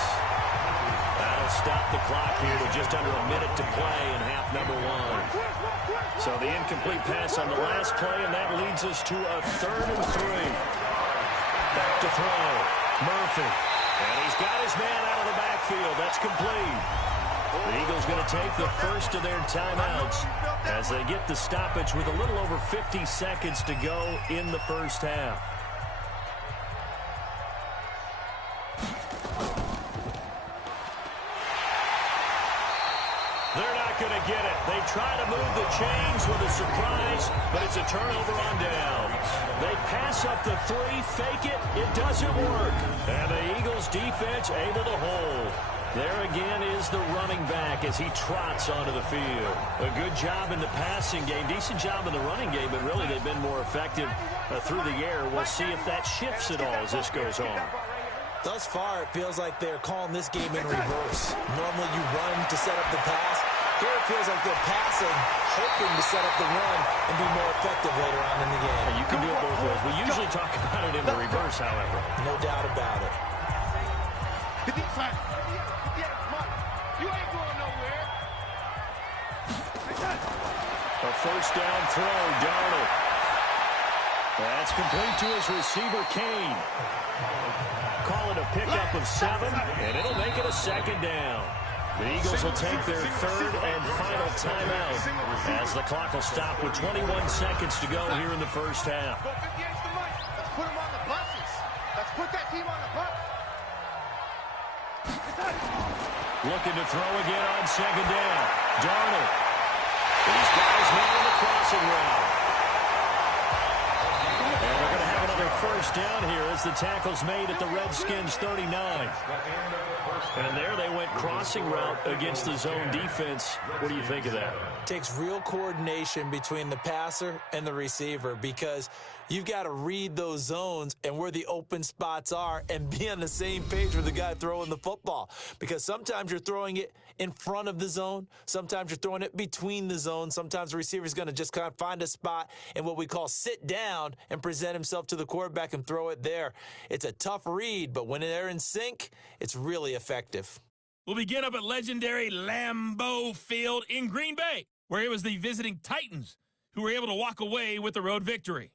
That'll stop the clock here with just under a minute to play in half number 1. So the incomplete pass on the last play, and that leads us to a 3rd and 3. Back to throw. Murphy. And he's got his man out of the backfield. That's complete. The Eagles going to take the first of their timeouts as they get the stoppage with a little over 50 seconds to go in the first half. They're not going to get it. They try to move the chains with a surprise, but it's a turnover on downs. They pass up the 3, fake it. It doesn't work. And the Eagles defense able to hold. There again is the running back as he trots onto the field. A good job in the passing game. Decent job in the running game, but really they've been more effective through the air. We'll see if that shifts at all as this goes on. Thus far, it feels like they're calling this game in reverse. Normally you run to set up the pass. Here it feels like they're passing, hoping to set up the run and be more effective later on in the game. And you can do it both ways. We usually talk about it in the reverse, however. No doubt about it. You ain't going nowhere. A 1st down throw, Darnold. That's complete to his receiver, Kane. Call it a pickup of 7, and it'll make it a 2nd down. The Eagles will take their 3rd and final timeout as the clock will stop with 21 seconds to go here in the first half. Let's put them on the buses. Let's put that team on the bus. Looking to throw again on 2nd down. Darnold. These guys man on the crossing route. And they're going to have another 1st down here as the tackle's made at the Redskins 39. And there they went crossing route against the zone defense. What do you think of that? Takes real coordination between the passer and the receiver because you've got to read those zones and where the open spots are and be on the same page with the guy throwing the football. Because sometimes you're throwing it in front of the zone. Sometimes you're throwing it between the zones. Sometimes the receiver is going to just kind of find a spot and what we call sit down and present himself to the quarterback and throw it there. It's a tough read, but when they're in sync, it's really effective. We'll begin up at legendary Lambeau Field in Green Bay, where it was the visiting Titans who were able to walk away with the road victory.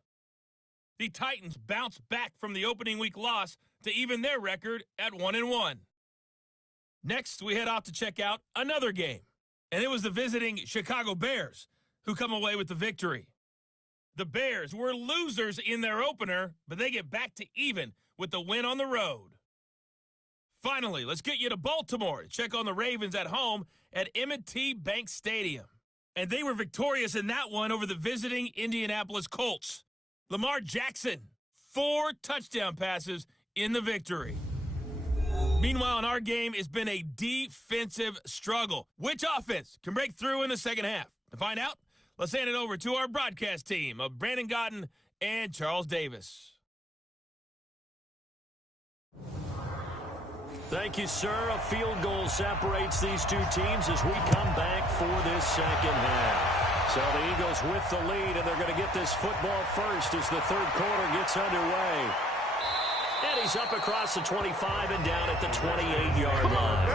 The Titans bounced back from the opening week loss to even their record at 1-1. Next, we head off to check out another game, and it was the visiting Chicago Bears who come away with the victory. The Bears were losers in their opener, but they get back to even with the win on the road. Finally, let's get you to Baltimore to check on the Ravens at home at M&T Bank Stadium. And they were victorious in that one over the visiting Indianapolis Colts. Lamar Jackson, 4 touchdown passes in the victory. Meanwhile, in our game, it's been a defensive struggle. Which offense can break through in the second half? To find out, let's hand it over to our broadcast team of Brandon Godden and Charles Davis. Thank you, sir. A field goal separates these two teams as we come back for this second half. So the Eagles with the lead, and they're going to get this football first as the 3rd quarter gets underway. And he's up across the 25 and down at the 28-yard line.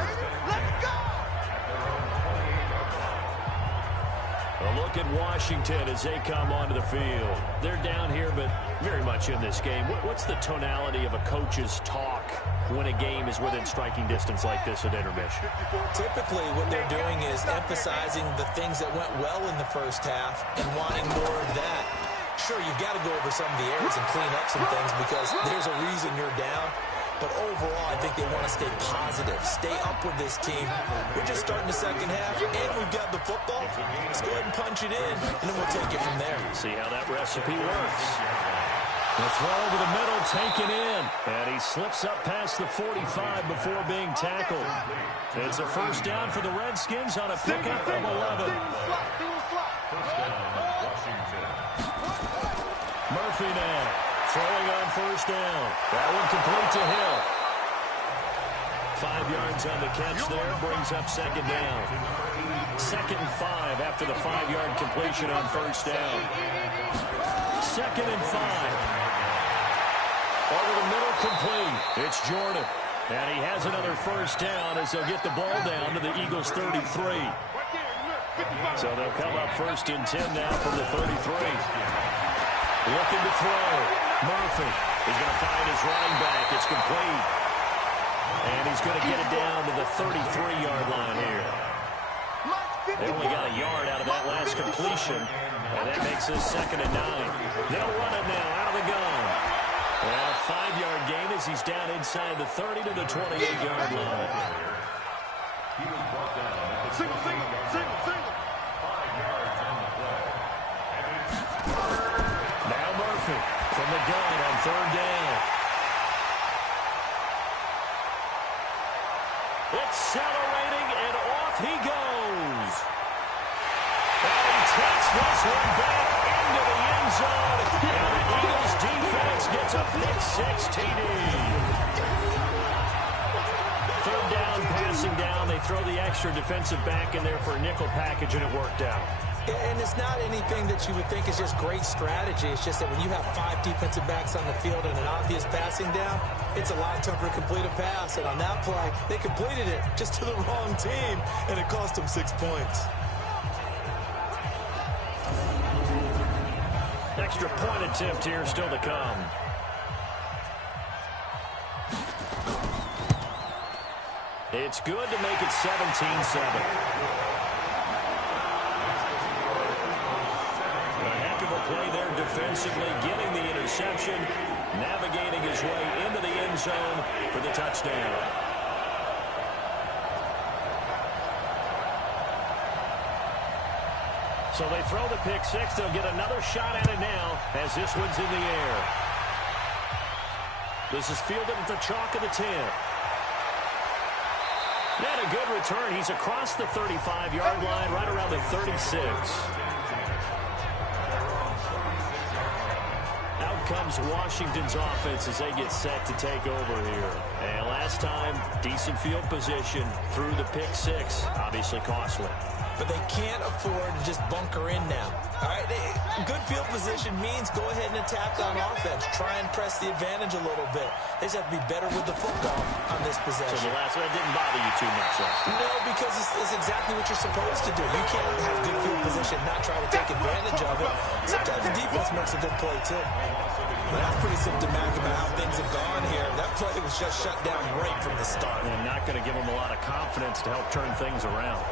Let's go! A look at Washington as they come onto the field. They're down here, but very much in this game. What's the tonality of a coach's talk when a game is within striking distance like this at intermission? Typically, what they're doing is emphasizing the things that went well in the first half and wanting more of that. Sure, you've got to go over some of the errors and clean up some things because there's a reason you're down. But overall, I think they want to stay positive, stay up with this team. We're just starting the second half, and we've got the football. Let's go ahead and punch it in, and then we'll take it from there. See how that recipe works. The throw over the middle, taken in. And he slips up past the 45 before being tackled. It's a 1st down for the Redskins on a pickup of 11. Murphy now. Throwing on 1st down. That one complete to Hill. 5 yards on the catch there. Brings up 2nd down. 2nd and 5 after the 5-yard completion on 1st down. 2nd and 5. Over the middle, complete. It's Jordan. And he has another 1st down as they'll get the ball down to the Eagles' 33. So they'll come up 1st and 10 now from the 33. Looking to throw. Murphy is going to find his running back. It's complete. And he's going to get it down to the 33-yard line here. They only got a yard out of that last completion. And that makes this 2nd and 9. They'll run it now out of the gun. And a 5-yard gain as he's down inside the 30 to the 28-yard line. Single. 5 yards on the play. Now Murphy from the gun on 3rd down. Accelerating, and off he goes. And he takes this one back into the end zone. And the Eagles defense gets a pick-6 TD. 3rd down, passing down. They throw the extra defensive back in there for a nickel package, and it worked out. And it's not anything that you would think is just great strategy. It's just that when you have 5 defensive backs on the field and an obvious passing down, it's a lot tougher to complete a pass. And on that play, they completed it just to the wrong team, and it cost them 6 points. extra point attempt here still to come. It's good to make it 17-7. Play there defensively, getting the interception, navigating his way into the end zone for the touchdown. So they throw the pick six. They'll get another shot at it now as this one's in the air. This is fielded at the chalk of the 10. And a good return. He's across the 35-yard line, right around the 36. Comes Washington's offense as they get set to take over here. And last time, decent field position through the pick six. Obviously costly. But they can't afford to just bunker in now. All right, good field position means go ahead and attack on offense. Try and press the advantage a little bit. They just have to be better with the football on this possession. So the last one didn't bother you too much, though? No, because it's exactly what you're supposed to do. You can't have good field position, not try to take advantage of it. Sometimes the defense makes a good play, too. But that's pretty symptomatic about how things have gone here. That play was just shut down right from the start. And not going to give them a lot of confidence to help turn things around.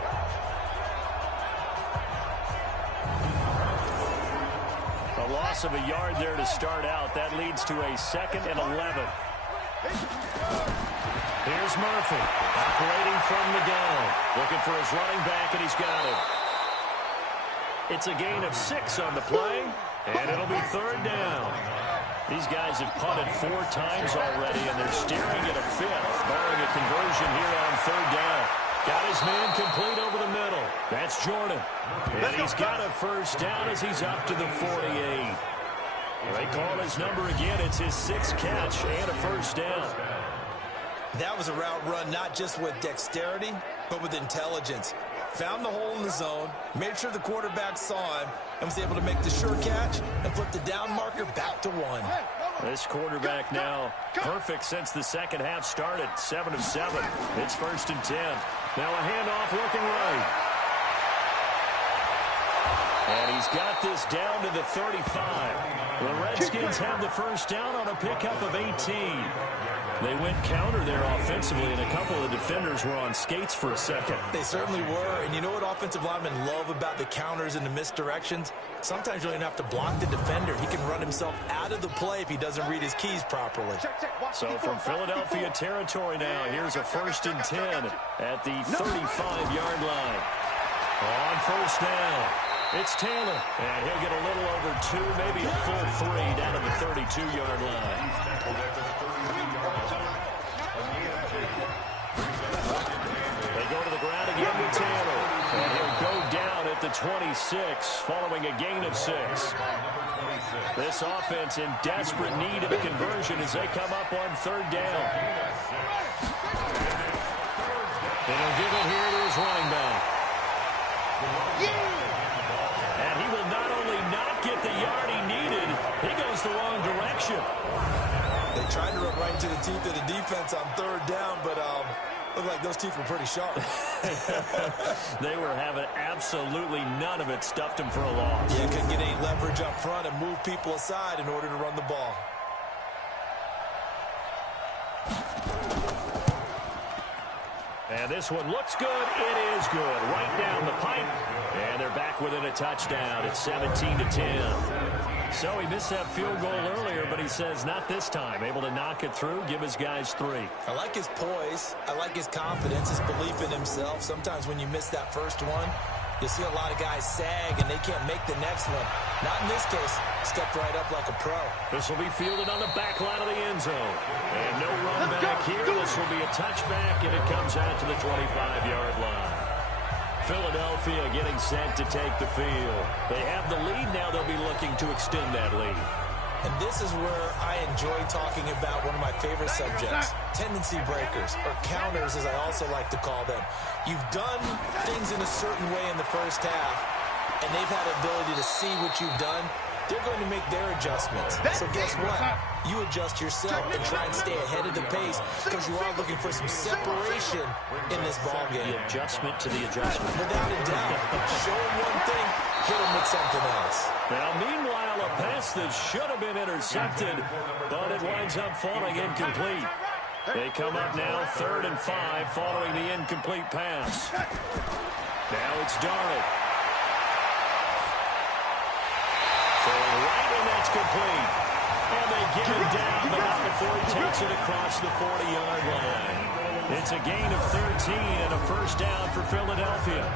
A loss of a yard there to start out. That leads to a 2nd and 11. Here's Murphy, operating from the gun. Looking for his running back, and he's got it. It's a gain of 6 on the play, and it'll be 3rd down. These guys have punted 4 times already, and they're staring at a 5th, barring a conversion here on 3rd down. Got his man complete over the middle. That's Jordan. And he's got a 1st down as he's up to the 48. They call his number again. It's his 6th catch and a 1st down. That was a route run not just with dexterity, but with intelligence. Found the hole in the zone, made sure the quarterback saw him, and was able to make the sure catch and flip the down marker back to 1. This quarterback now perfect since the second half started. 7 of 7. It's 1st and 10. Now a handoff looking right. And he's got this down to the 35. The Redskins have the 1st down on a pickup of 18. They went counter there offensively, and a couple of defenders were on skates for a second. They certainly were, and you know what offensive linemen love about the counters and the misdirections? Sometimes you don't even have to block the defender. He can run himself out of the play if he doesn't read his keys properly. So from Philadelphia territory now, here's a 1st and 10 at the 35-yard line. On 1st down, it's Taylor, and he'll get a little over 2, maybe a full 3 down to the 32-yard line. They go to the ground again with Taylor, and he'll go down at the 26 following a gain of 6. This offense in desperate need of a conversion as they come up on 3rd down. And he'll give it here to his running back. And he will not only not get the yard he needed, he goes the wrong direction. They tried to run right into the teeth of the defense on 3rd down, but looked like those teeth were pretty sharp. They were having absolutely none of it. Stuffed him for a loss. Yeah, couldn't get any leverage up front and move people aside in order to run the ball. And this one looks good. It is good. Right down the pipe. And they're back within a touchdown. It's 17-10. So he missed that field goal earlier, but he says not this time. Able to knock it through, give his guys 3. I like his poise. I like his confidence, his belief in himself. Sometimes when you miss that first one, you see a lot of guys sag and they can't make the next one. Not in this case. Stepped right up like a pro. This will be fielded on the back line of the end zone. And no run back here. This will be a touchback, and it comes out to the 25-yard line. Philadelphia getting set to take the field. They have the lead now. They'll be looking to extend that lead. And this is where I enjoy talking about one of my favorite subjects, tendency breakers, or counters as I also like to call them. You've done things in a certain way in the first half, and they've had the ability to see what you've done. they're going to make their adjustments. So guess what? You adjust yourself and try and stay ahead of the pace because you are looking for some separation in this ball game. The adjustment to the adjustment. Without a doubt. Show them one thing, hit them with something else. Now, meanwhile, a pass that should have been intercepted, but it winds up falling incomplete. They come up now 3rd and 5 following the incomplete pass. Now it's Darnold. Throwing right, and that's complete. And they get it down, but not before he takes it across the 40-yard line. It's a gain of 13 and a first down for Philadelphia.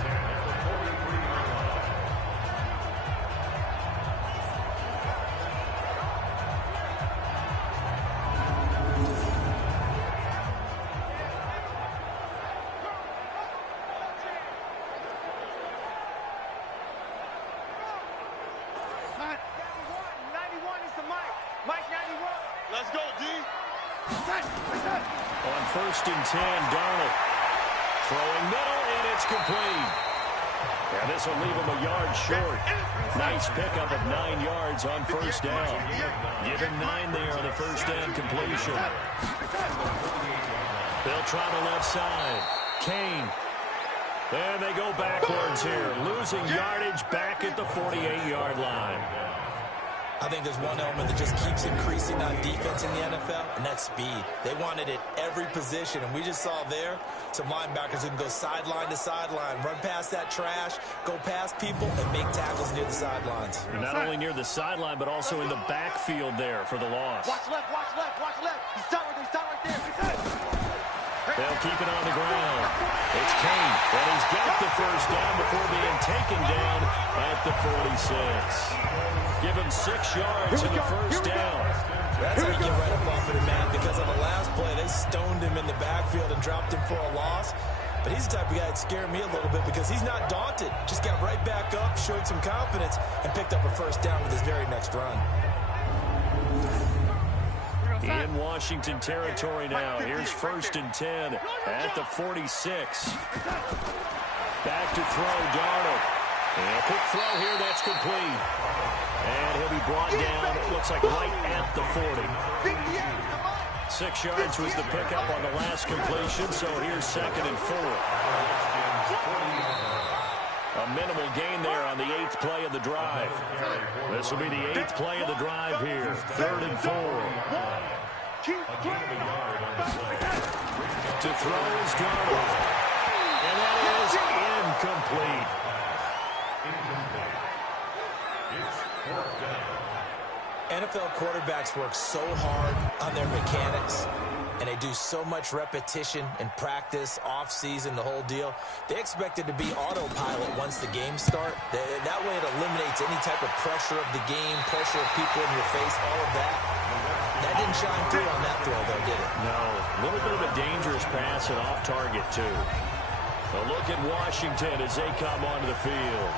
On 1st and 10, Darnold throwing middle, and it's complete. And this will leave him a yard short. Nice pickup of 9 yards on first down. Give him 9 there on the first down completion. They'll try the left side. Kane. And they go backwards here, losing yardage back at the 48-yard line. I think there's one element that just keeps increasing on defense in the NFL, and that's speed. They want it at every position, and we just saw there some linebackers who can go sideline to sideline, run past that trash, go past people, and make tackles near the sidelines. And not only near the sideline, but also in the backfield there for the loss. Watch left, watch left, watch left. He's stop right there. They'll keep it on the ground. It's Kane, and he's got the first down before being taken down at the 46. Give him 6 yards in the first down. That's how you get right up off of him, man, because on the last play, they stoned him in the backfield and dropped him for a loss. But he's the type of guy that scared me a little bit because he's not daunted. Just got right back up, showed some confidence, and picked up a first down with his very next run. In Washington territory now. Here's 1st and 10 at the 46. Back to throw, Darnold. And a quick throw here, that's complete. And he'll be brought down, it looks like right at the 40. 6 yards was the pickup on the last completion, so here's 2nd and 4. A minimal gain there on the 8th play of the drive. This will be the 8th play of the drive here. 3rd and 4. To throw is Darnold. And that is incomplete. NFL quarterbacks work so hard on their mechanics, and they do so much repetition and practice, off-season, the whole deal. They expect it to be autopilot once the games start. That way it eliminates any type of pressure of the game, pressure of people in your face, all of that. That didn't shine through on that throw, though, did it? No, a little bit of a dangerous pass and off target, too. A look at Washington as they come onto the field.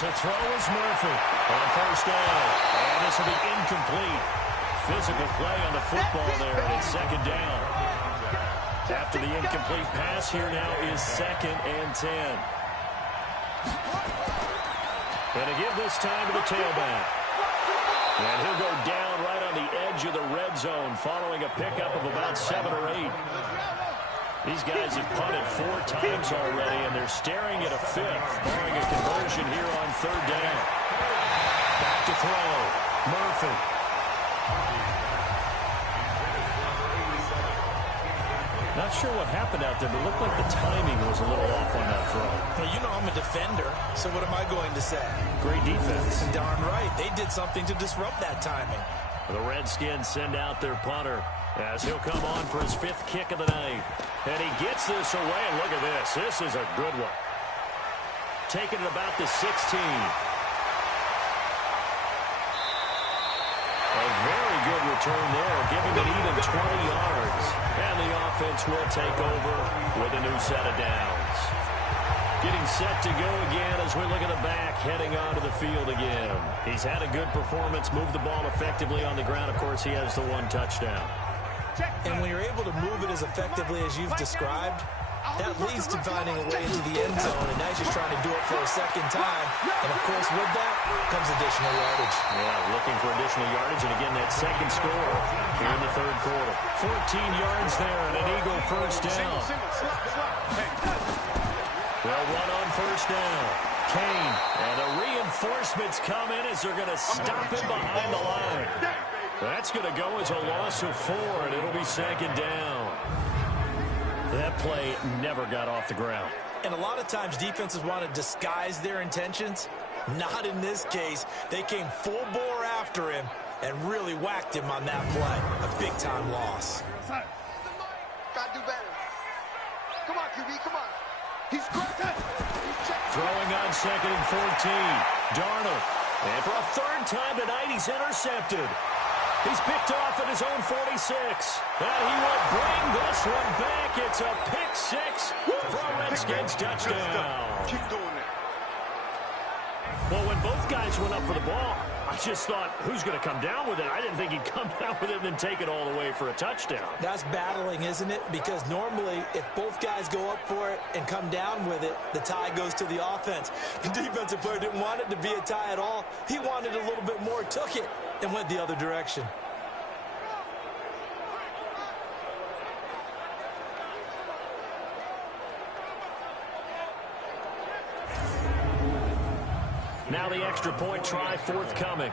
To throw is Murphy on first down. And this will be incomplete. Physical play on the football there, and it's 2nd down. After the incomplete pass, here now is 2nd and 10. And to give this time to the tailback. And he'll go down right on the edge of the red zone following a pickup of about 7 or 8. These guys have punted 4 times already, and they're staring at a 5th, barring a conversion here on 3rd down. Back to throw. Murphy. Not sure what happened out there, but it looked like the timing was a little off on that throw. Hey, you know I'm a defender, so what am I going to say? Great defense. Darn right. They did something to disrupt that timing. The Redskins send out their punter as he'll come on for his 5th kick of the night. And he gets this away, and look at this. This is a good one. Taking it about the 16. A very good return there, giving it even 20 yards. And the offense will take over with a new set of downs. Getting set to go again as we look at the back, heading onto the field again. He's had a good performance, moved the ball effectively on the ground. Of course, he has the one touchdown. And when you're able to move it as effectively as you've described, that leads to finding a way into the end zone, and now he's just trying to do it for a second time. And, of course, with that comes additional yardage. Yeah, looking for additional yardage, and again, that second score here in the third quarter. 14 yards there, and an Eagle first down. They'll run on first down. Kane, and the reinforcements come in as they're going to stop him behind the line. That's going to go as a loss of 4, and it'll be second down. That play never got off the ground. And a lot of times defenses want to disguise their intentions. Not in this case. They came full bore after him and really whacked him on that play. A big-time loss. Gotta do better. Come on, QB, come on. He's great. Throwing on second and 14. Darnold. And for a third time tonight, he's intercepted. He's picked off at his own 46. And he will bring this one back. It's a pick 6 for a Redskins touchdown. Keep doing that. Well, when both guys went up for the ball, I just thought, who's going to come down with it? I didn't think he'd come down with it and then take it all the way for a touchdown. That's battling, isn't it? Because normally, if both guys go up for it and come down with it, the tie goes to the offense. The defensive player didn't want it to be a tie at all. He wanted a little bit more, took it, and went the other direction. Now the extra point try forthcoming.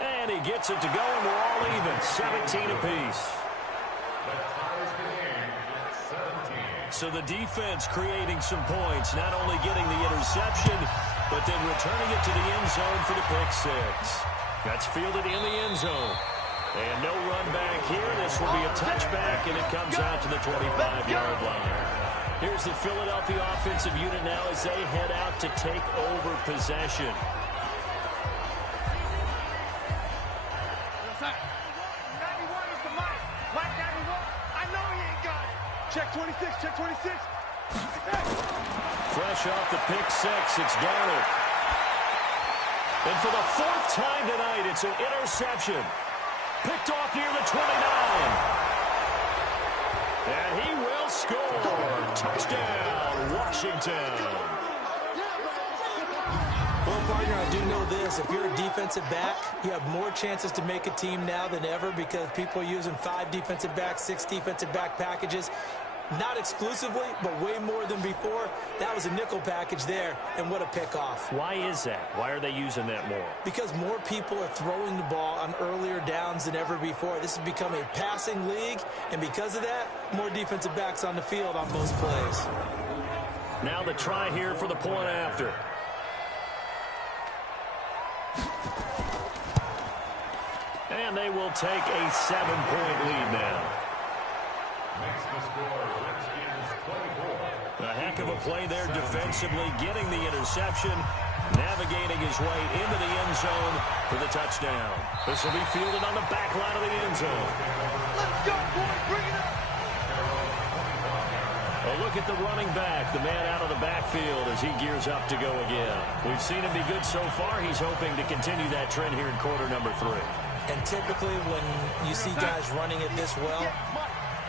And he gets it to go, and we're all even. 17 apiece. So the defense creating some points, not only getting the interception, but then returning it to the end zone for the pick 6. That's fielded in the end zone. And no run back here. This will be a touchback, and it comes out to the 25-yard line. Here's the Philadelphia offensive unit now as they head out to take over possession. Check 26, check 26. Fresh off the pick 6, it's Darnold. And for the 4th time tonight, it's an interception. Picked off near the 29. And he will score. Touchdown, Washington. Well, partner, I do know this. If you're a defensive back, you have more chances to make a team now than ever because people are using 5 defensive backs, 6 defensive back packages. Not exclusively, but way more than before. That was a nickel package there, and what a pickoff. Why is that? Why are they using that more? Because more people are throwing the ball on earlier downs than ever before. This has become a passing league, and because of that, more defensive backs on the field on most plays. Now the try here for the point after. And they will take a 7-point lead now. A heck of a play there defensively, getting the interception, navigating his way into the end zone for the touchdown. This will be fielded on the back line of the end zone. Let's go, boys. Bring it up. A look at the running back, the man out of the backfield as he gears up to go again. We've seen him be good so far. He's hoping to continue that trend here in quarter number 3. And typically when you see guys running it this well,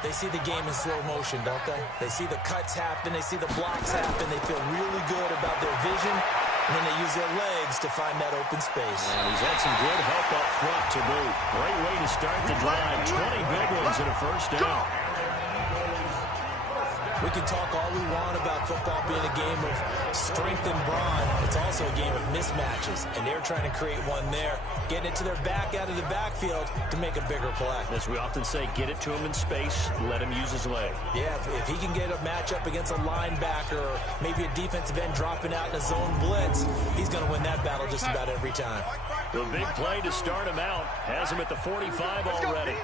they see the game in slow motion, don't they? They see the cuts happen. They see the blocks happen. They feel really good about their vision. And then they use their legs to find that open space. And he's had some good help up front to boot. Great way to start the drive. 20 big ones and a first down. We can talk all we want about football being a game of strength and brawn. It's also a game of mismatches, and they're trying to create one there, getting it to their back out of the backfield to make a bigger play. As we often say, get it to him in space, let him use his leg. Yeah, if he can get a matchup against a linebacker or maybe a defensive end dropping out in a zone blitz, he's going to win that battle just about every time. The big play to start him out has him at the 45 already.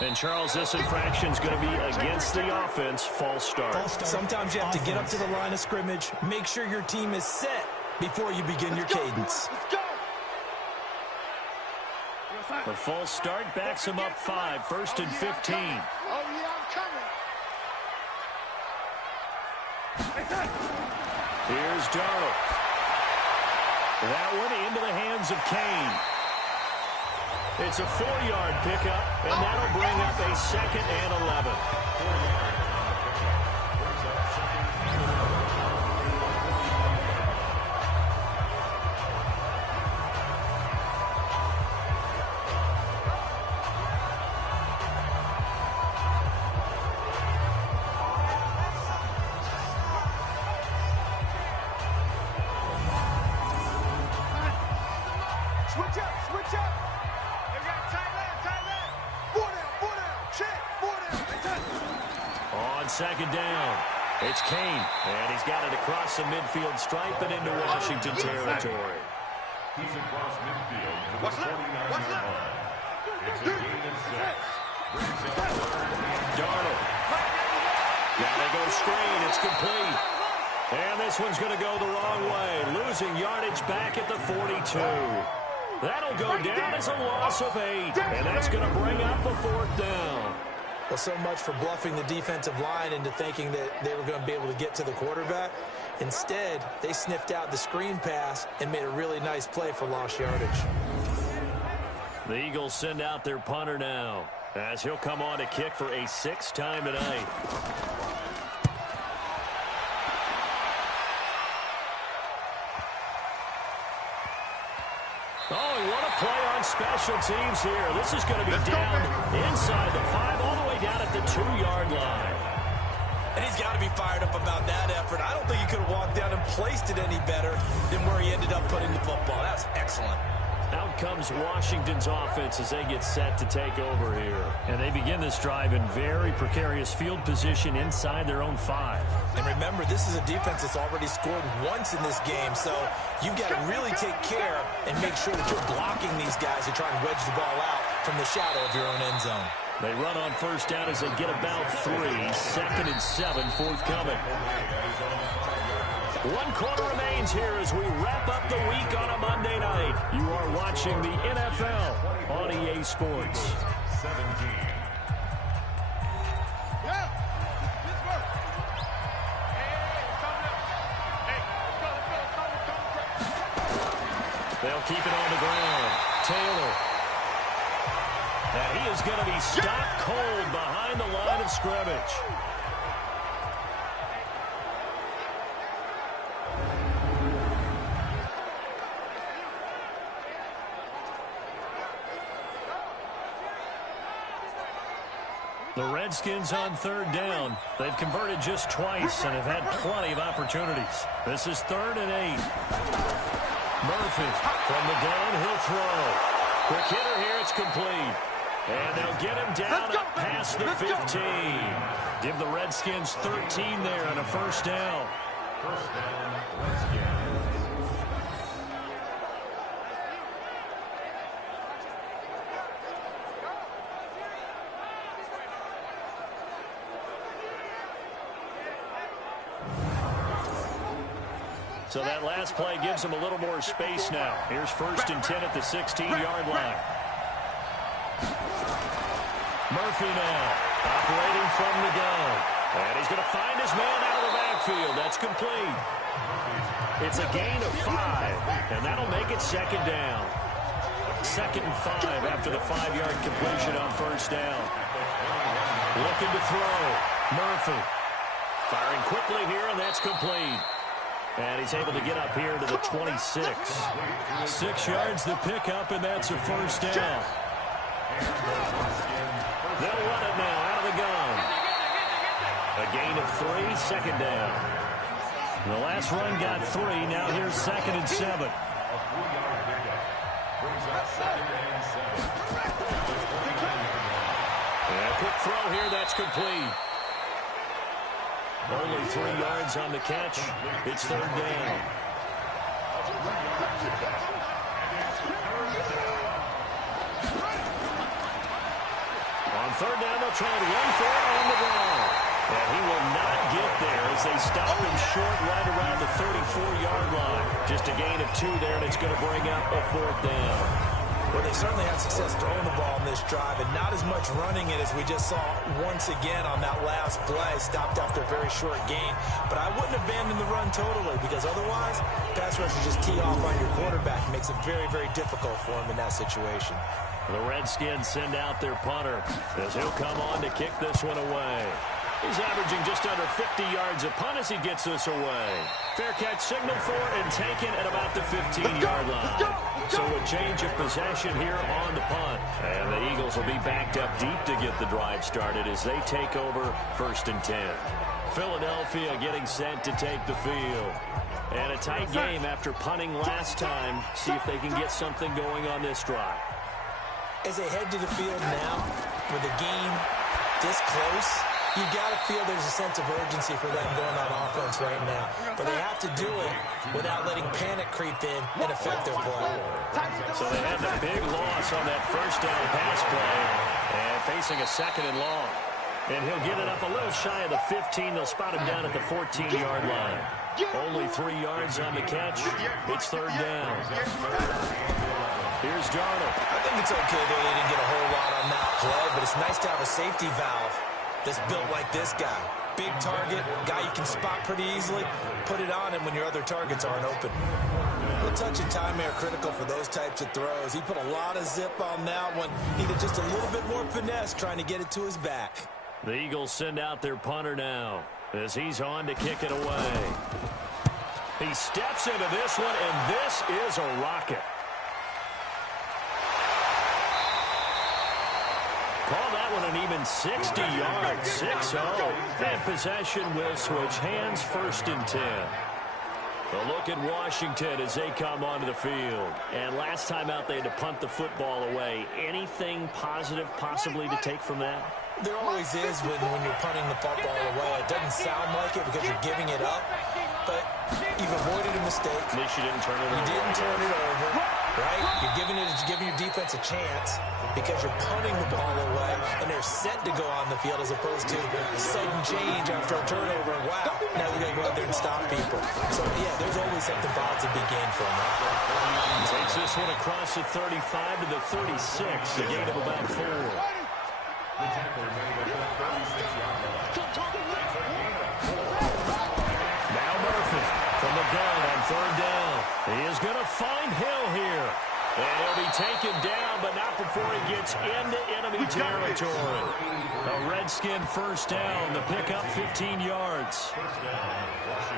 And Charles, this infraction's going to be against the offense. False start. Sometimes you have to get up to the line of scrimmage, make sure your team is set before you begin your cadence. Let's go. The false start backs him up 5, 1st and 15. Oh, yeah, I'm coming. Here's Darnold. That one into the hands of Kane. It's a 4-yard pickup, and that'll bring up a 2nd and 11. Switch up, switch up. They got tight left. 4 down, check, 4 down. On 2nd down, it's Kane, and he's got it across the midfield stripe and into Washington territory. He's across midfield to the What's left? 49 yard line. It's a gain of 6. Darnold. Now they go screen. It's complete. And this one's going to go the wrong way. Losing yardage back at the 42. That'll go down as a loss of 8. And that's going to bring up a 4th down. Well, so much for bluffing the defensive line into thinking that they were going to be able to get to the quarterback. Instead, they sniffed out the screen pass and made a really nice play for lost yardage. The Eagles send out their punter now, as he'll come on to kick for a 6th time tonight. Oh, what a play on special teams here. This is going to be down inside the 5, all the way down at the 2-yard line. And he's got to be fired up about that effort. I don't think he could have walked down and placed it any better than where he ended up putting the football. That's excellent. Out comes Washington's offense as they get set to take over here. And they begin this drive in very precarious field position inside their own 5. And remember, this is a defense that's already scored once in this game, so you've got to really take care and make sure that you're blocking these guys who try and wedge the ball out from the shadow of your own end zone. They run on 1st down as they get about 3. 2nd and 7 forthcoming. 1 quarter remains here as we wrap up the week on a Monday night. You are watching the NFL on EA Sports. 17. They'll keep it on the ground. Taylor. And he is going to be stopped cold behind the line of scrimmage. The Redskins on 3rd down. They've converted just twice and have had plenty of opportunities. This is 3rd and 8. Murphy from the gun, he'll throw. Quick hitter here, it's complete. And they'll get him down up past the 15. Give the Redskins 13 there and a 1st down. 1st down, Redskins. So that last play gives them a little more space now. Here's 1st and 10 at the 16-yard line. Murphy now operating from the gun. And he's going to find his man out of the backfield. That's complete. It's a gain of 5, and that'll make it 2nd down. 2nd and 5 after the 5-yard completion on 1st down. Looking to throw. Murphy firing quickly here, and that's complete. And he's able to get up here to the 26. 6 yards the pickup, and that's a 1st down. They'll run it now out of the gun. A gain of 3, 2nd down. The last run got 3. Now here's 2nd and 7. A 3-yard pickup brings up 2nd and 7. And a quick throw here, that's complete. Only 3 yards on the catch. It's 3rd down. On 3rd down, they'll try and run for it on the ground. And he will not get there as they stop him short right around the 34-yard line. Just a gain of 2 there, and it's going to bring up a 4th down. Well, they certainly had success throwing the ball in this drive, and not as much running it as we just saw once again on that last play. Stopped after a very short gain. But I wouldn't abandon the run totally, because otherwise, pass rushers just tee off on your quarterback. It makes it very, very difficult for him in that situation. The Redskins send out their punter as he'll come on to kick this one away. He's averaging just under 50 yards a punt as he gets this away. Fair catch signaled for and taken at about the 15-yard line. So a change of possession here on the punt. And the Eagles will be backed up deep to get the drive started as they take over 1st and 10. Philadelphia getting set to take the field. And a tight game after punting last time. See if they can get something going on this drive. As they head to the field now, with the game this close, you got to feel there's a sense of urgency for them going on offense right now. But they have to do it without letting panic creep in and affect their play. So they had the big loss on that first down pass play and facing a 2nd and long. And he'll get it up a little shy of the 15. They'll spot him down at the 14-yard line. Only 3 yards on the catch. It's 3rd down. Here's Darnold. I think it's okay that they didn't get a whole lot on that play, but it's nice to have a safety valve that's built like this guy. Big target, guy you can spot pretty easily. Put it on him when your other targets aren't open. A touch and time are critical for those types of throws. He put a lot of zip on that one. Needed just a little bit more finesse trying to get it to his back. The Eagles send out their punter now as he's on to kick it away. He steps into this one, and this is a rocket. Call that one an even 60 yards, 6-0. And possession will switch hands, 1st and 10. A look at Washington as they come onto the field. And last time out, they had to punt the football away. Anything positive possibly to take from that? There always is when you're punting the football away. It doesn't sound like it because you're giving it up, but you've avoided a mistake. At least you didn't turn it over. You didn't turn it over, right? You're giving your defense a chance because you're punting the ball away, and they're set to go on the field as opposed to sudden change after a turnover. Wow, now we got to go out there and stop people. So, yeah, there's always something positive to be gained from it. Takes this one across the 35 to the 36, a gain of about 4. Now Murphy from the gun on 3rd down. He is going to find Hill here. And he'll be taken down, but not before he gets into enemy territory. A Redskin 1st down. The pickup 15 yards.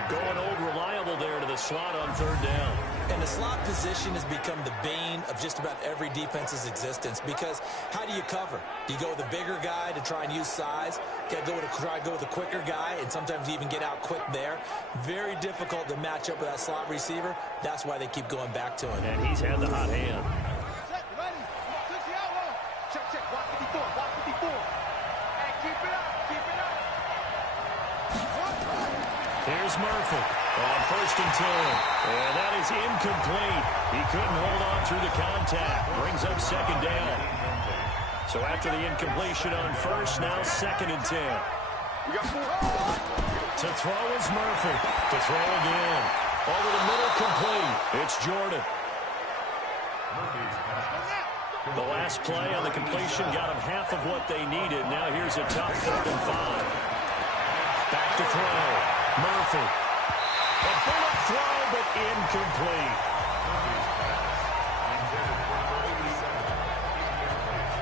Going old reliable there to the slot on 3rd down. And the slot position has become the bane of just about every defense's existence, because how do you cover? Do you go with a bigger guy to try and use size? You got to try to go with a quicker guy, and sometimes you even get out quick there. Very difficult to match up with that slot receiver. That's why they keep going back to him. And he's had the hot hand. Set, ready. Switch the outlaw. Check. Block 54. Block 54. And keep it up. Keep it up. Here's Murphy on 1st and 10. And that is incomplete. He couldn't hold on through the contact. Brings up 2nd down. So after the incompletion on 1st, now 2nd and 10. To throw is Murphy. To throw again. Over the middle, complete. It's Jordan. The last play on the completion got him half of what they needed. Now here's a tough 3rd and 5. Back to throw. Murphy. A bullet throw, but incomplete.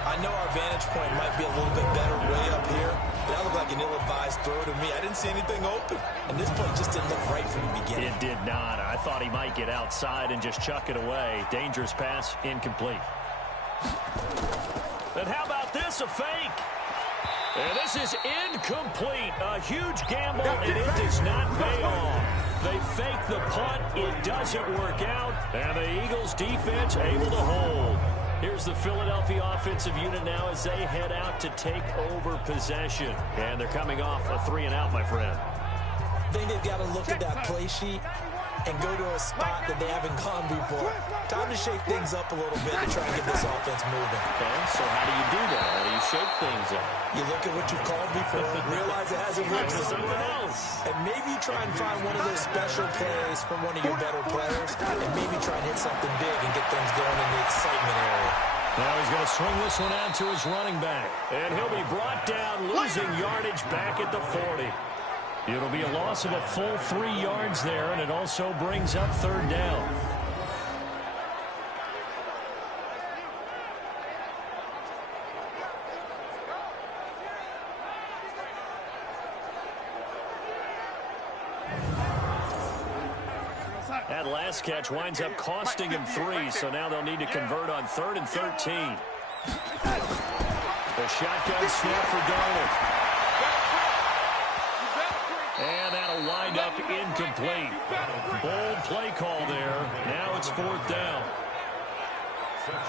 I know our vantage point might be a little bit better way up here, but that looked like an ill-advised throw to me. I didn't see anything open, and this play just didn't look right from the beginning. It did not. I thought he might get outside and just chuck it away. Dangerous pass, incomplete. And how about this, a fake? And this is incomplete. A huge gamble, and it does not pay off. They fake the punt. It doesn't work out, and the Eagles defense able to hold. Here's the Philadelphia offensive unit now as they head out to take over possession. And they're coming off a 3-and-out, my friend. I think they've got to look at that play sheet and go to a spot that they haven't gone before. Time to shake things up a little bit to try and get this offense moving. Okay, so how do you do that? How do you shake things up? You look at what you've called before, realize it hasn't worked something else. and maybe try and find one of those special plays from one of your better players, and maybe try and hit something big and get things going in the excitement area. Now he's going to swing this one out to his running back. And he'll be brought down, losing yardage back at the 40. It'll be a loss of a full 3 yards there, and it also brings up third down. That last catch winds up costing him 3, so now they'll need to convert on 3rd and 13. The shotgun snap for Darnold. And that'll wind up incomplete. Bold play call there. Now it's 4th down.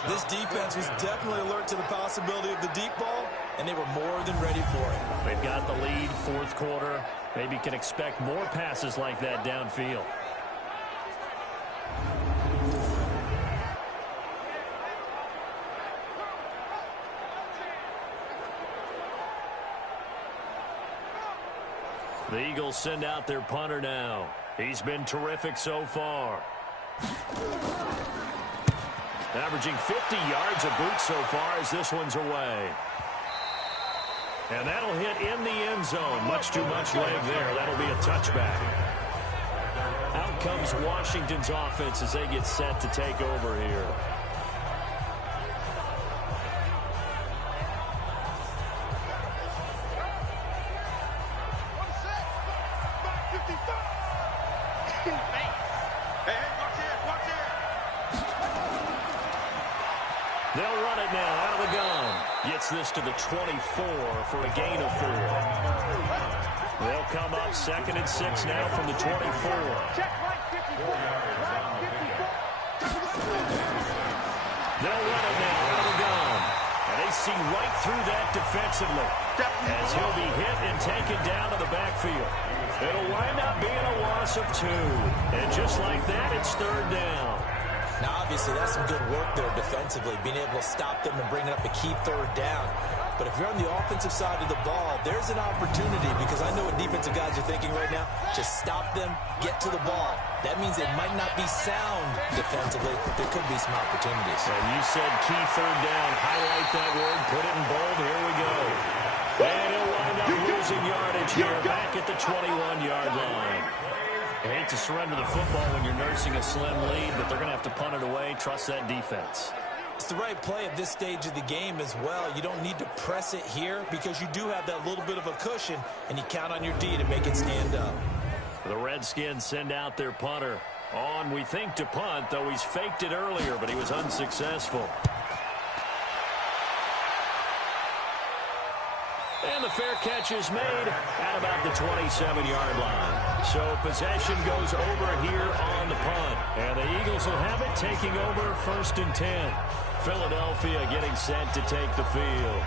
This defense was definitely alert to the possibility of the deep ball, and they were more than ready for it. They've got the lead, 4th quarter. Maybe can expect more passes like that downfield. The Eagles send out their punter now. He's been terrific so far. Averaging 50 yards a boot so far as this one's away. And that'll hit in the end zone. Much too much leg there. That'll be a touchback. Out comes Washington's offense as they get set to take over here. They'll run it now out of the gun. Gets this to the 24 for a gain of 4. They'll come up 2nd and 6 now from the 24. They'll run it now out of the gun. And they see right through that defensively as he'll be hit and taken down to the backfield. It'll wind up being a loss of 2. And just like that, it's 3rd down. Now, obviously, that's some good work there defensively, being able to stop them and bring up a key 3rd down. But if you're on the offensive side of the ball, there's an opportunity, because I know what defensive guys are thinking right now. Just stop them, get to the ball. That means they might not be sound defensively. There could be some opportunities. And you said key 3rd down. Highlight that word. Put it in bold. Here we go. And he'll wind up losing yardage here back at the 21-yard line. You hate to surrender the football when you're nursing a slim lead, but they're going to have to punt it away. Trust that defense. It's the right play at this stage of the game as well. You don't need to press it here because you do have that little bit of a cushion, and you count on your D to make it stand up. The Redskins send out their punter. On, we think, to punt, though he's faked it earlier, but he was unsuccessful. And the fair catch is made at about the 27-yard line. So possession goes over here on the punt. And the Eagles will have it taking over 1st and 10. Philadelphia getting set to take the field.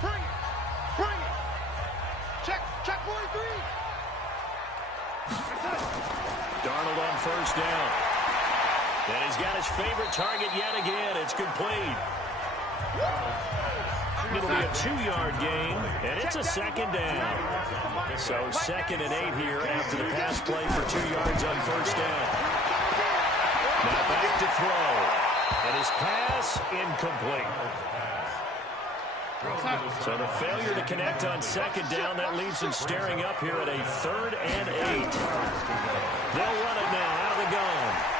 Bring it. Bring it. Check 43. Darnold on 1st down. And he's got his favorite target yet again. It's complete. It'll be a 2-yard gain, and it's a 2nd down. So 2nd and 8 here after the pass play for 2 yards on 1st down. Now back to throw. And his pass incomplete. So the failure to connect on 2nd down, that leaves him staring up here at a 3rd and 8. They'll run it now out of the gun.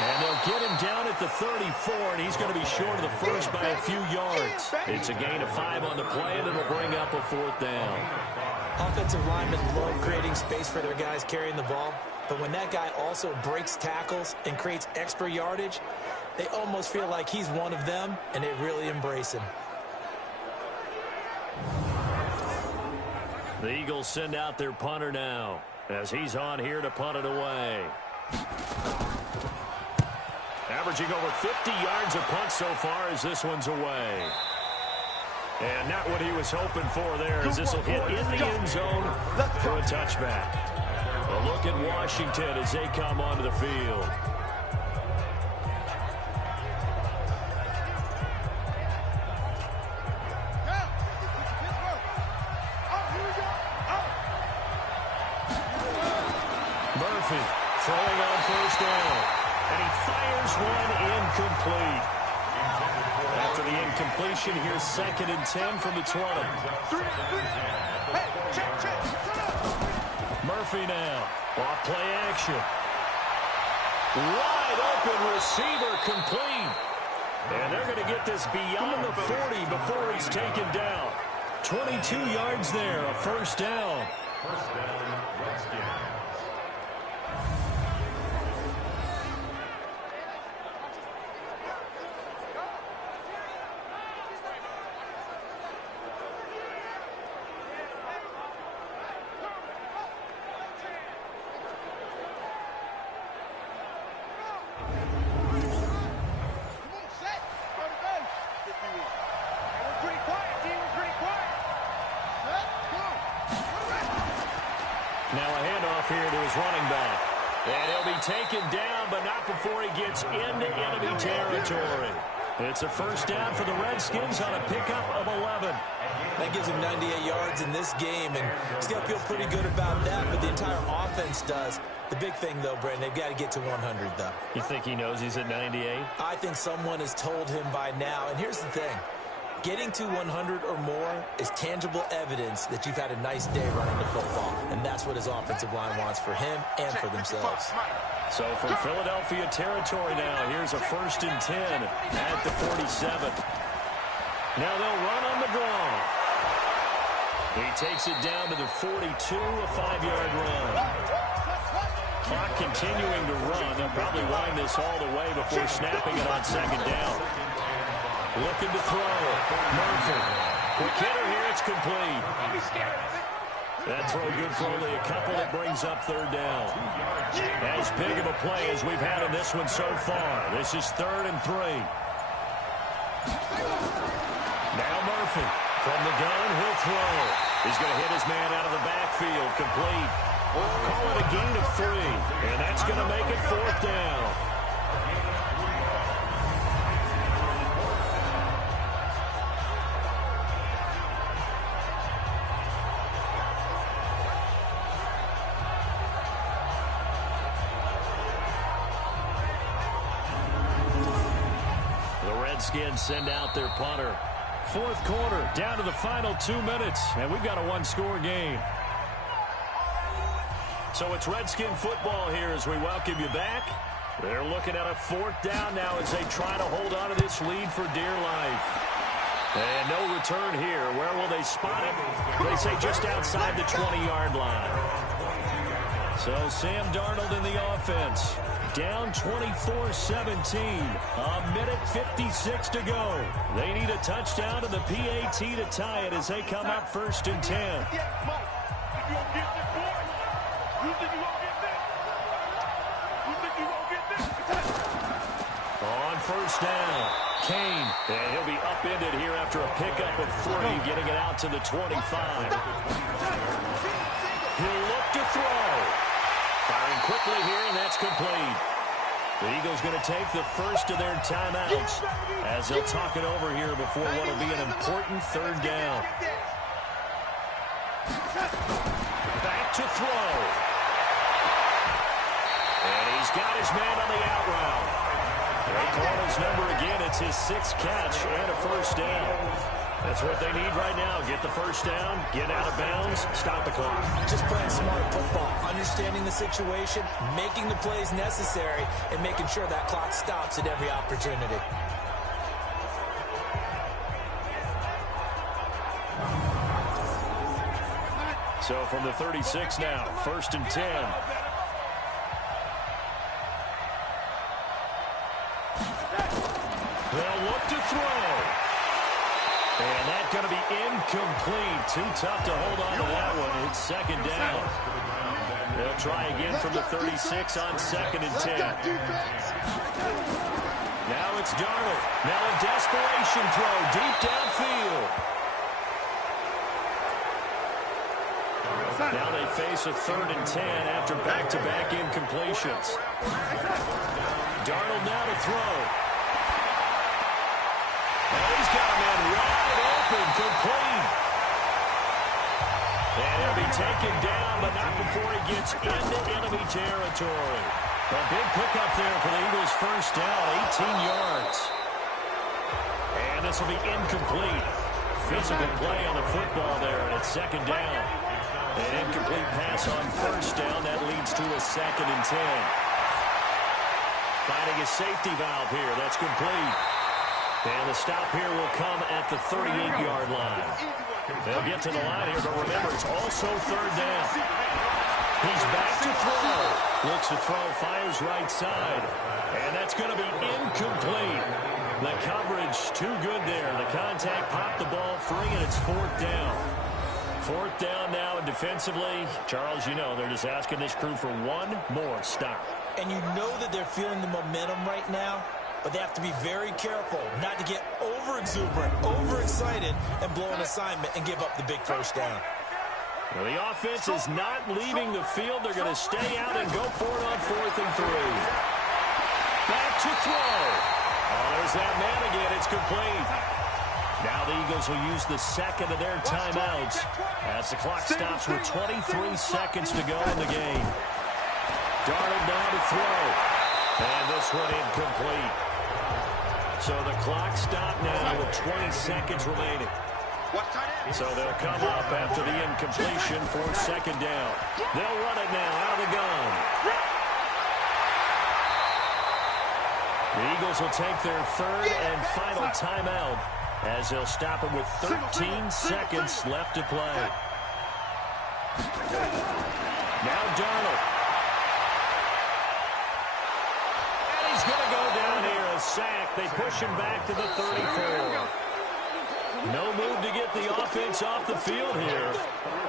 And they'll get him down at the 34, and he's going to be short of the first by a few yards. It's a gain of 5 on the play, and it'll bring up a 4th down. Offensive linemen love creating space for their guys carrying the ball, but when that guy also breaks tackles and creates extra yardage, they almost feel like he's one of them, and they really embrace him. The Eagles send out their punter now as he's on here to punt it away. Averaging over 50 yards a punt so far as this one's away. And not what he was hoping for there, as this will hit in the end zone for a touchback. A look at Washington as they come onto the field. Murphy throws throwing on first down. And he fires one incomplete. After the incompletion, here's 2nd and 10 from the 20. Murphy now. Off play action. Wide open receiver complete. And they're going to get this beyond the 40 before he's taken down. 22 yards there, a first down. First down, Redskins. Now a handoff here to his running back. And he'll be taken down, but not before he gets into enemy territory. It's a first down for the Redskins on a pickup of 11. That gives him 98 yards in this game, and he's going to feel pretty good about that, but the entire offense does. The big thing, though, Brandon, they've got to get to 100, though. You think he knows he's at 98? I think someone has told him by now, and here's the thing. Getting to 100 or more is tangible evidence that you've had a nice day running the football, and that's what his offensive line wants for him and for themselves. So from Philadelphia territory now, here's a 1st and 10 at the 47. Now they'll run on the draw. He takes it down to the 42, a 5-yard run. Clock continuing to run. They'll probably wind this all the way before snapping it on 2nd down. Looking to throw. Murphy. Quick hitter here. It's complete. That throw good for only a couple. It brings up 3rd down. As big of a play as we've had in this one so far. This is 3rd and 3. Now Murphy. From the gun, he'll throw. He's going to hit his man out of the backfield. Complete. Call it a gain of 3. And that's going to make it 4th down. Redskins send out their punter. 4th quarter, down to the final 2 minutes, and we've got a 1-score game. So it's Redskin football here as we welcome you back. They're looking at a 4th down now as they try to hold on to this lead for dear life. And no return here. Where will they spot it? They say just outside the 20-yard line. So Sam Darnold in the offense. Down 24-17. A minute 56 to go. They need a touchdown to the PAT to tie it as they come up 1st and 10. On 1st down, Kane. And he'll be upended here after a pickup of 3, getting it out to the 25. He'll look to throw. Firing quickly here, and that's complete. The Eagles going to take the first of their timeouts as they'll talk it over here before what will be an important 3rd down. Back to throw. And he's got his man on the out route. They call his number again. It's his 6th catch and a 1st down. That's what they need right now. Get the 1st down, get out of bounds, stop the clock. Just playing smart football, understanding the situation, making the plays necessary, and making sure that clock stops at every opportunity. So from the 36 now, 1st and 10. They'll look to throw. And that's going to be incomplete. Too tough to hold on to that one. It's 2nd down. They'll try again from the 36 on 2nd and 10. Now it's Darnold. Now a desperation throw deep downfield. Now they face a 3rd and 10 after back-to-back incompletions. Darnold now to throw. And he's got a man wide open, complete. And he'll be taken down, but not before he gets into enemy territory. A big pickup there for the Eagles' first down, 18 yards. And this will be incomplete. Physical play on the football there, and it's second down. An incomplete pass on first down. That leads to a 2nd and 10. Finding a safety valve here. That's complete. And the stop here will come at the 38-yard line. They'll get to the line here, but remember, it's also third down. He's back to throw. Looks to throw, fires right side. And that's going to be incomplete. The coverage too good there. The contact popped the ball free, and it's 4th down. 4th down now, and defensively, Charles, you know, they're just asking this crew for one more stop. And you know that they're feeling the momentum right now, but they have to be very careful not to get over-exuberant, overexcited, and blow an assignment and give up the big first down. Well, the offense is not leaving the field. They're going to stay out and go for it on 4th and 3. Back to throw. Oh, there's that man again. It's complete. Now the Eagles will use the second of their timeouts as the clock stops with 23 seconds to go in the game. Darnold now to throw. And this one incomplete. So the clock stopped now with 20 seconds remaining. So they'll come up after the incompletion for second down. They'll run it now out of the gun. The Eagles will take their third and final timeout as they'll stop it with 13 seconds left to play. Now Darnold. And he's going to go down here, a sack. They push him back to the 34. No move to get the offense off the field here.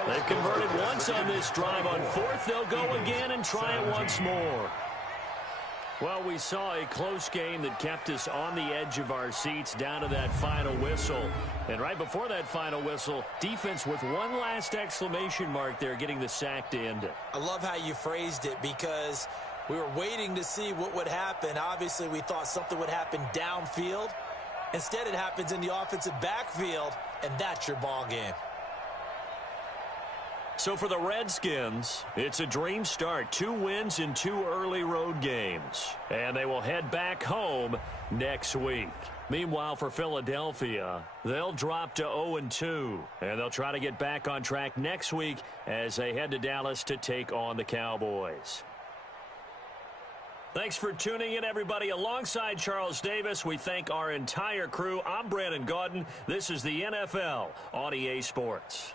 They've converted once on this drive. On 4th, they'll go again and try it once more. Well, we saw a close game that kept us on the edge of our seats down to that final whistle. And right before that final whistle, defense with one last exclamation mark there, getting the sack to end it. I love how you phrased it because we were waiting to see what would happen. Obviously, we thought something would happen downfield. Instead, it happens in the offensive backfield, and that's your ball game. So for the Redskins, it's a dream start. 2 wins in 2 early road games. And they will head back home next week. Meanwhile, for Philadelphia, they'll drop to 0-2. And they'll try to get back on track next week as they head to Dallas to take on the Cowboys. Thanks for tuning in, everybody. Alongside Charles Davis, we thank our entire crew. I'm Brandon Gaudin. This is the NFL on EA Sports.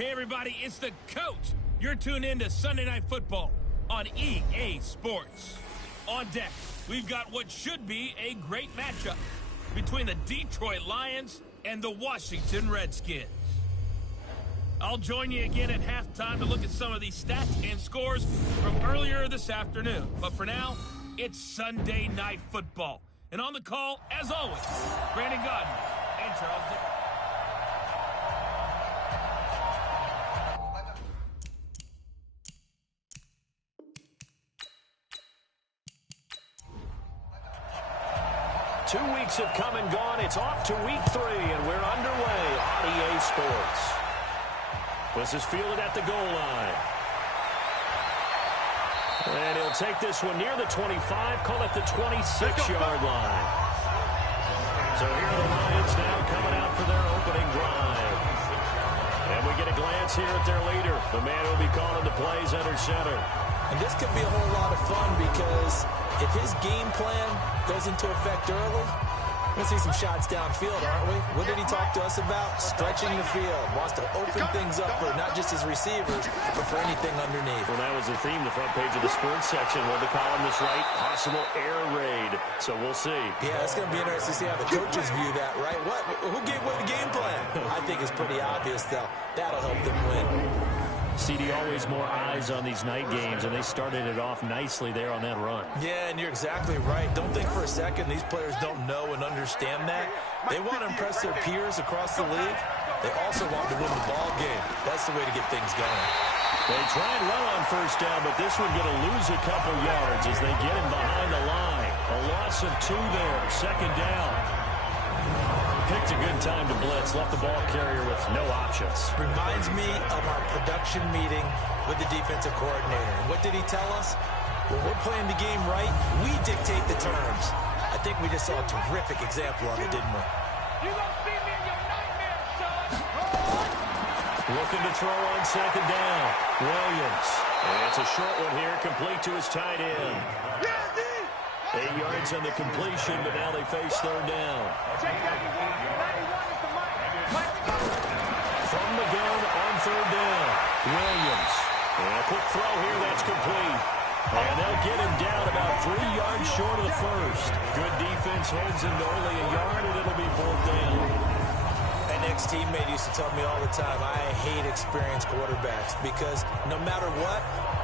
Hey, everybody, it's the coach. You're tuned in to Sunday Night Football on EA Sports. On deck, we've got what should be a great matchup between the Detroit Lions and the Washington Redskins. I'll join you again at halftime to look at some of these stats and scores from earlier this afternoon. But for now, it's Sunday Night Football. And on the call, as always, Brandon Gardner and Charles Dick. Two weeks have come and gone. It's off to week 3, and we're underway on EA Sports. This is fielded at the goal line. And he'll take this one near the 25, call it the 26-yard line. So here are the Lions now coming out for their opening drive. And we get a glance here at their leader, the man who will be calling the plays under center. And this could be a whole lot of fun because if his game plan goes into effect early, we're going to see some shots downfield, aren't we? What did he talk to us about? Stretching the field. Wants to open things up for not just his receivers, but for anything underneath. Well, that was the theme, the front page of the sports section. One of the columnists write, possible air raid. So we'll see. Yeah, it's going to be interesting to see how the coaches view that, right? Who gave away the game plan? I think it's pretty obvious, though. That'll help them win. CD, always more eyes on these night games, and they started it off nicely there on that run. Yeah, and you're exactly right. Don't think for a second these players don't know and understand that. They want to impress their peers across the league. They also want to win the ball game. That's the way to get things going. They try and run on first down, but this one going to lose a couple yards as they get him behind the line. A loss of 2 there, second down. Picked a good time to blitz, left the ball carrier with no options. Reminds me of our production meeting with the defensive coordinator. And what did he tell us? When we're playing the game right, we dictate the terms. I think we just saw a terrific example of it, didn't we? You gonna see me in your nightmares, son. Looking to throw on second down. Williams. And it's a short one here, complete to his tight end. 8 yards on the completion, but now they face third down. Check 91. 91 is the mic. From the gun on third down. Williams. And a quick throw here, that's complete. And they'll get him down about 3 yards short of the first. Good defense holds him to only a yard, and it'll be fourth down. An ex-teammate used to tell me all the time, I hate experienced quarterbacks because no matter what,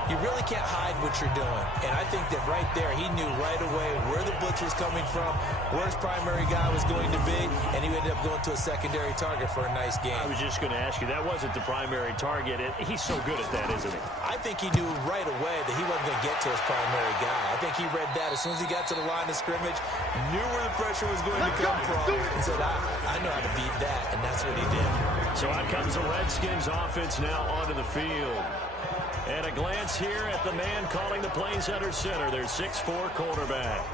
you really can't hide what you're doing. And I think that right there, he knew right away where the blitz was coming from, where his primary guy was going to be, and he ended up going to a secondary target for a nice game. I was just going to ask you, that wasn't the primary target. He's so good at that, isn't he? I think he knew right away that he wasn't going to get to his primary guy. I think he read that as soon as he got to the line of scrimmage, knew where the pressure was going to come from, and said, I know how to beat that, and that's what he did. So out comes the Redskins offense now onto the field. And a glance here at the man calling the plays under center, their 6'4" quarterback.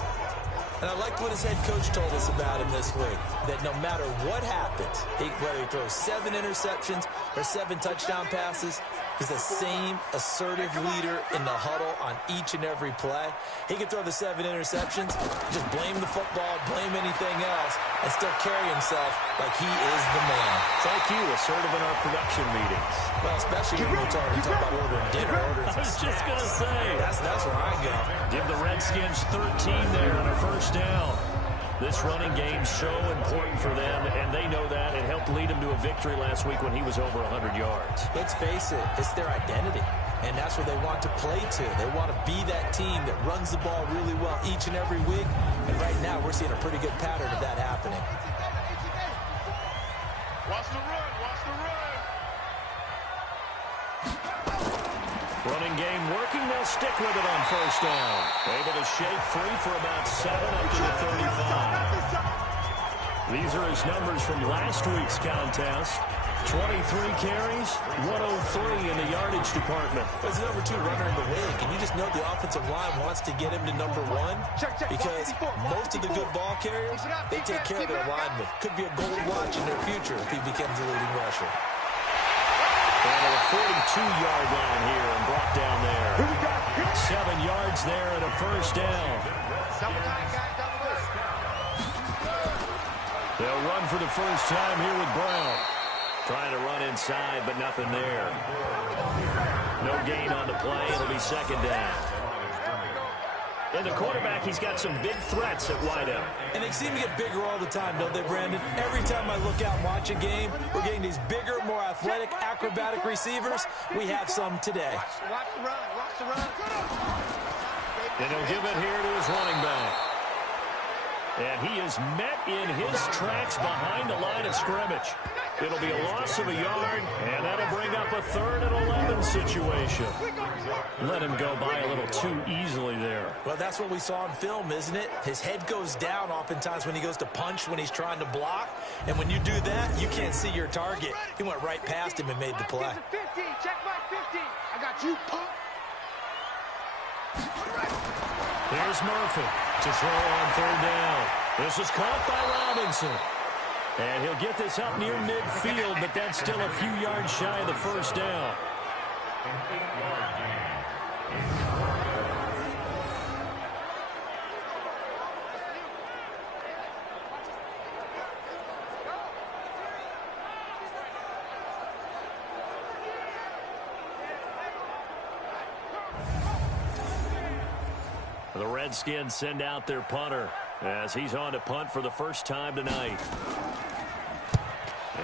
And I liked what his head coach told us about him this week, that no matter what happens, whether he throws 7 interceptions or 7 touchdown passes, he's the same assertive leader in the huddle on each and every play. He can throw the 7 interceptions, just blame the football, blame anything else, and still carry himself like he is the man. It's like you, assertive in our production meetings. Well, especially when we're talking about ordering dinner, ordering some snacks. I was just going to say. That's where I go. Give the Redskins 13 there on a first down. This running game's so important for them, and they know that. It helped lead them to a victory last week when he was over 100 yards. Let's face it, it's their identity, and that's what they want to play to. They want to be that team that runs the ball really well each and every week, and right now we're seeing a pretty good pattern of that happening. Watch the run, watch the run. Running game working, they'll stick with it on first down. Able to shake free for about 7 up to the 35. These are his numbers from last week's contest. 23 carries, 103 in the yardage department. He's the number 2 runner in the league, and you just know the offensive line wants to get him to number 1 because most of the good ball carriers, they take care of their linemen. Could be a gold watch in their future if he becomes a leading rusher. And a 42-yard line here and brought down there. 7 yards there and a first down. They'll run for the first time here with Brown. Trying to run inside, but nothing there. No gain on the play. It'll be second down. And the quarterback, he's got some big threats at wideout. And they seem to get bigger all the time, don't they, Brandon? Every time I look out and watch a game, we're getting these bigger, more athletic, acrobatic receivers. We have some today. Watch the run. Watch the run. And he'll give it here to his running back. And he is met in his tracks behind the line of scrimmage. It'll be a loss of a yard, and that'll bring up a 3rd and 11 situation. Let him go by a little too easily there. Well, that's what we saw in film, isn't it? His head goes down oftentimes when he goes to punch, when he's trying to block. And when you do that, you can't see your target. He went right past him and made the play. 50. Check my 50. I got you, punk. There's Murphy to throw on 3rd down. This is caught by Robinson. And he'll get this up near midfield, but that's still a few yards shy of the first down. The Redskins send out their punter as he's on to punt for the first time tonight.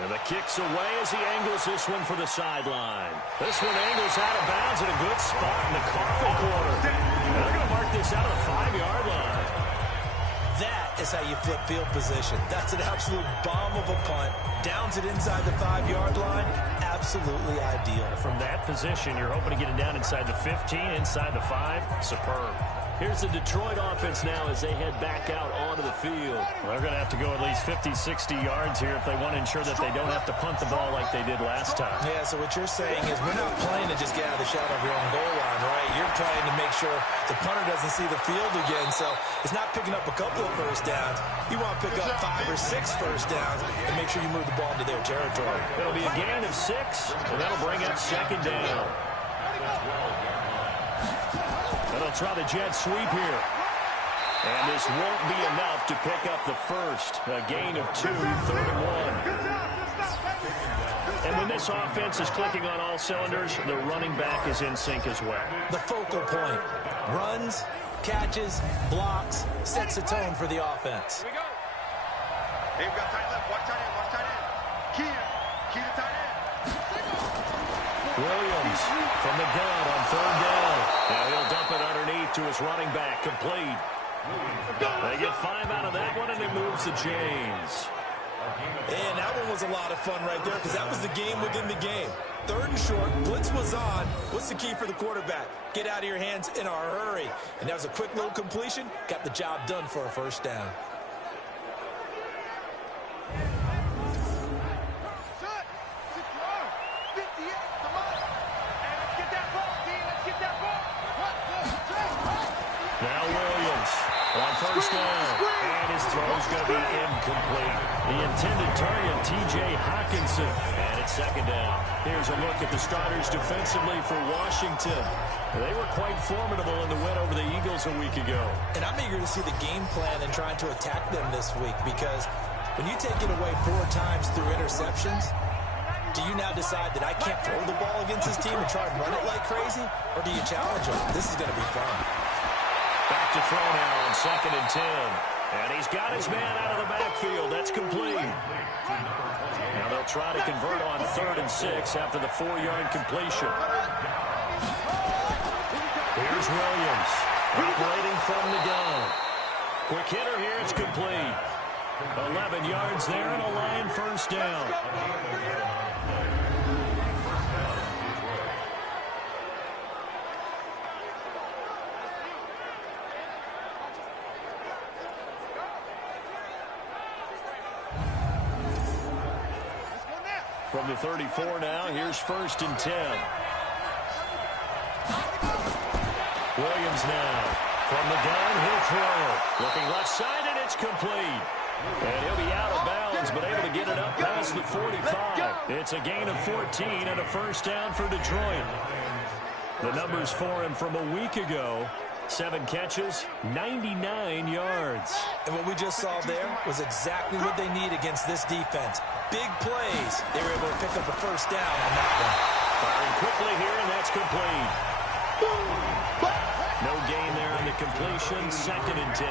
And the kick's away as he angles this one for the sideline. This one angles out of bounds in a good spot in the coffin corner. And they're going to mark this out of the 5-yard line. That is how you flip field position. That's an absolute bomb of a punt. Downs it inside the 5-yard line. Absolutely ideal. From that position, you're hoping to get it down inside the 15, inside the 5. Superb. Here's the Detroit offense now as they head back out onto the field. Well, they're going to have to go at least 50, 60 yards here if they want to ensure that they don't have to punt the ball like they did last time. Yeah, so what you're saying is we're not playing to just get out of the shadow of your own goal line, right? You're trying to make sure the punter doesn't see the field again, so it's not picking up a couple of first downs. You want to pick up 5 or 6 first downs and make sure you move the ball into their territory. It'll be a gain of 6, and that'll bring up second down. And they'll try the jet sweep here. And this won't be enough to pick up the first. A gain of 2, 3rd and 1. And when this offense is clicking on all cylinders, the running back is in sync as well. The focal point. Runs, catches, blocks, sets a tone for the offense. Here we go. Hey, we got tight left. Watch tight end. Watch tight end. Key to tight end. Williams from the gun on 3rd down. Now he'll dump it underneath to his running back. Complete. They get 5 out of that one, and it moves the chains. And that one was a lot of fun right there because that was the game within the game. 3rd and short, blitz was on. What's the key for the quarterback? Get out of your hands in a hurry. And that was a quick little completion. Got the job done for a first down. Now Williams on 1st down, and his throw's going to be incomplete. The intended target, T.J. Hawkinson, and it's 2nd down. Here's a look at the starters defensively for Washington. They were quite formidable in the win over the Eagles a week ago. And I'm eager to see the game plan and trying to attack them this week because when you take it away 4 times through interceptions, do you now decide that I can't throw the ball against this team and try and run it like crazy? Or do you challenge them? This is going to be fun. Back to throw now on 2nd and 10. And he's got his man out of the backfield. That's complete. Now they'll try to convert on 3rd and 6 after the 4-yard completion. Here's Williams operating from the gun. Quick hitter here. It's complete. 11 yards there and a Lion first down. From the 34 now, here's 1st and 10. Williams now. From the gun, he'll throw. Looking left side, and it's complete. And he'll be out of bounds, but able to get it up past the 45. It's a gain of 14 and a first down for Detroit. The numbers for him from a week ago, 7 catches, 99 yards. And what we just saw there was exactly what they need against this defense. Big plays. They were able to pick up a first down on that one. Firing quickly here, and that's complete. No gain there on the completion. 2nd and 10.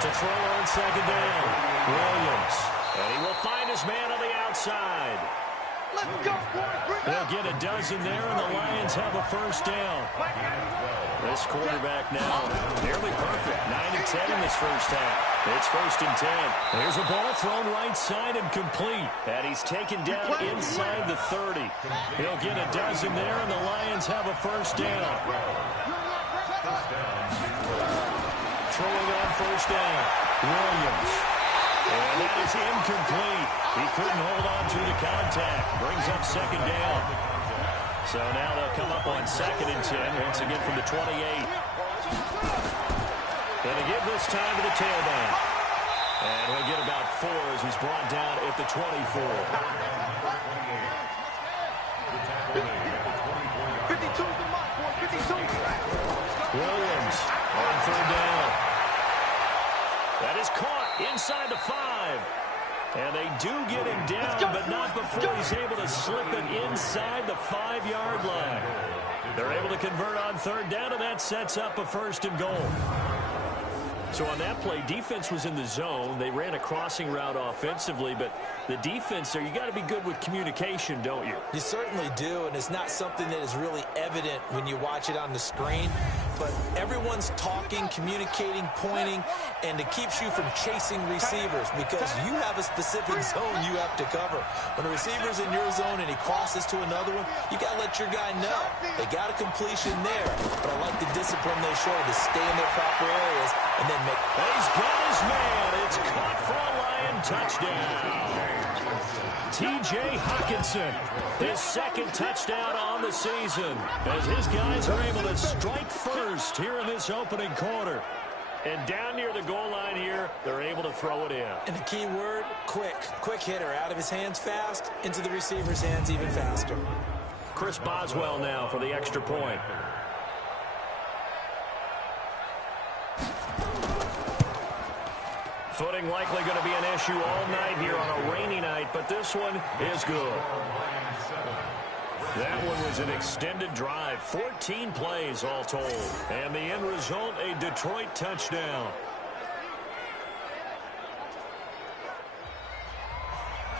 To throw on 2nd down. Williams. And he will find his man on the outside. They'll get a dozen there, and the Lions have a first down. This quarterback now nearly perfect. 9 and 10 in this first half. It's 1st and 10. There's a ball thrown right side and complete. And he's taken down inside the 30. He'll get a dozen there, and the Lions have a first down. Throwing on 1st down. Williams. And that is incomplete. He couldn't hold on to the contact. Brings up 2nd down. So now they'll come up on 2nd and 10, once again from the 28. Going to give this time to the tailback. And he'll get about 4 as he's brought down at the 24. 52 is the mark, boy. 52. Williams on 3rd down. That is caught inside the 5. And they do get him down, but not before he's able to slip it inside the 5-yard line. They're able to convert on 3rd down, and that sets up a 1st and goal. So on that play, defense was in the zone. They ran a crossing route offensively, but the defense there, you got to be good with communication, don't you? You certainly do, and it's not something that is really evident when you watch it on the screen. But everyone's talking, communicating, pointing, and it keeps you from chasing receivers because you have a specific zone you have to cover. When a receiver's in your zone and he crosses to another one, you got to let your guy know. They got a completion there, but I like the discipline they show to stay in their proper areas and then make... He's got his man. It's caught for a Lion touchdown. T.J. Hockenson, his 2nd touchdown on the season, as his guys are able to strike first here in this opening quarter. And down near the goal line here, they're able to throw it in. And the key word, quick. Quick hitter, out of his hands fast, into the receiver's hands even faster. Chris Boswell now for the extra point. Footing likely going to be an issue all night here on a rainy night, but this one is good. That one was an extended drive, 14 plays all told. And the end result, a Detroit touchdown.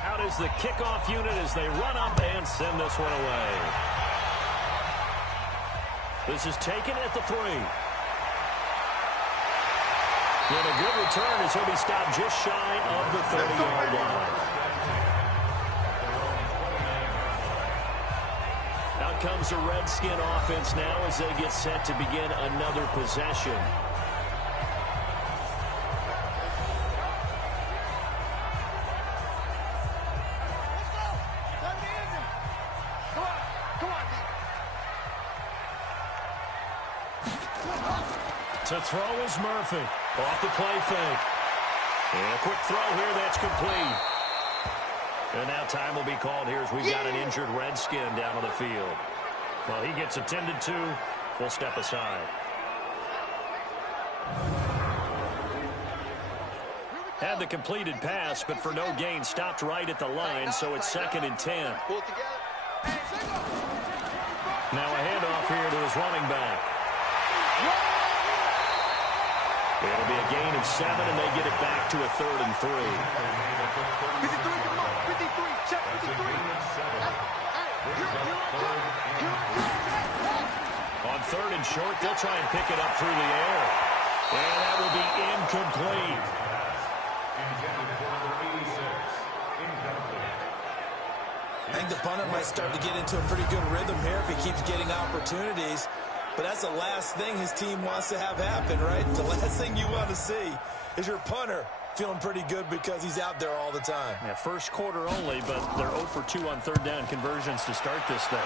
Out is the kickoff unit as they run up and send this one away. This is taken at the 3. And a good return as he'll be stopped just shy of the 30-yard line. Out comes the Redskin offense now as they get set to begin another possession. To throw is Murphy. Off the play fake. And a quick throw here, that's complete. And now time will be called here as we've got an injured Redskin down on the field. Well, he gets attended to. We'll step aside. Had the completed pass, but for no gain, stopped right at the line, so it's 2nd and 10. Now a handoff here to his running back. It'll be a gain of 7, and they get it back to a 3rd and 3. 53, check 53. On 3rd and short, they'll try and pick it up through the air. And that will be incomplete. I think the punter might start to get into a pretty good rhythm here if he keeps getting opportunities. But that's the last thing his team wants to have happen, right? The last thing you want to see is your punter feeling pretty good because he's out there all the time. Yeah, first quarter only, but they're 0 for 2 on 3rd down conversions to start this thing.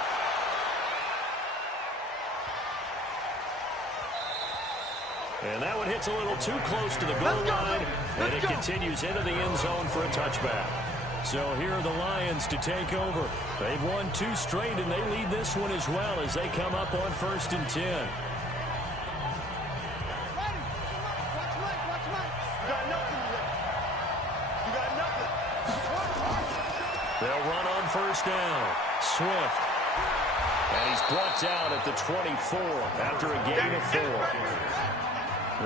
And that one hits a little too close to the goal line, and it continues into the end zone for a touchback. So here are the Lions to take over. They've won 2 straight, and they lead this one as well as they come up on 1st and 10. They'll run on 1st down. Swift. And he's brought down at the 24 after a gain of 4.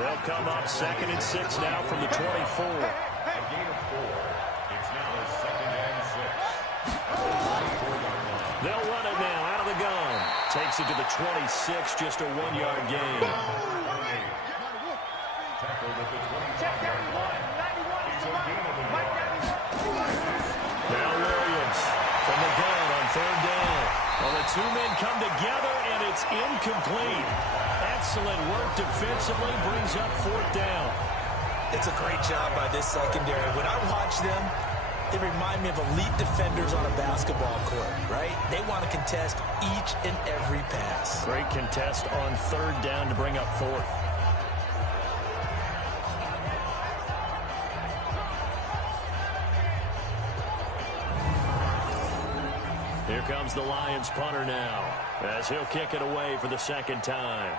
They'll come up 2nd and 6 now from the 24. A gain of 4. It's now 2nd and 6. They'll run it now out of the gun. Takes it to the 26, just a 1-yard gain. Tackled at the 25-yard line. It's a gain of 1. Now Williams from the gun on 3rd down. Well, the 2 men come together, and it's incomplete. Excellent work defensively, brings up 4th down. It's a great job by this secondary. When I watch them, they remind me of elite defenders on a basketball court, right? They want to contest each and every pass. Great contest on 3rd down to bring up 4th. Here comes the Lions punter now, as he'll kick it away for the 2nd time.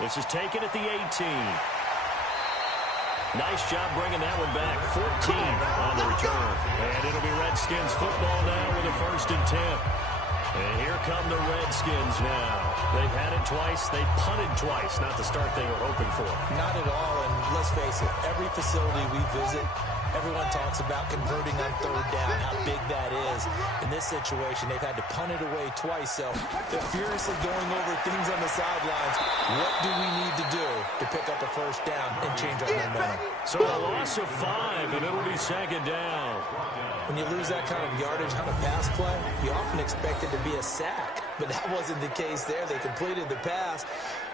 This is taken at the 18. Nice job bringing that one back. 14 on the return. And it'll be Redskins football now with a 1st and 10. And here come the Redskins now. They've had it twice. They've punted twice. Not the start they were hoping for. Not at all, and let's face it, every facility we visit, everyone talks about converting on 3rd down, how big that is. In this situation, they've had to punt it away twice, so they're furiously going over things on the sidelines. What do we need to do to pick up a 1st down and change our momentum? So a loss of 5, and it'll be 2nd down. When you lose that kind of yardage on a pass play, you often expect it to be a sack. But that wasn't the case there. They completed the pass.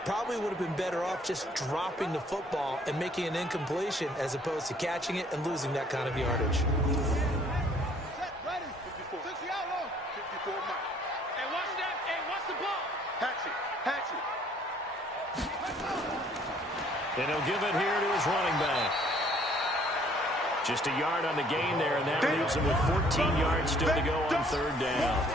Probably would have been better off just dropping the football and making an incompletion as opposed to catching it and losing that kind of yardage. Set, ready. 54. 60 out long. 54 Mike. Hey, watch that. Hey, watch the ball. Hatch it. Hatch it. And he'll give it here to his running back. Just a yard on the gain there, and that leaves him with 14 yards still to go on 3rd down.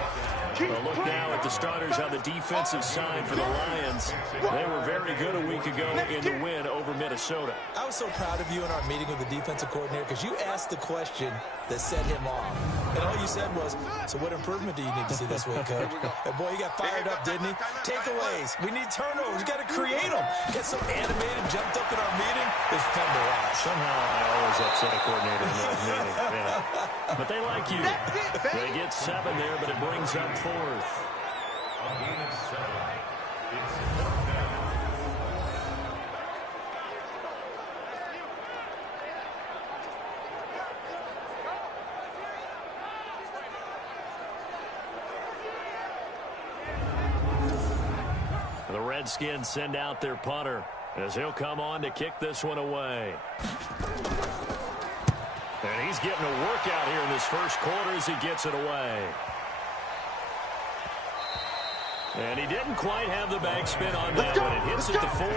Well, look now at the starters on the defensive side for the Lions. They were very good a week ago in the win over Minnesota. I was so proud of you in our meeting with the defensive coordinator because you asked the question that set him off. And all you said was, so what improvement do you need to see this week, Coach? And boy, he got fired up, didn't he? Takeaways. We need turnovers. We got to create them. Get so animated, jumped up in our meeting. It's fun to watch. Somehow I always upset a coordinator in that meeting. Yeah. But they like you. They get 7 there, but it brings up 4th. A gain of 7. It's 4th down. The Redskins send out their punter as he'll come on to kick this one away. And he's getting a workout here in this 1st quarter as he gets it away. And he didn't quite have the backspin on that one. It hits at the 4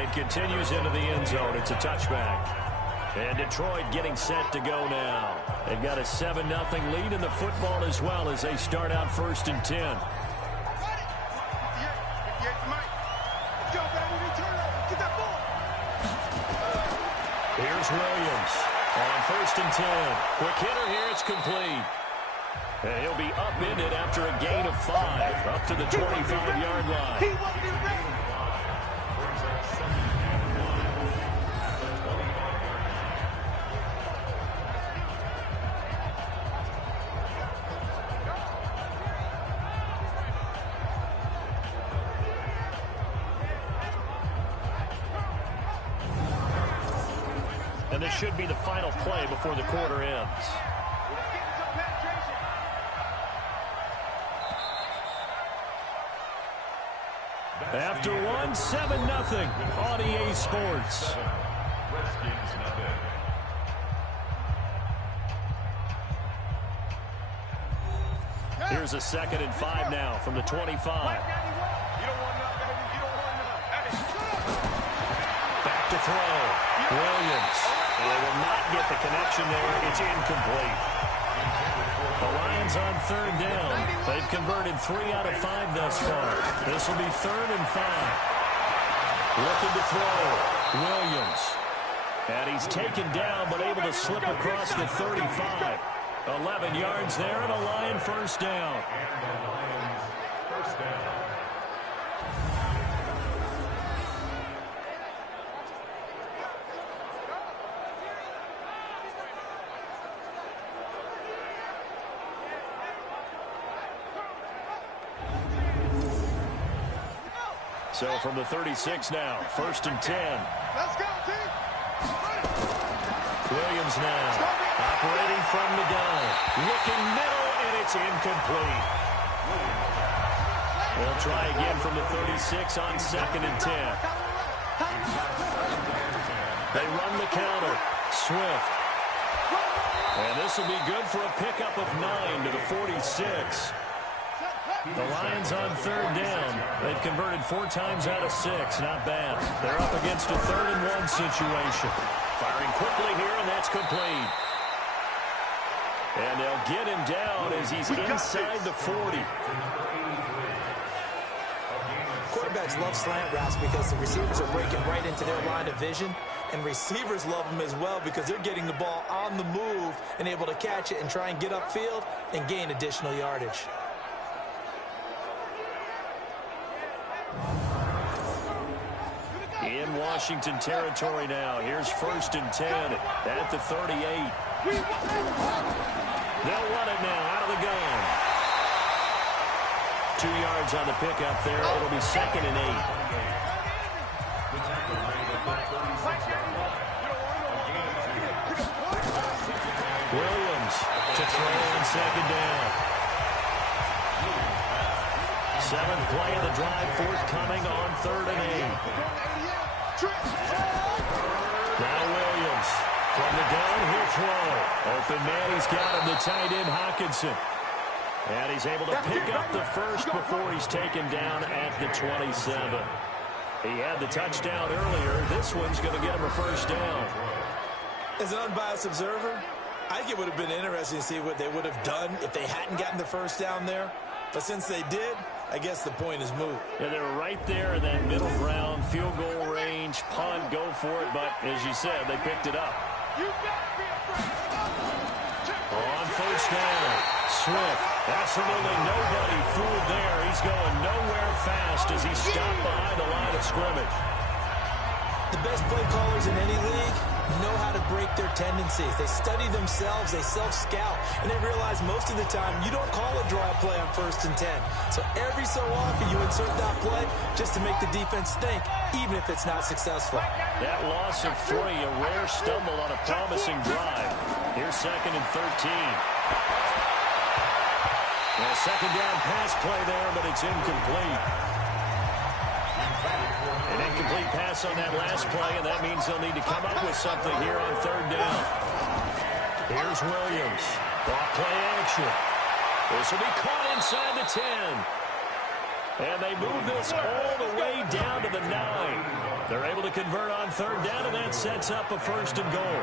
and continues into the end zone. It's a touchback. And Detroit getting set to go now. They've got a 7-0 lead in the football as well as they start out 1st and 10. Here's Williams on 1st and 10. Quick hitter here. It's complete. And he'll be upended after a gain of 5 up to the 25-yard line. He wasn't even ready. And this should be the final play before the quarter ends. After one, 7-0 on EA Sports. Redskins nothing. Here's a 2nd and 5 now from the 25. You don't want none, baby. You don't want none. Hey. throw. Williams. And they will not get the connection there. It's incomplete. The Lions on third down. They've converted 3 out of 5 thus far. This will be 3rd and 5. Looking to throw. Williams. And he's taken down, but able to slip across the 35. 11 yards there, and a Lion first down. So from the 36 now, 1st and 10. Let's go, team. Williams now, operating from the gun. Looking middle, and it's incomplete. They'll try again from the 36 on 2nd and 10. They run the counter. Swift. And this will be good for a pickup of 9 to the 46. The Lions on 3rd down. They've converted 4 times out of 6. Not bad. They're up against a 3rd and 1 situation. Firing quickly here, and that's complete. And they'll get him down as he's inside the 40. Quarterbacks love slant routes because the receivers are breaking right into their line of vision, and receivers love them as well because they're getting the ball on the move and able to catch it and try and get upfield and gain additional yardage. In Washington territory now. Here's 1st and 10 at the 38. They'll run it now out of the gun. 2 yards on the pickup there. It'll be 2nd and 8. Williams to throw on 2nd down. 7th play of the drive, forthcoming on 3rd and 8. Now Williams from the gun, he'll throw. Open man, he's got him, the tight end Hawkinson. And he's able to pick up the first before he's taken down at the 27. He had the touchdown earlier. This one's going to get him a first down. As an unbiased observer, I think it would have been interesting to see what they would have done if they hadn't gotten the first down there. But since they did, I guess the point is moot. Yeah, they were right there in that middle ground, field goal range, punt, go for it. But as you said, they picked it up. On 1st down, Swift. Absolutely nobody fooled there. He's going nowhere fast as he stopped behind the line of scrimmage. The best play callers in any league know how to break their tendencies. They study themselves, they self-scout, and they realize most of the time you don't call a draw play on 1st and 10. So every so often you insert that play just to make the defense think, even if it's not successful. That loss of 3, a rare stumble on a promising drive. Here's 2nd and 13. A 2nd down pass play there, but it's incomplete. An incomplete pass on that last play, and that means they'll need to come up with something here on 3rd down. Here's Williams. Off play action. This will be caught inside the 10. And they move this all the way down to the 9. They're able to convert on 3rd down, and that sets up a 1st and goal.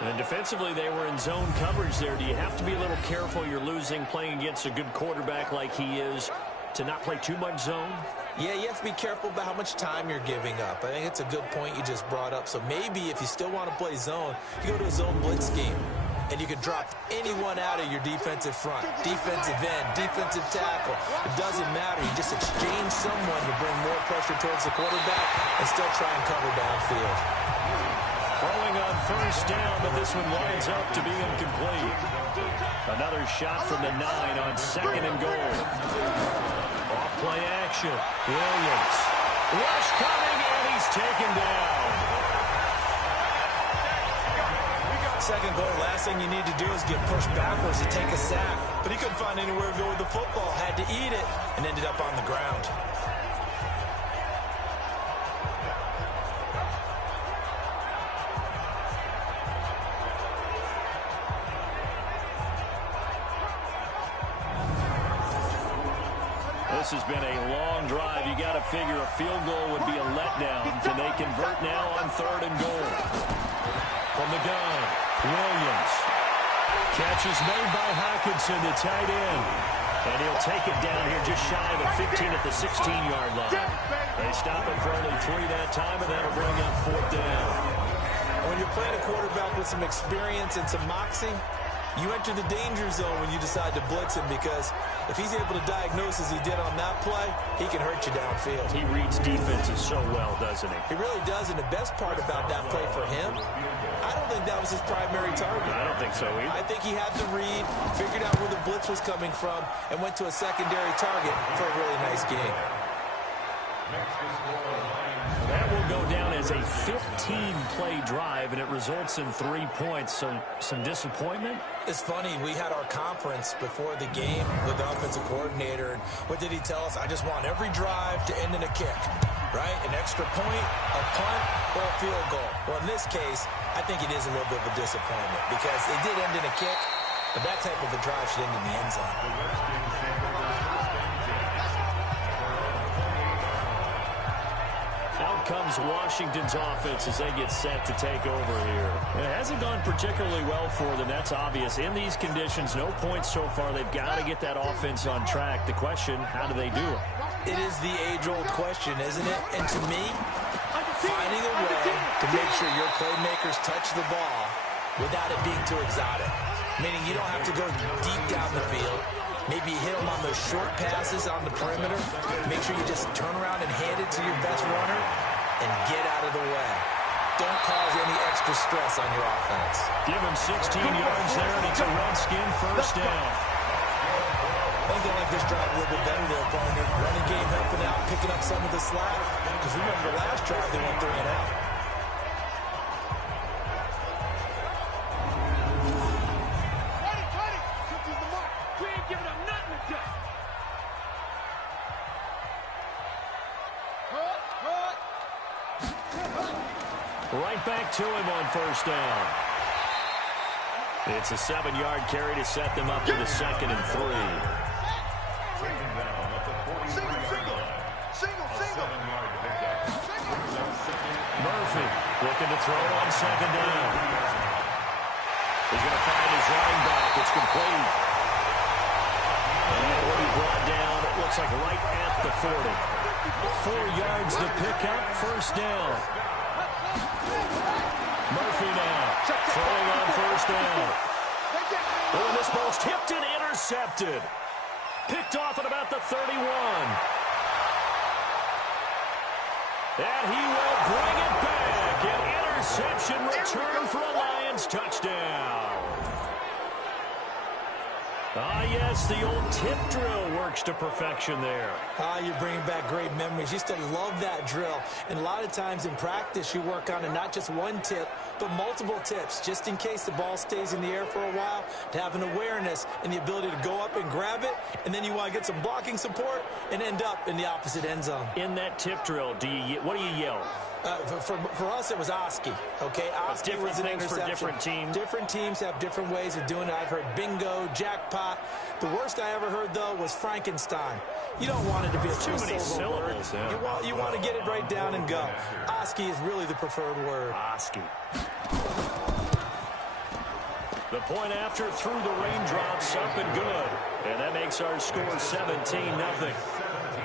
And defensively, they were in zone coverage there. Do you have to be a little careful? You're losing, playing against a good quarterback like he is, to not play too much zone? Yeah, you have to be careful about how much time you're giving up. I think it's a good point you just brought up. So maybe if you still want to play zone, you go to a zone blitz scheme. And you can drop anyone out of your defensive front. Defensive end, defensive tackle. It doesn't matter. You just exchange someone to bring more pressure towards the quarterback and still try and cover downfield. Throwing on 1st down, but this one winds up to be incomplete. Another shot from the 9 on 2nd and goal. Off-play action. Williams. Rush coming, and he's taken down. 2nd goal, last thing you need to do is get pushed backwards to take a sack. But he couldn't find anywhere to go with the football. Had to eat it and ended up on the ground. This has been a long drive. You got to figure a field goal would be a letdown. Can they convert now on 3rd and goal? From the gun, Williams. Catch is made by Hawkinson, the tight end. And he'll take it down here just shy of the 15 at the 16-yard line. They stop it for only 3 that time, and that'll bring up 4th down. When you're playing a quarterback with some experience and some moxie, you enter the danger zone when you decide to blitz him, because if he's able to diagnose as he did on that play, he can hurt you downfield. He reads defenses so well, doesn't he? He really does, and the best part about that play for him, I don't think that was his primary target. I don't think so either. I think he had the read, figured out where the blitz was coming from, and went to a secondary target for a really nice game. That will go down as a 15-play drive, and it results in 3 points. So some disappointment? It's funny. We had our conference before the game with the offensive coordinator, and what did he tell us? I just want every drive to end in a kick, right? An extra point, a punt, or a field goal. Well, in this case, I think it is a little bit of a disappointment because it did end in a kick, but that type of a drive should end in the end zone. Out comes Washington's offense as they get set to take over here. It hasn't gone particularly well for them. That's obvious. In these conditions, no points so far. They've got to get that offense on track. The question, how do they do it? It is the age-old question, isn't it? And to me, finding a way to make sure your playmakers touch the ball without it being too exotic. Meaning you don't have to go deep down the field. Maybe you hit them on those short passes on the perimeter. Make sure you just turn around and hand it to your best runner and get out of the way. Don't cause any extra stress on your offense. Give him 16 yards there, and it's a Redskin first down. I think they like this drive a little bit better there, partner. Running game helping out, picking up some of the slack. Because remember, the last drive they went 3 and out. Right back to him on first down. It's a 7-yard carry to set them up with a 2nd and 3. Murphy looking to throw on 2nd down. He's going to find his running back. It's complete. And what he brought down, it looks like right at the 40. 4 yards to pick up, first down. Murphy now, throwing on first down. Oh, and this ball's tipped and intercepted. Picked off at about the 31. And he will bring it back. An interception return for a Lions touchdown. Ah, yes, the old tip drill works to perfection there. Ah, you're bringing back great memories. Used to love that drill. And a lot of times in practice, you work on it, not just one tip, but multiple tips, just in case the ball stays in the air for a while, to have an awareness and the ability to go up and grab it, and then you want to get some blocking support and end up in the opposite end zone. In that tip drill, what do you yell? For us, it was Oski. Okay, Oski was an interception. For different teams. Different teams have different ways of doing it. I've heard bingo, jackpot. The worst I ever heard, though, was Frankenstein. You don't want it to be too many syllables. Yeah. You want to get it right down and go. Oski is really the preferred word. Oski. The point after through the raindrops, up and good. And that makes our score 17-0.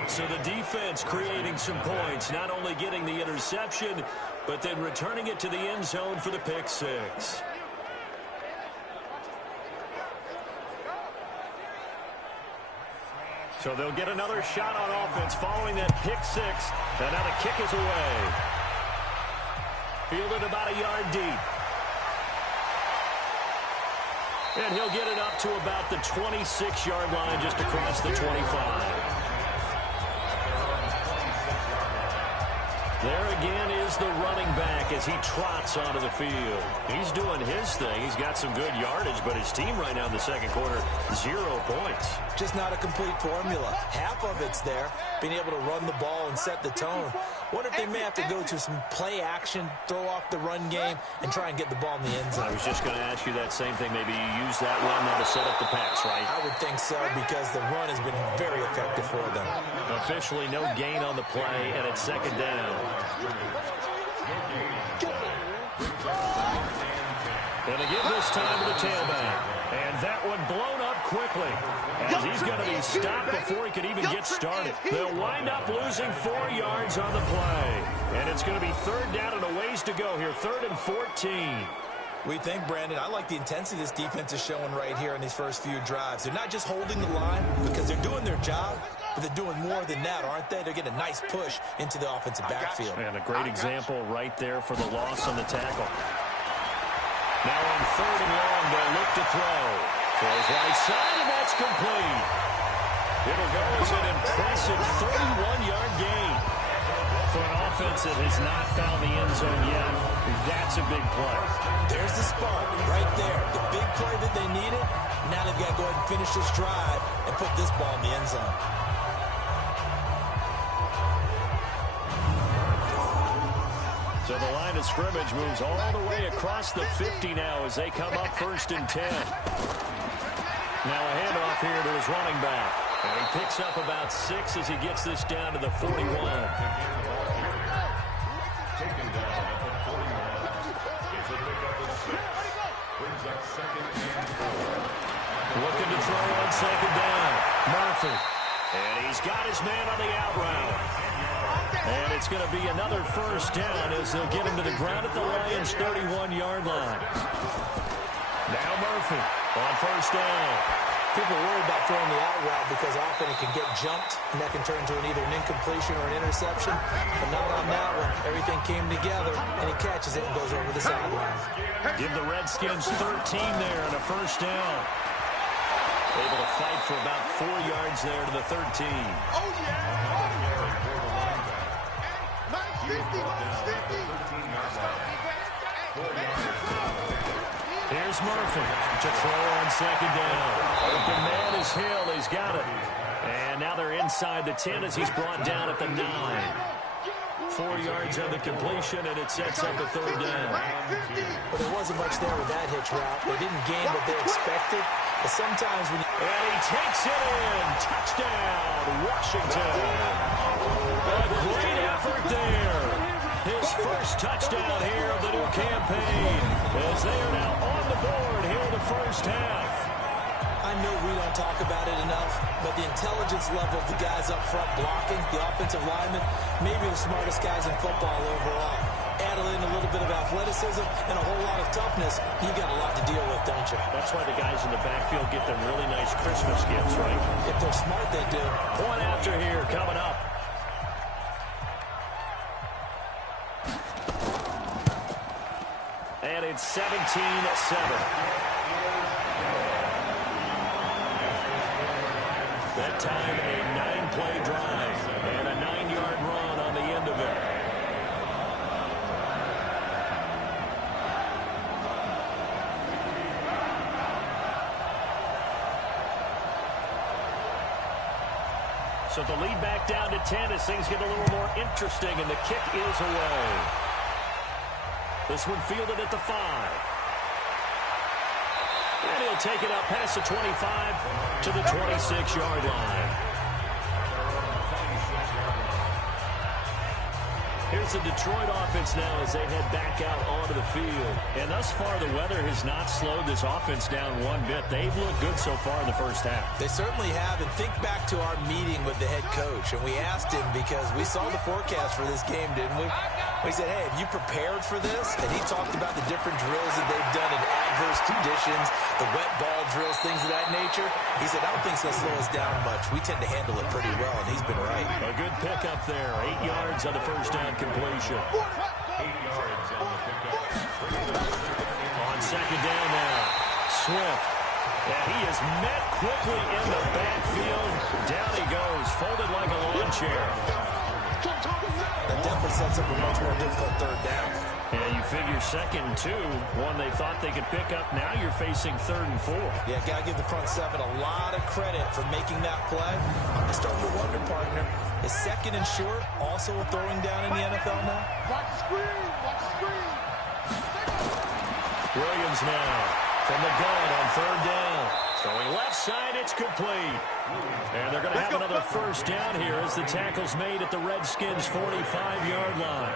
So the defense creating some points, not only getting the interception, but then returning it to the end zone for the pick six. So they'll get another shot on offense following that pick six. And now the kick is away. Fielded about a yard deep. And he'll get it up to about the 26-yard line, just across the 25. There again is the running back as he trots onto the field. He's doing his thing. He's got some good yardage, but his team right now in the second quarter, 0 points. Just not a complete formula. Half of it's there, being able to run the ball and set the tone. Wonder if they may have to go to some play action, throw off the run game, and try and get the ball in the end zone. I was just going to ask you that same thing. Maybe you use that run now to set up the pass, right? I would think so, because the run has been very effective for them. Officially no gain on the play, and it's second down. And they give this time to the tailback. And that one blown up quickly, as he's going to be stopped before he could even get started. They'll wind up losing 4 yards on the play. And it's going to be third down and a ways to go here, 3rd and 14. We think, Brandon, I like the intensity this defense is showing right here in these first few drives. They're not just holding the line because they're doing their job, but they're doing more than that, aren't they? They're getting a nice push into the offensive backfield. And a great example right there for the loss on the tackle. Now on 3rd and long, they'll look to throw. Throws right side, and that's complete. It'll go as an impressive 31-yard gain. For an offense that has not found the end zone yet, that's a big play. There's the spark right there. The big play that they needed. Now they've got to go ahead and finish this drive and put this ball in the end zone. So the line of scrimmage moves all the way across the 50 now as they come up 1st and 10. Now a handoff here to his running back. And he picks up about 6 as he gets this down to the 41. Looking to throw on 2nd down. Murphy. And he's got his man on the out route. And it's going to be another 1st down as they'll get him to the ground at the Lions' 31-yard line. Now Murphy on 1st down. People worry about throwing the out route because often it can get jumped, and that can turn into either an incompletion or an interception. But not on that one. Everything came together, and he catches it and goes over the sideline. Give the Redskins 13 there and a 1st down. Able to fight for about 4 yards there to the 13. Oh, yeah! Here's Murphy to throw on 2nd down. Open man is Hill. He's got it. And now they're inside the 10 as he's brought down at the 9. 4 yards on the completion, and it sets up a 3rd down. But there wasn't much there with that hitch route. They didn't gain what they expected. But sometimes when and he takes it in. Touchdown, Washington. A great effort there. His first touchdown here of the new campaign, as they are now on the board here in the first half. I know we don't talk about it enough, but the intelligence level of the guys up front blocking, the offensive linemen, maybe the smartest guys in football overall. Add in a little bit of athleticism and a whole lot of toughness, you got a lot to deal with, don't you? That's why the guys in the backfield get them really nice Christmas gifts, right? If they're smart, they do. Point after here coming up. And it's 17-7. That time a 9-play drive and a 9-yard run on the end of it. So the lead back down to 10 as things get a little more interesting, and the kick is away. This one fielded at the 5. And he'll take it up past the 25 to the 26-yard line. Here's the Detroit offense now as they head back out onto the field. And thus far, the weather has not slowed this offense down one bit. They've looked good so far in the first half. They certainly have. And think back to our meeting with the head coach. And we asked him because we saw the forecast for this game, didn't we? We said, hey, have you prepared for this? And he talked about the different drills that they've done in adverse conditions, the wet ball drills, things of that nature. He said, I don't think it's going to slow us down much. We tend to handle it pretty well, and he's been right. A good pickup there. 8 yards on the first down completion. 8 yards on the pickup. On second down now, Swift. And he is met quickly in the backfield. Down he goes, folded like a lawn chair. That definitely sets up a much more difficult third down. And you figure 2nd and 2, one they thought they could pick up. Now you're facing 3rd and 4. Yeah, got to give the front seven a lot of credit for making that play. I'm just starting to wonder, partner, Is second and short also a throwing down in the NFL now? Watch the screen. Watch the screen. Williams now from the gun on third down. Throwing left side, it's complete. And they're going to have another first down here as the tackle's made at the Redskins' 45-yard line.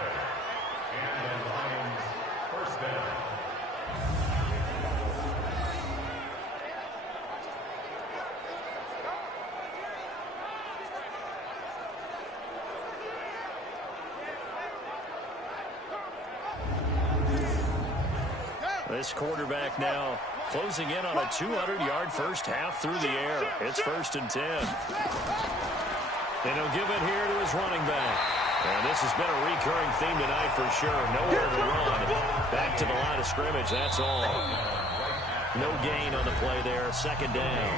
This quarterback now closing in on a 200-yard first half through the air. It's 1st and 10. And he'll give it here to his running back. And this has been a recurring theme tonight for sure. Nowhere to run. Back to the line of scrimmage, that's all. No gain on the play there. 2nd down.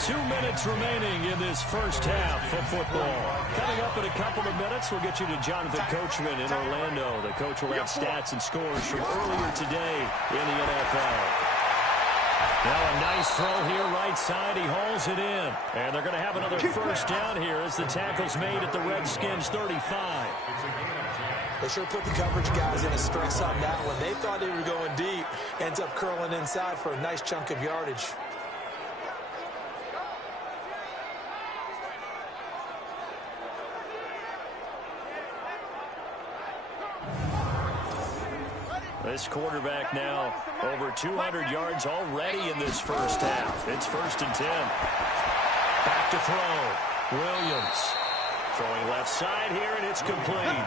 2 minutes remaining in this first half of football. Coming up in a couple of minutes, we'll get you to Jonathan Coachman in Orlando. The coach will have stats and scores from earlier today in the NFL. Now a nice throw here, right side. He hauls it in. And they're going to have another first down here as the tackle's made at the Redskins' 35. They sure put the coverage guys in a stress on that one. They thought they were going deep. Ends up curling inside for a nice chunk of yardage. This quarterback now over 200 yards already in this first half. It's 1st and 10. Back to throw. Williams throwing left side here, and it's complete.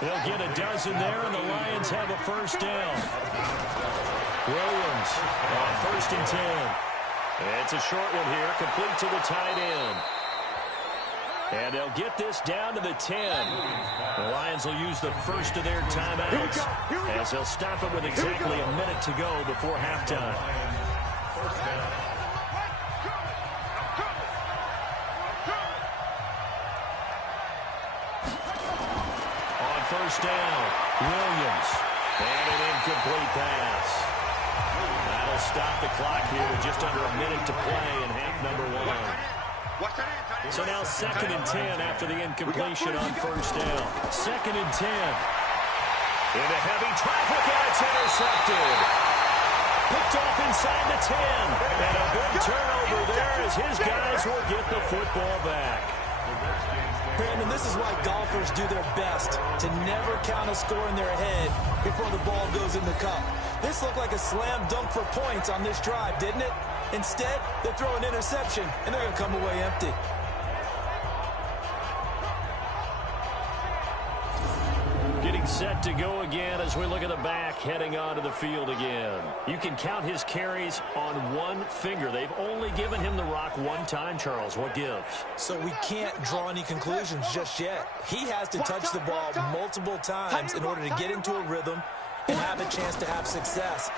They'll get a dozen there, and the Lions have a first down. Williams on 1st and 10. It's a short one here, complete to the tight end. And they'll get this down to the 10. The Lions will use the first of their timeouts as they'll stop it with exactly a minute to go before halftime. On 1st down, Williams. And an incomplete pass. That'll stop the clock here with just under a minute to play in half number 1. So now 2nd and 10 after the incompletion on 1st down. 2nd and 10. Into heavy traffic, and it's intercepted. Picked off inside the 10. And a big turnover there as his guys will get the football back. Brandon, this is why golfers do their best to never count a score in their head before the ball goes in the cup. This looked like a slam dunk for points on this drive, didn't it? Instead, they throw an interception, and they're going to come away empty. Getting set to go again as we look at the back heading onto the field again. You can count his carries on one finger. They've only given him the rock one time, Charles. What gives? So we can't draw any conclusions just yet. He has to touch the ball multiple times in order to get into a rhythm and have a chance to have success.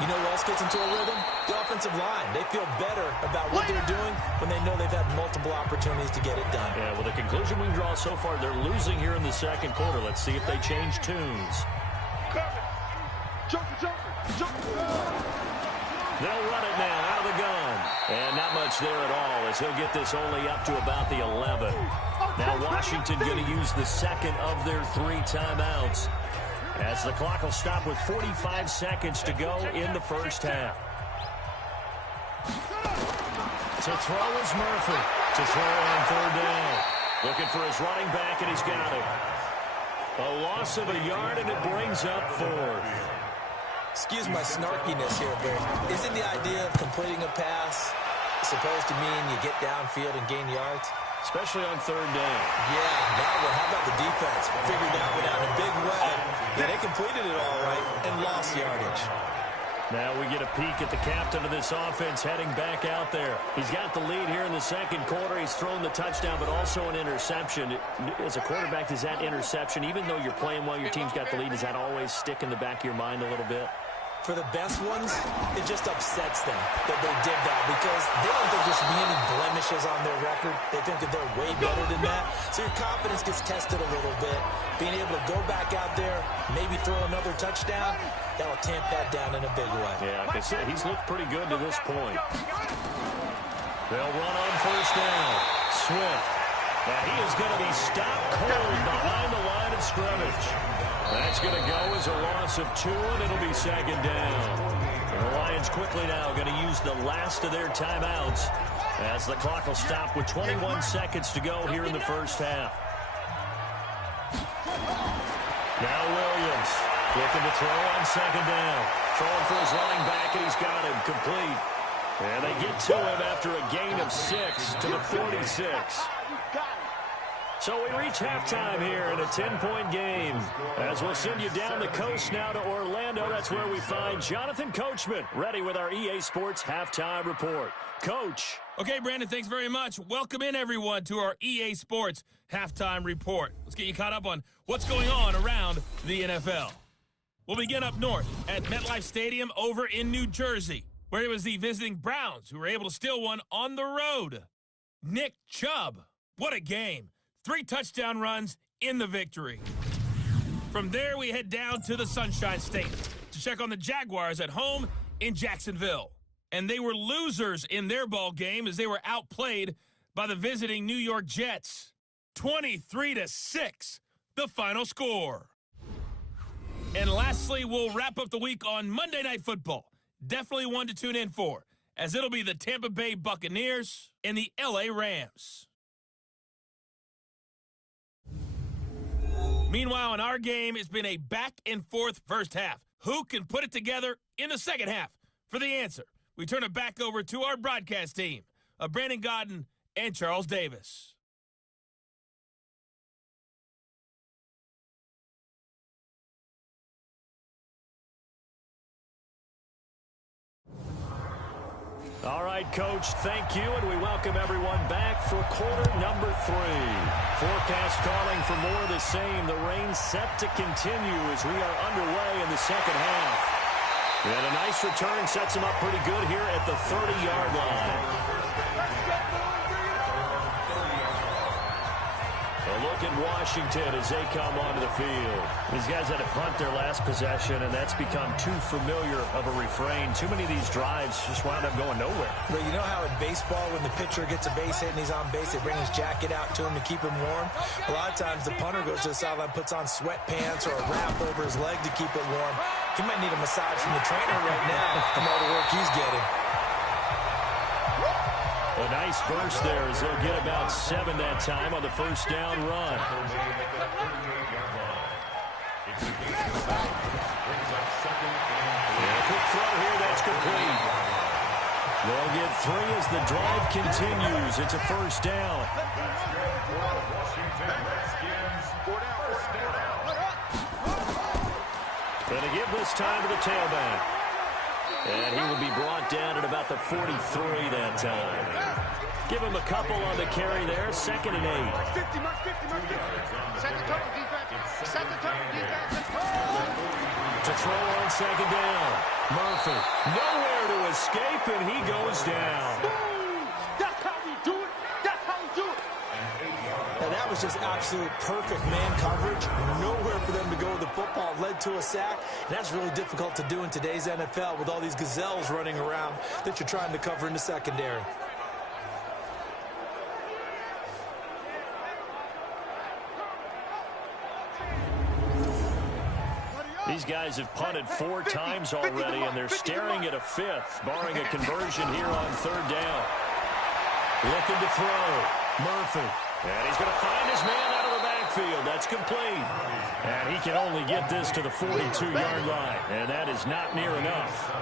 You know who else gets into a rhythm? The offensive line. They feel better about what they're doing when they know they've had multiple opportunities to get it done. Yeah, well, the conclusion we draw so far, they're losing here in the second quarter. Let's see if they change tunes. They'll run it now out of the gun. And not much there at all as he'll get this only up to about the 11. Now Washington going to use the second of their 3 timeouts, as the clock will stop with 45 seconds to go in the first half. To throw is Murphy. To throw on 3rd down. Looking for his running back, and he's got it. A loss of a yard, and it brings up 4th. Excuse my snarkiness here, but isn't the idea of completing a pass supposed to mean you get downfield and gain yards? Especially on 3rd down. Yeah, that one. How about the defense? Figured that one out in a big way. Yeah, they completed it all right and lost yardage. Now we get a peek at the captain of this offense heading back out there. He's got the lead here in the second quarter. He's thrown the touchdown, but also an interception. As a quarterback, does that interception, even though you're playing well, your team's got the lead, does that always stick in the back of your mind a little bit? For the best ones, it just upsets them that they did that because they don't think there should be any blemishes on their record. They think that they're way better than that. So your confidence gets tested a little bit. Being able to go back out there, maybe throw another touchdown, that'll tamp that down in a big way. Yeah, like I said, he's looked pretty good to this point. They'll run on 1st down. Swift And he is going to be stopped cold behind the line of scrimmage. That's going to go as a loss of 2, and it'll be second down. And the Lions quickly now going to use the last of their timeouts as the clock will stop with 21 seconds to go here in the first half. Now Williams looking to throw on second down. Throwing for his running back, and he's got him complete. And they get to him after a gain of 6 to the 46. So we reach halftime here in a 10-point game. As we'll send you down the coast now to Orlando, that's where we find Jonathan Coachman ready with our EA Sports Halftime Report. Coach. Okay, Brandon, thanks very much. Welcome in, everyone, to our EA Sports Halftime Report. Let's get you caught up on what's going on around the NFL. We'll begin up north at MetLife Stadium over in New Jersey, where it was the visiting Browns who were able to steal one on the road. Nick Chubb, what a game. 3 touchdown runs in the victory. From there, we head down to the Sunshine State to check on the Jaguars at home in Jacksonville. And they were losers in their ball game as they were outplayed by the visiting New York Jets. 23-6, the final score. And lastly, we'll wrap up the week on Monday Night Football. Definitely one to tune in for, as it'll be the Tampa Bay Buccaneers and the LA Rams. Meanwhile, in our game, it's been a back-and-forth first half. Who can put it together in the second half? For the answer, we turn it back over to our broadcast team of Brandon Godden and Charles Davis. All right, Coach, thank you, and we welcome everyone back for quarter number 3. Forecast calling for more of the same. The rain set to continue as we are underway in the second half. And a nice return sets him up pretty good here at the 30-yard line. A look at Washington as they come onto the field. These guys had to punt their last possession, and that's become too familiar of a refrain. Too many of these drives just wound up going nowhere. But you know how in baseball, when the pitcher gets a base hit and he's on base, they bring his jacket out to him to keep him warm? A lot of times the punter goes to the sideline, puts on sweatpants or a wrap over his leg to keep it warm. He might need a massage from the trainer right now from all the work he's getting. A nice burst there as they'll get about 7 that time on the first down run. And a quick throw here, that's complete. They'll get 3 as the drive continues. It's a first down. Gonna give this time to the tailback. And he will be brought down at about the 43 that time. Give him a couple on the carry there. 2nd and 8. Set the tone, defense. Set the tone, defense. To throw on second down. Murphy. Nowhere to escape, and he goes down. That's how we do it. That's how we do it. And that was just absolute perfect man coverage. Nowhere for them to go with the football. Led to a sack. And that's really difficult to do in today's NFL with all these gazelles running around that you're trying to cover in the secondary. These guys have punted 4 times already, and they're staring at a 5th, barring a conversion here on 3rd down. Looking to throw. Murphy. And he's going to find his man out of the backfield. That's complete. And he can only get this to the 42-yard line. And that is not near enough.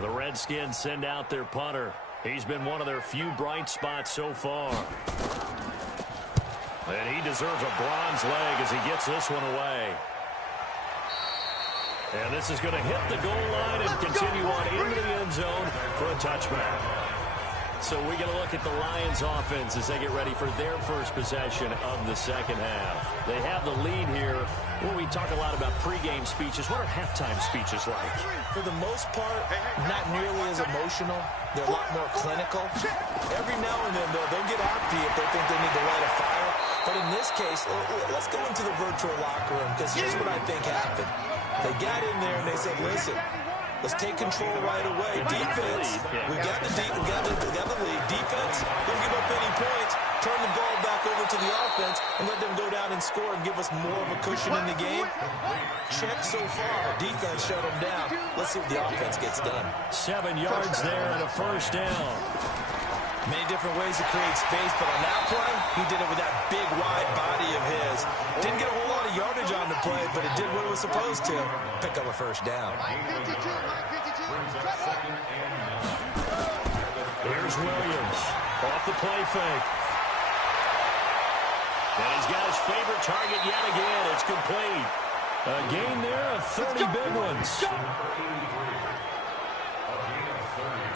The Redskins send out their punter. He's been one of their few bright spots so far. And he deserves a bronze leg as he gets this one away. And this is going to hit the goal line and continue on into the end zone for a touchback. So we get a look at the Lions offense as they get ready for their first possession of the second half. They have the lead here. Well, we talk a lot about pregame speeches. What are halftime speeches like? For the most part, not nearly as emotional. They're a lot more clinical. Every now and then, though, they'll get after you if they think they need to light a fire. But in this case, let's go into the virtual locker room, because here's what I think happened. They got in there and they said, listen, let's take control right away. Defense, we got the lead. Defense, don't give up any points. Turn the ball back over to the offense and let them go down and score and give us more of a cushion in the game. Check so far. Defense shut them down. Let's see if the offense gets done. 7 yards there and a first down. Many different ways to create space, but on that play, he did it with that big, wide body of his. Didn't get a whole lot of yardage on the play, but it did what it was supposed to. Pick up a first down. Here's Williams off the play fake. And he's got his favorite target yet again. It's complete. A gain there of 30 big ones.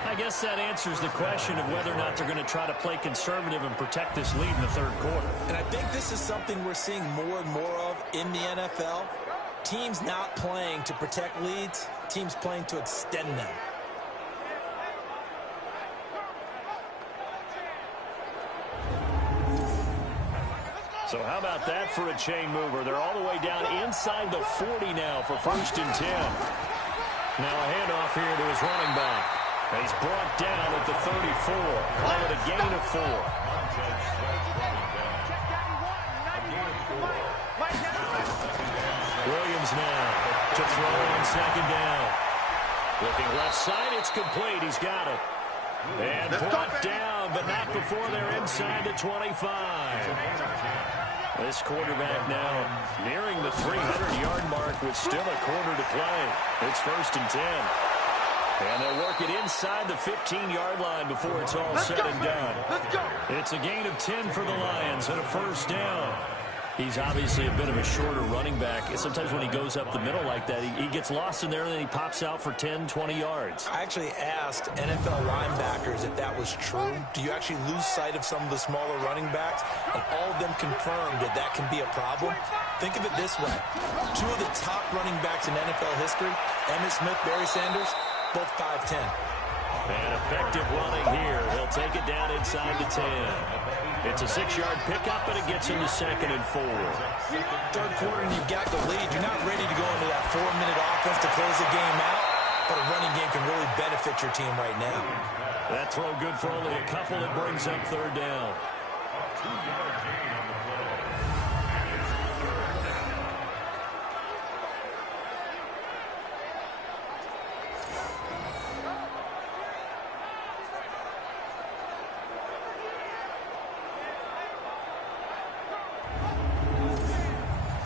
I guess that answers the question of whether or not they're going to try to play conservative and protect this lead in the third quarter. And I think this is something we're seeing more and more of in the NFL. Teams not playing to protect leads, teams playing to extend them. So how about that for a chain mover? They're all the way down inside the 40 now for 1st and 10. Now a handoff here to his running back. And he's brought down at the 34. Call it a gain of 4. Williams now to throw on 2nd down. Looking left side, it's complete. He's got it. And brought down, but not before they're inside the 25. This quarterback now nearing the 300-yard mark with still a quarter to play. It's 1st and 10. And they'll work it inside the 15-yard line before it's all said and done. It's a gain of 10 for the Lions and a first down. He's obviously a bit of a shorter running back. Sometimes when he goes up the middle like that, he gets lost in there and then he pops out for 10, 20 yards. I actually asked NFL linebackers if that was true. Do you actually lose sight of some of the smaller running backs? And all of them confirmed that that can be a problem. Think of it this way. 2 of the top running backs in NFL history, Emmitt Smith, Barry Sanders, both 5'10". And effective running here. He'll take it down inside the 10. It's a 6-yard pickup, and it gets him to 2nd and 4. Third quarter, and you've got the lead. You're not ready to go into that 4-minute offense to close the game out, but a running game can really benefit your team right now. That throw good for only a couple. That brings up 3rd down.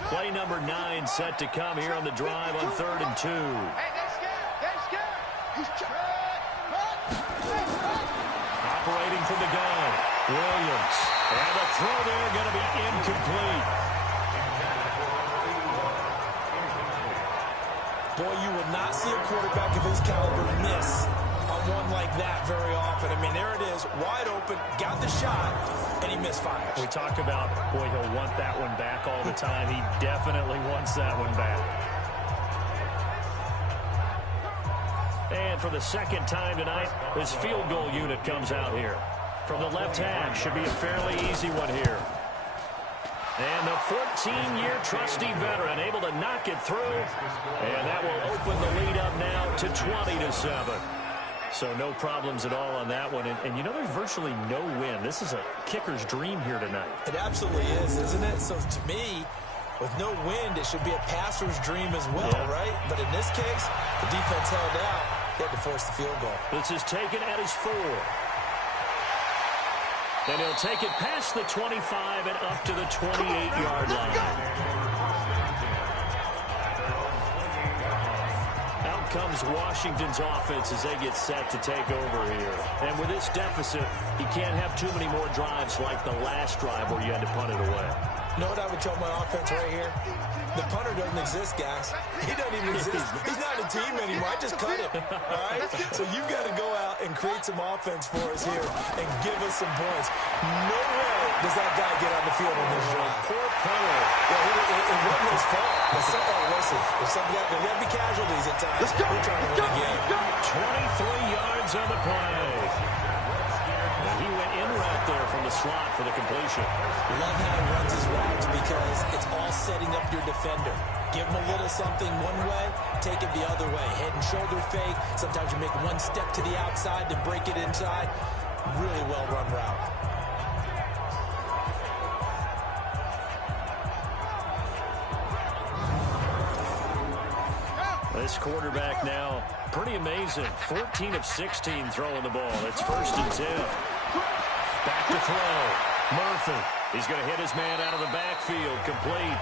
Play number 9 set to come here on the drive on 3rd and 2. Operating from the gun, Williams. And the throw there going to be incomplete. Boy, you will not see a quarterback of his caliber miss on one like that very often. I mean, there it is, wide open, got the shot, and he misfires. We talk about, boy, he'll want that one back all the time. He definitely wants that one back. And for the 2nd time tonight, this field goal unit comes out here. From the left half, should be a fairly easy one here. And the 14-year trusty veteran able to knock it through. And that will open the lead up now to 20-7. So no problems at all on that one. And you know, there's virtually no win. This is a kicker's dream here tonight. It absolutely is, isn't it? So to me, with no wind, it should be a passer's dream as well, right? But in this case, the defense held out. They had to force the field goal. This is taken at his 4. And he'll take it past the 25 and up to the 28-yard line. Out comes Washington's offense as they get set to take over here. And with this deficit, you can't have too many more drives like the last drive where you had to punt it away. You know what I would tell my offense right here? The punter doesn't exist, guys. He doesn't even exist. He's not a team anymore. I just cut him, all right? So you've got to go out and create some offense for us here and give us some points. No way does that guy get on the field on this drive. Poor punter. It wasn't his fault. Listen, there's going to be casualties at times. Let's go. We're trying to win a game. 23 yards on the play. And he went in right there from the slot for the completion. Love how he runs his routes because it's all setting up your defender. Give him a little something one way, take it the other way. Head and shoulder fake. Sometimes you make one step to the outside to break it inside. Really well-run route. This quarterback now, pretty amazing. 14 of 16 throwing the ball. It's 1st and 10. Back to throw. Murphy. He's going to hit his man out of the backfield. Complete.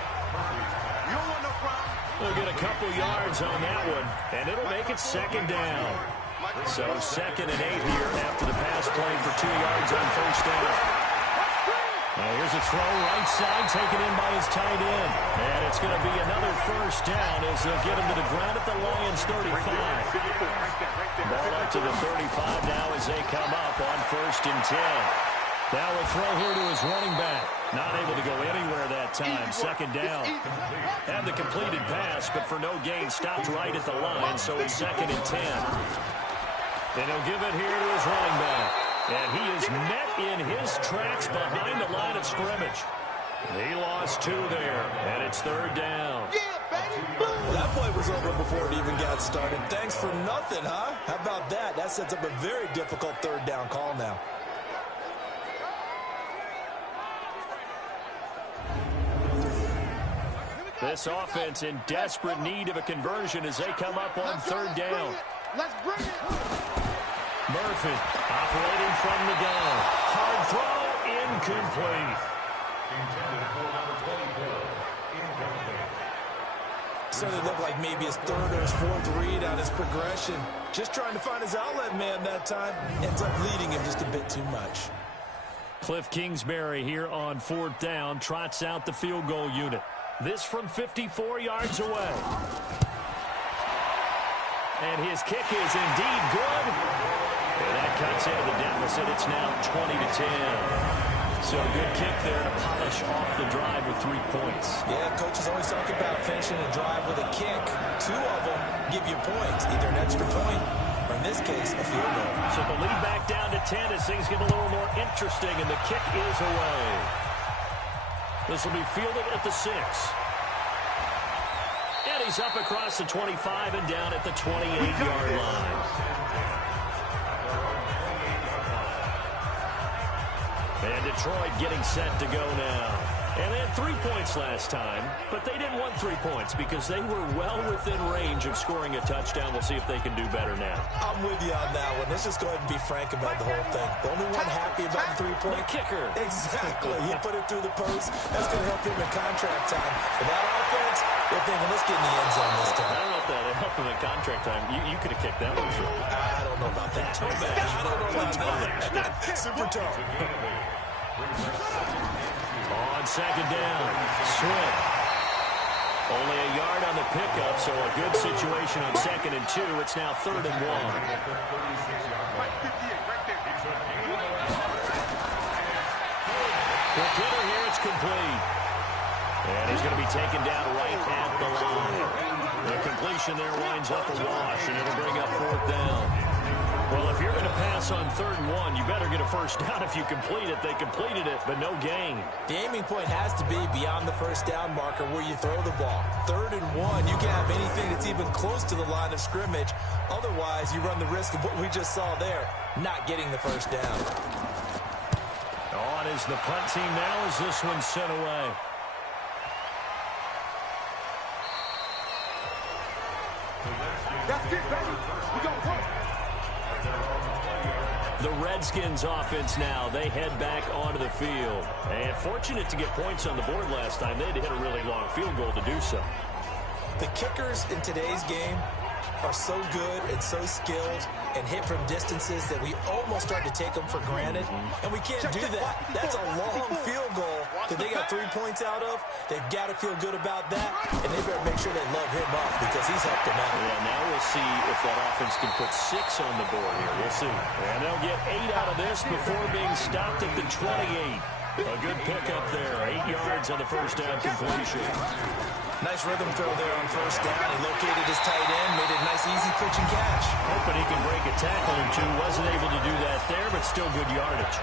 They'll get a couple yards on that one, and it'll make it 2nd down. So 2nd and 8 here after the pass play for 2 yards on 1st down. Here's a throw right side taken in by his tight end. And it's going to be another 1st down as they'll get him to the ground at the Lions 35. Ball up to the 35 now as they come up on 1st and 10. Now a throw here to his running back. Not able to go anywhere that time. 2nd down. Had the completed pass, but for no gain, stopped right at the line, so it's 2nd and 10. And he'll give it here to his running back. And he is met in his tracks behind the line of scrimmage. He lost 2 there, and it's 3rd down. That play was over before it even got started. Thanks for nothing, huh? How about that? That sets up a very difficult 3rd down call now. This offense in desperate need of a conversion as they come up on 3rd down. Let's bring it. Murphy operating from the gun. Hard throw, incomplete. So it looked like maybe his 3rd or his 4th read on his progression. Just trying to find his outlet man that time. Ends up leading him just a bit too much. Cliff Kingsbury here on 4th down. Trots out the field goal unit. This from 54 yards away. And his kick is indeed good. And that cuts into the deficit. It's now 20-10. So a good kick there to polish off the drive with 3 points. Yeah, coaches always talk about finishing a drive with a kick. 2 of them give you points, either an extra point or, in this case, a field goal. So the lead back down to 10 as things get a little more interesting, and the kick is away. This will be fielded at the 6. And he's up across the 25 and down at the 28-yard line. And Detroit getting set to go now. And they had 3 points last time, but they didn't want 3 points because they were well within range of scoring a touchdown. We'll see if they can do better now. I'm with you on that one. Let's just go ahead and be frank about the whole thing. The only one happy about the 3-point. The kicker. Exactly. He put it through the post. That's going to help him in contract time. For that offense, they're thinking, let's get in the end zone this time. I don't know if that helped him in contract time. You could have kicked that one through. I don't know about that. I don't know about that. Super tough. On 2nd down, Swift. Only a yard on the pickup, so a good situation on 2nd and 2. It's now 3rd and 1. The killer here, it's complete. And he's going to be taken down right at the line. The completion there winds up a wash, and it'll bring up 4th down. Well, if you're going to pass on 3rd and 1, you better get a 1st down if you complete it. They completed it, but no gain. The aiming point has to be beyond the 1st down marker where you throw the ball. 3rd and 1, you can have anything that's even close to the line of scrimmage. Otherwise, you run the risk of what we just saw there, not getting the 1st down. On is the punt team now as this one's sent away. That's it, baby. We gonna work. The Redskins offense now, they head back onto the field. And fortunate to get points on the board last time. They had to hit a really long field goal to do so. The kickers in today's game are so good and so skilled and hit from distances that we almost start to take them for granted, and we can't do that. That's a long field goal that they got 3 points out of. They've got to feel good about that, and they better make sure they love him up because he's helped them out. Yeah, now we'll see if that offense can put 6 on the board here. We'll see. And they'll get 8 out of this before being stopped at the 28. A good pickup there. 8 yards on the first down completion. Nice rhythm throw there on first down. He located his tight end, made it a nice, easy pitch and catch. Hoping he can break a tackle or two. Wasn't able to do that there, but still good yardage.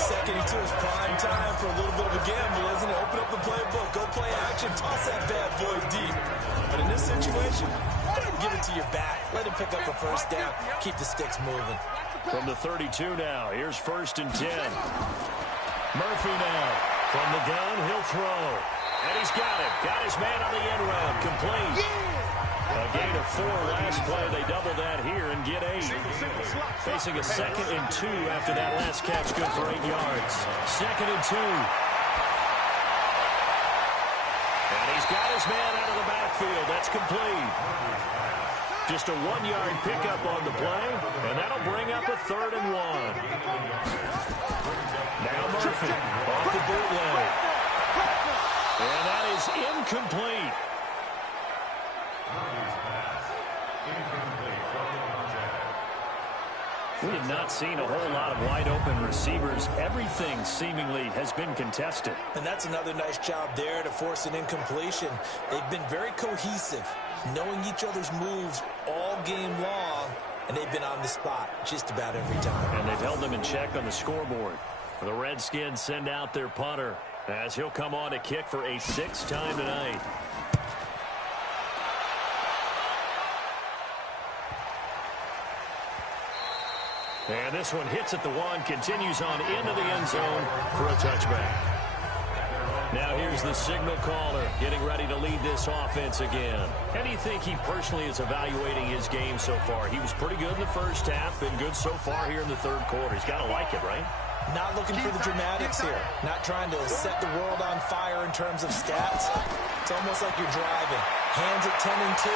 Second and 2 is prime time for a little bit of a gamble, isn't it? Open up the playbook, go play action, toss that bad boy deep. But in this situation, give it to your back. Let him pick up a first down. Keep the sticks moving. From the 32 now, here's 1st and 10. Murphy now. From the gun, he'll throw. And he's got it. Got his man on the end round. Complete. A gain of 4 last play. They double that here and get 8. Facing a 2nd and 2 after that last catch. Good for 8 yards. 2nd and 2. And he's got his man out of the backfield. That's complete. Just a 1-yard pickup on the play. And that'll bring up a 3rd and 1. Now Murphy off the bootleg. And that is incomplete. We have not seen a whole lot of wide-open receivers. Everything seemingly has been contested. And that's another nice job there to force an incompletion. They've been very cohesive, knowing each other's moves all game long, and they've been on the spot just about every time. And they've held them in check on the scoreboard. The Redskins send out their punter as he'll come on to kick for a 6th time tonight. And this one hits at the 1, continues on into the end zone for a touchback. Now here's the signal caller getting ready to lead this offense again. How do you think he personally is evaluating his game so far? He was pretty good in the first half, been good so far here in the 3rd quarter. He's got to like it, right? Not looking for the dramatics here. Not trying to set the world on fire in terms of stats. It's almost like you're driving. Hands at 10 and 2.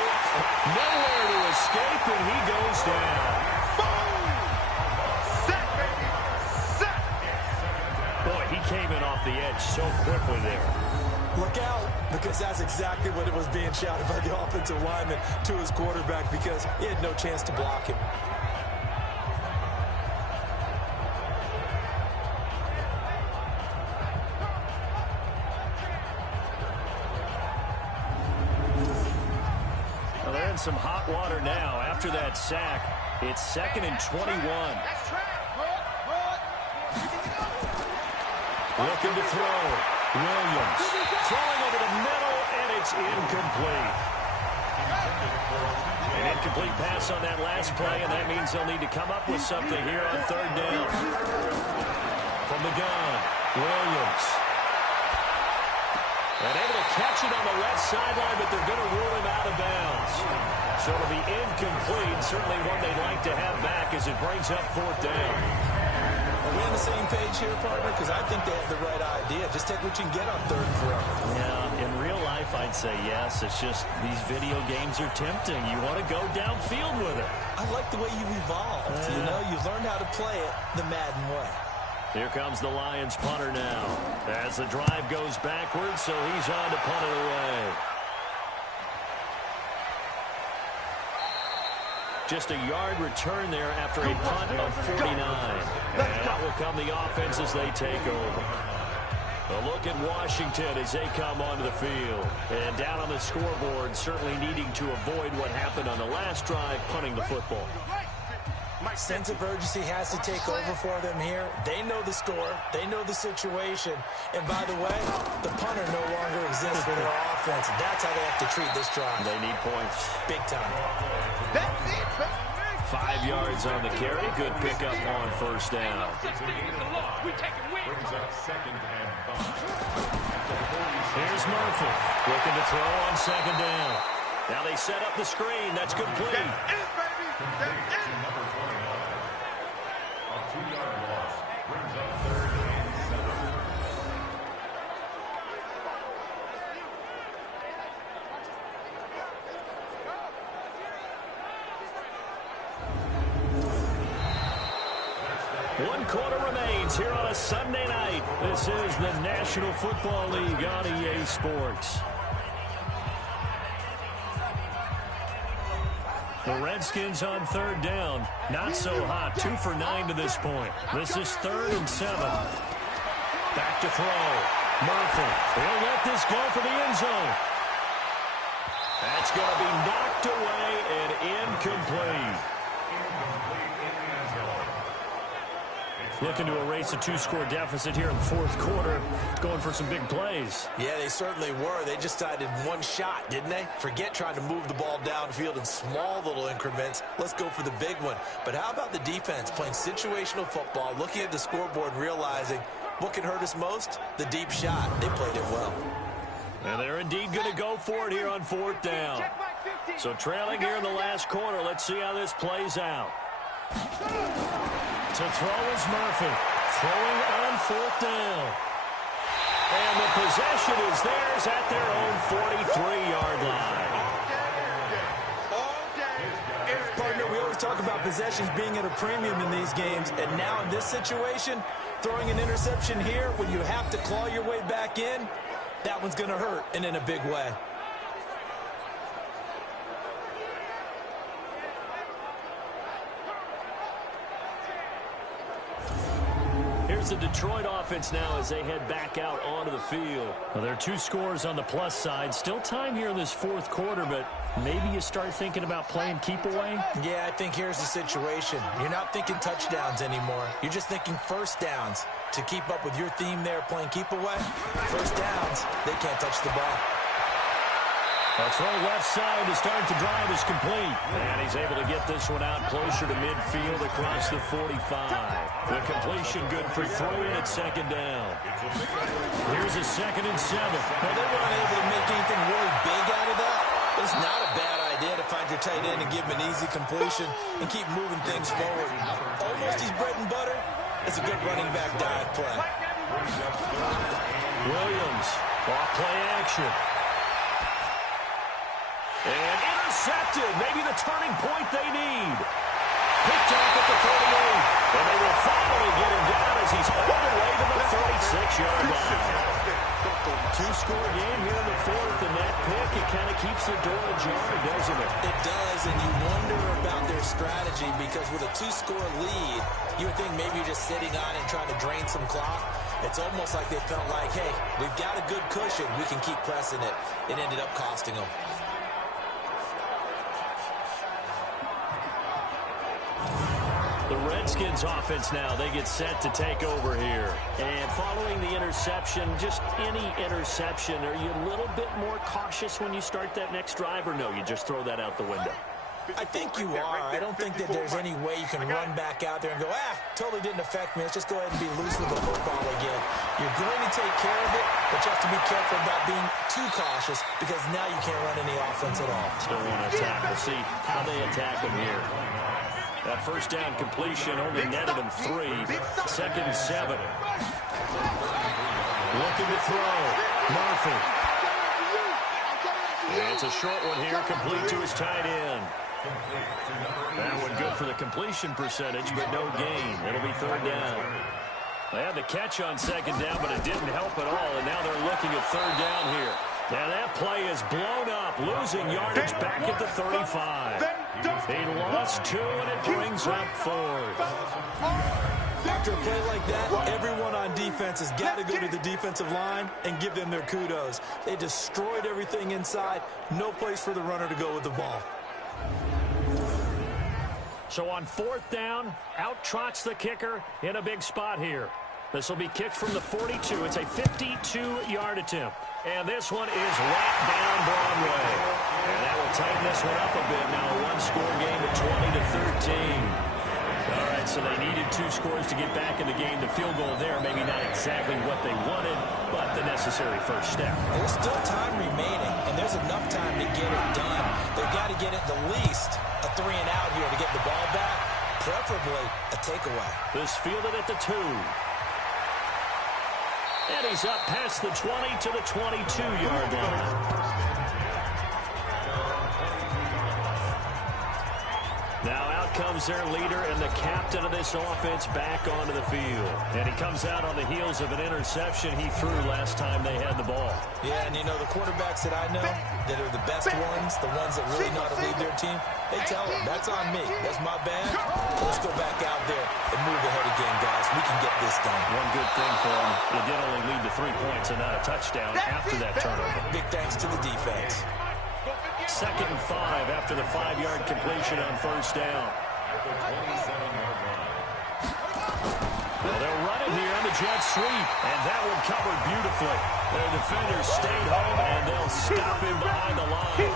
Nowhere to escape, and he goes down. Boom! Set, baby! Set! Boy, he came in off the edge so quickly there. Look out, because that's exactly what it was being shouted by the offensive lineman to his quarterback because he had no chance to block him. Some hot water now after that sack. It's 2nd and 21. Looking to throw. Williams throwing over the middle, and it's incomplete. An incomplete pass on that last play, and that means they'll need to come up with something here on 3rd down. From the gun, Williams. And able to catch it on the left sideline, but they're going to rule him out of bounds. So it'll be incomplete. Certainly one they'd like to have back as it brings up 4th down. Are we on the same page here, partner? Because I think they have the right idea. Just take what you can get on 3rd and 4. Yeah, in real life, I'd say yes. It's just these video games are tempting. You want to go downfield with it. I like the way you've evolved. You know, you learned how to play it the Madden way. Here comes the Lions punter now. As the drive goes backwards, so he's on to punt it away. Just a yard return there after a punt of 49. And out will come the offense as they take over. A look at Washington as they come onto the field. And down on the scoreboard, certainly needing to avoid what happened on the last drive, punting the football. Sense of urgency has to take over for them here. They know the score. They know the situation. And by the way, the punter no longer exists for their offense. That's how they have to treat this drive. They need points. Big time. That's it, baby! 5 yards on the carry. Good pickup on 1st down. Here's Murphy looking to throw on 2nd down. Now they set up the screen. That's complete. That's it, baby! That's it! A 2-yard loss brings up 3rd and 7. 1 quarter remains here on a Sunday night. This is the National Football League on EA Sports. The Redskins on 3rd down. Not so hot. 2 for 9 to this point. This is 3rd and 7. Back to throw. Murphy. He'll let this go for the end zone. That's going to be knocked away and incomplete. Looking to erase a 2-score deficit here in the 4th quarter. Going for some big plays. Yeah, they certainly were. They just decided one shot, didn't they? Forget trying to move the ball downfield in small little increments. Let's go for the big one. But how about the defense playing situational football, looking at the scoreboard and realizing what can hurt us most? The deep shot. They played it well. And they're indeed going to go for it here on 4th down. So trailing here in the last quarter. Let's see how this plays out. To throw is Murphy. Throwing on 4th down. And the possession is theirs at their own 43-yard line. Partner, we always talk about possessions being at a premium in these games. And now in this situation, throwing an interception here when you have to claw your way back in, that one's going to hurt, and in a big way. Here's the Detroit offense now as they head back out onto the field. Well, there are 2 scores on the plus side. Still time here in this 4th quarter, but maybe you start thinking about playing keep away? Yeah, I think here's the situation. You're not thinking touchdowns anymore. You're just thinking first downs. To keep up with your theme there, playing keep away, first downs, they can't touch the ball. A throw left side to start the drive is complete. And he's able to get this one out closer to midfield across the 45. The completion good for 3, and it's 2nd down. Here's a 2nd and 7. Well, they weren't able to make anything really big out of that. It's not a bad idea to find your tight end and give him an easy completion and keep moving things forward. Almost his bread and butter. It's a good running back dive play. Williams, off play action. And intercepted. Maybe the turning point they need. Picked off at the 38. And they will finally get him down as he's all the way to the 46-yard line. 2-score game here in the 4th, and that pick, it kind of keeps the door ajar, doesn't it? It does, and you wonder about their strategy because with a 2-score lead, you would think maybe you're just sitting on and trying to drain some clock. It's almost like they felt like, hey, we've got a good cushion. We can keep pressing it. It ended up costing them. The Redskins offense now, they get set to take over here. And following the interception, just any interception, are you a little bit more cautious when you start that next drive, or no, you just throw that out the window? I think you are. I don't think that there's any way you can run back out there and go, totally didn't affect me. Let's just go ahead and be loose with the football again. You're going to take care of it, but you have to be careful about being too cautious because now you can't run any offense at all. Still want to attack. We'll see how they attack him here. That first down completion only netted him 3. 2nd and 7. Looking to throw. Murphy. And it's a short one here, complete to his tight end. That one good for the completion percentage, but no gain. It'll be 3rd down. They had the catch on 2nd down, but it didn't help at all, and now they're looking at 3rd down here. Now that play is blown up, losing yardage back at the 35. He lost 2, and it brings up 4th. After a play like that, everyone on defense has got to go to the defensive line and give them their kudos. They destroyed everything inside. No place for the runner to go with the ball. So on 4th down, out trots the kicker in a big spot here. This will be kicked from the 42. It's a 52-yard attempt. And this one is right down Broadway. And that will tighten this one up a bit. Now a 1-score game at 20-13. All right, so they needed 2 scores to get back in the game. The field goal there, maybe not exactly what they wanted, but the necessary first step. There's still time remaining, and there's enough time to get it done. They've got to get at the least a 3-and-out here to get the ball back, preferably a takeaway. This fielded at the 2. And he's up past the 20 to the 22-yard line. Now out comes their leader and the captain of this offense back onto the field. And he comes out on the heels of an interception he threw last time they had the ball. Yeah, and you know, the quarterbacks that I know that are the best ones, the ones that really know how to lead their team, they tell them, that's on me. That's my bad. Let's go back out there and move ahead again, guys. We can get this done. One good thing for him, it did only lead to 3 points and not a touchdown after that turnover. Big thanks to the defense. 2nd and 5 after the 5-yard completion on first down. Well, they'll run it here on the jet sweep, and that one covered beautifully. Their defenders stayed home, and they'll stop him behind the line.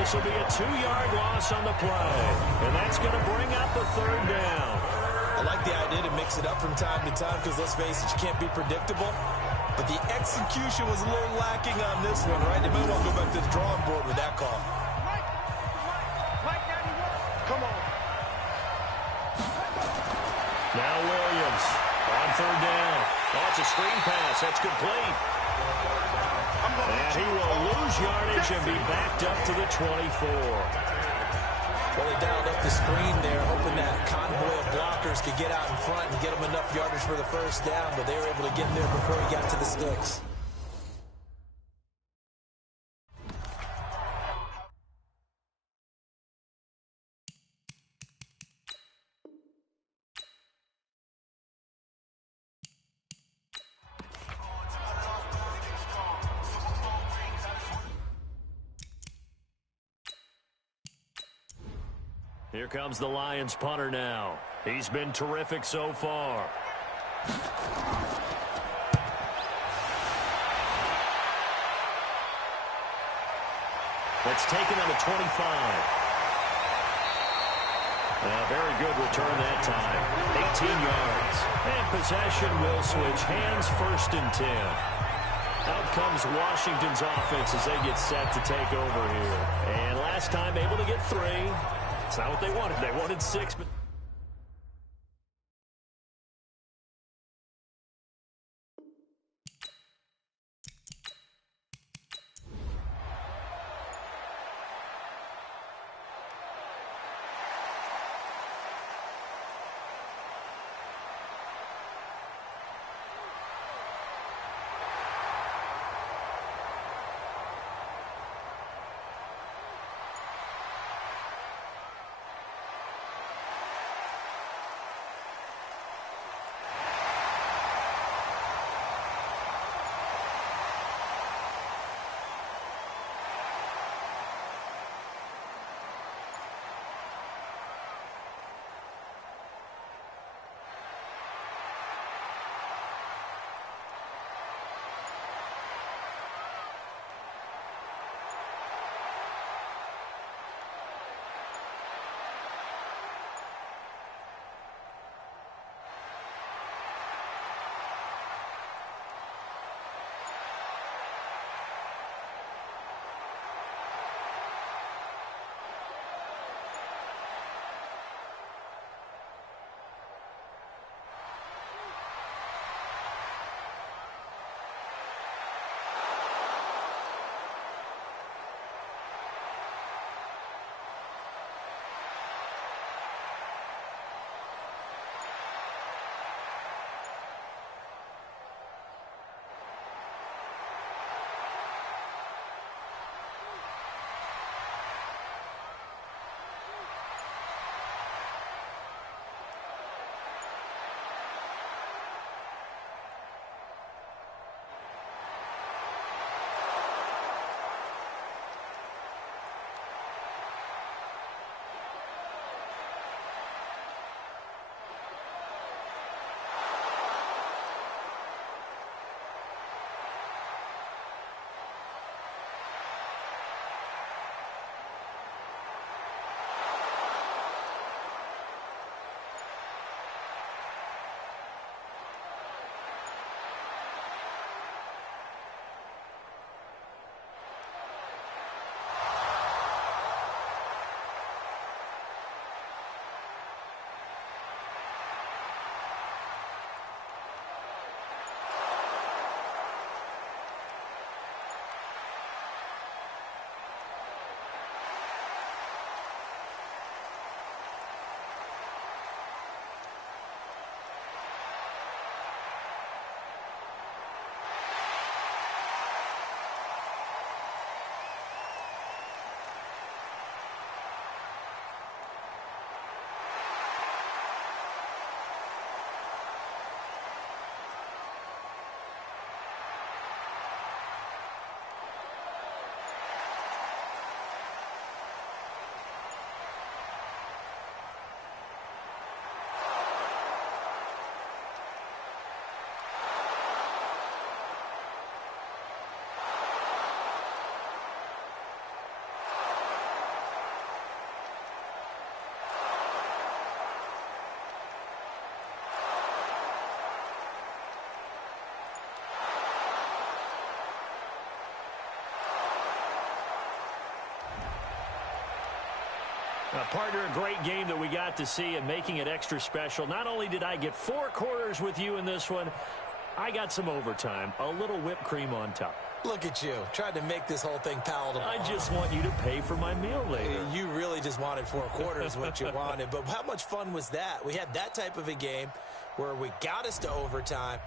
This will be a 2-yard loss on the play, and that's going to bring up the 3rd down. I like the idea to mix it up from time to time because, let's face it, you can't be predictable. But the execution was a little lacking on this one, right? They might want to go back to the drawing board with that call. Come on. Now Williams on 3rd down. Oh, it's a screen pass. That's complete. And he will lose yardage and be backed up to the 24. Well, they dialed up the screen there, hoping that convoy of blockers could get out in front and get them enough yardage for the first down, but they were able to get there before he got to the sticks. Here comes the Lions punter now. He's been terrific so far. That's taken on the 25. Very good return that time. 18 yards. And possession will switch hands, 1st and 10. Out comes Washington's offense as they get set to take over here. And last time able to get 3. It's not what they wanted. They wanted 6, but... Partner, a great game that we got to see and making it extra special. Not only did I get 4 quarters with you in this one, I got some overtime, a little whipped cream on top. Look at you, trying to make this whole thing palatable. I just want you to pay for my meal later. You really just wanted 4 quarters, what you wanted. But how much fun was that? We had that type of a game where we got us to overtime.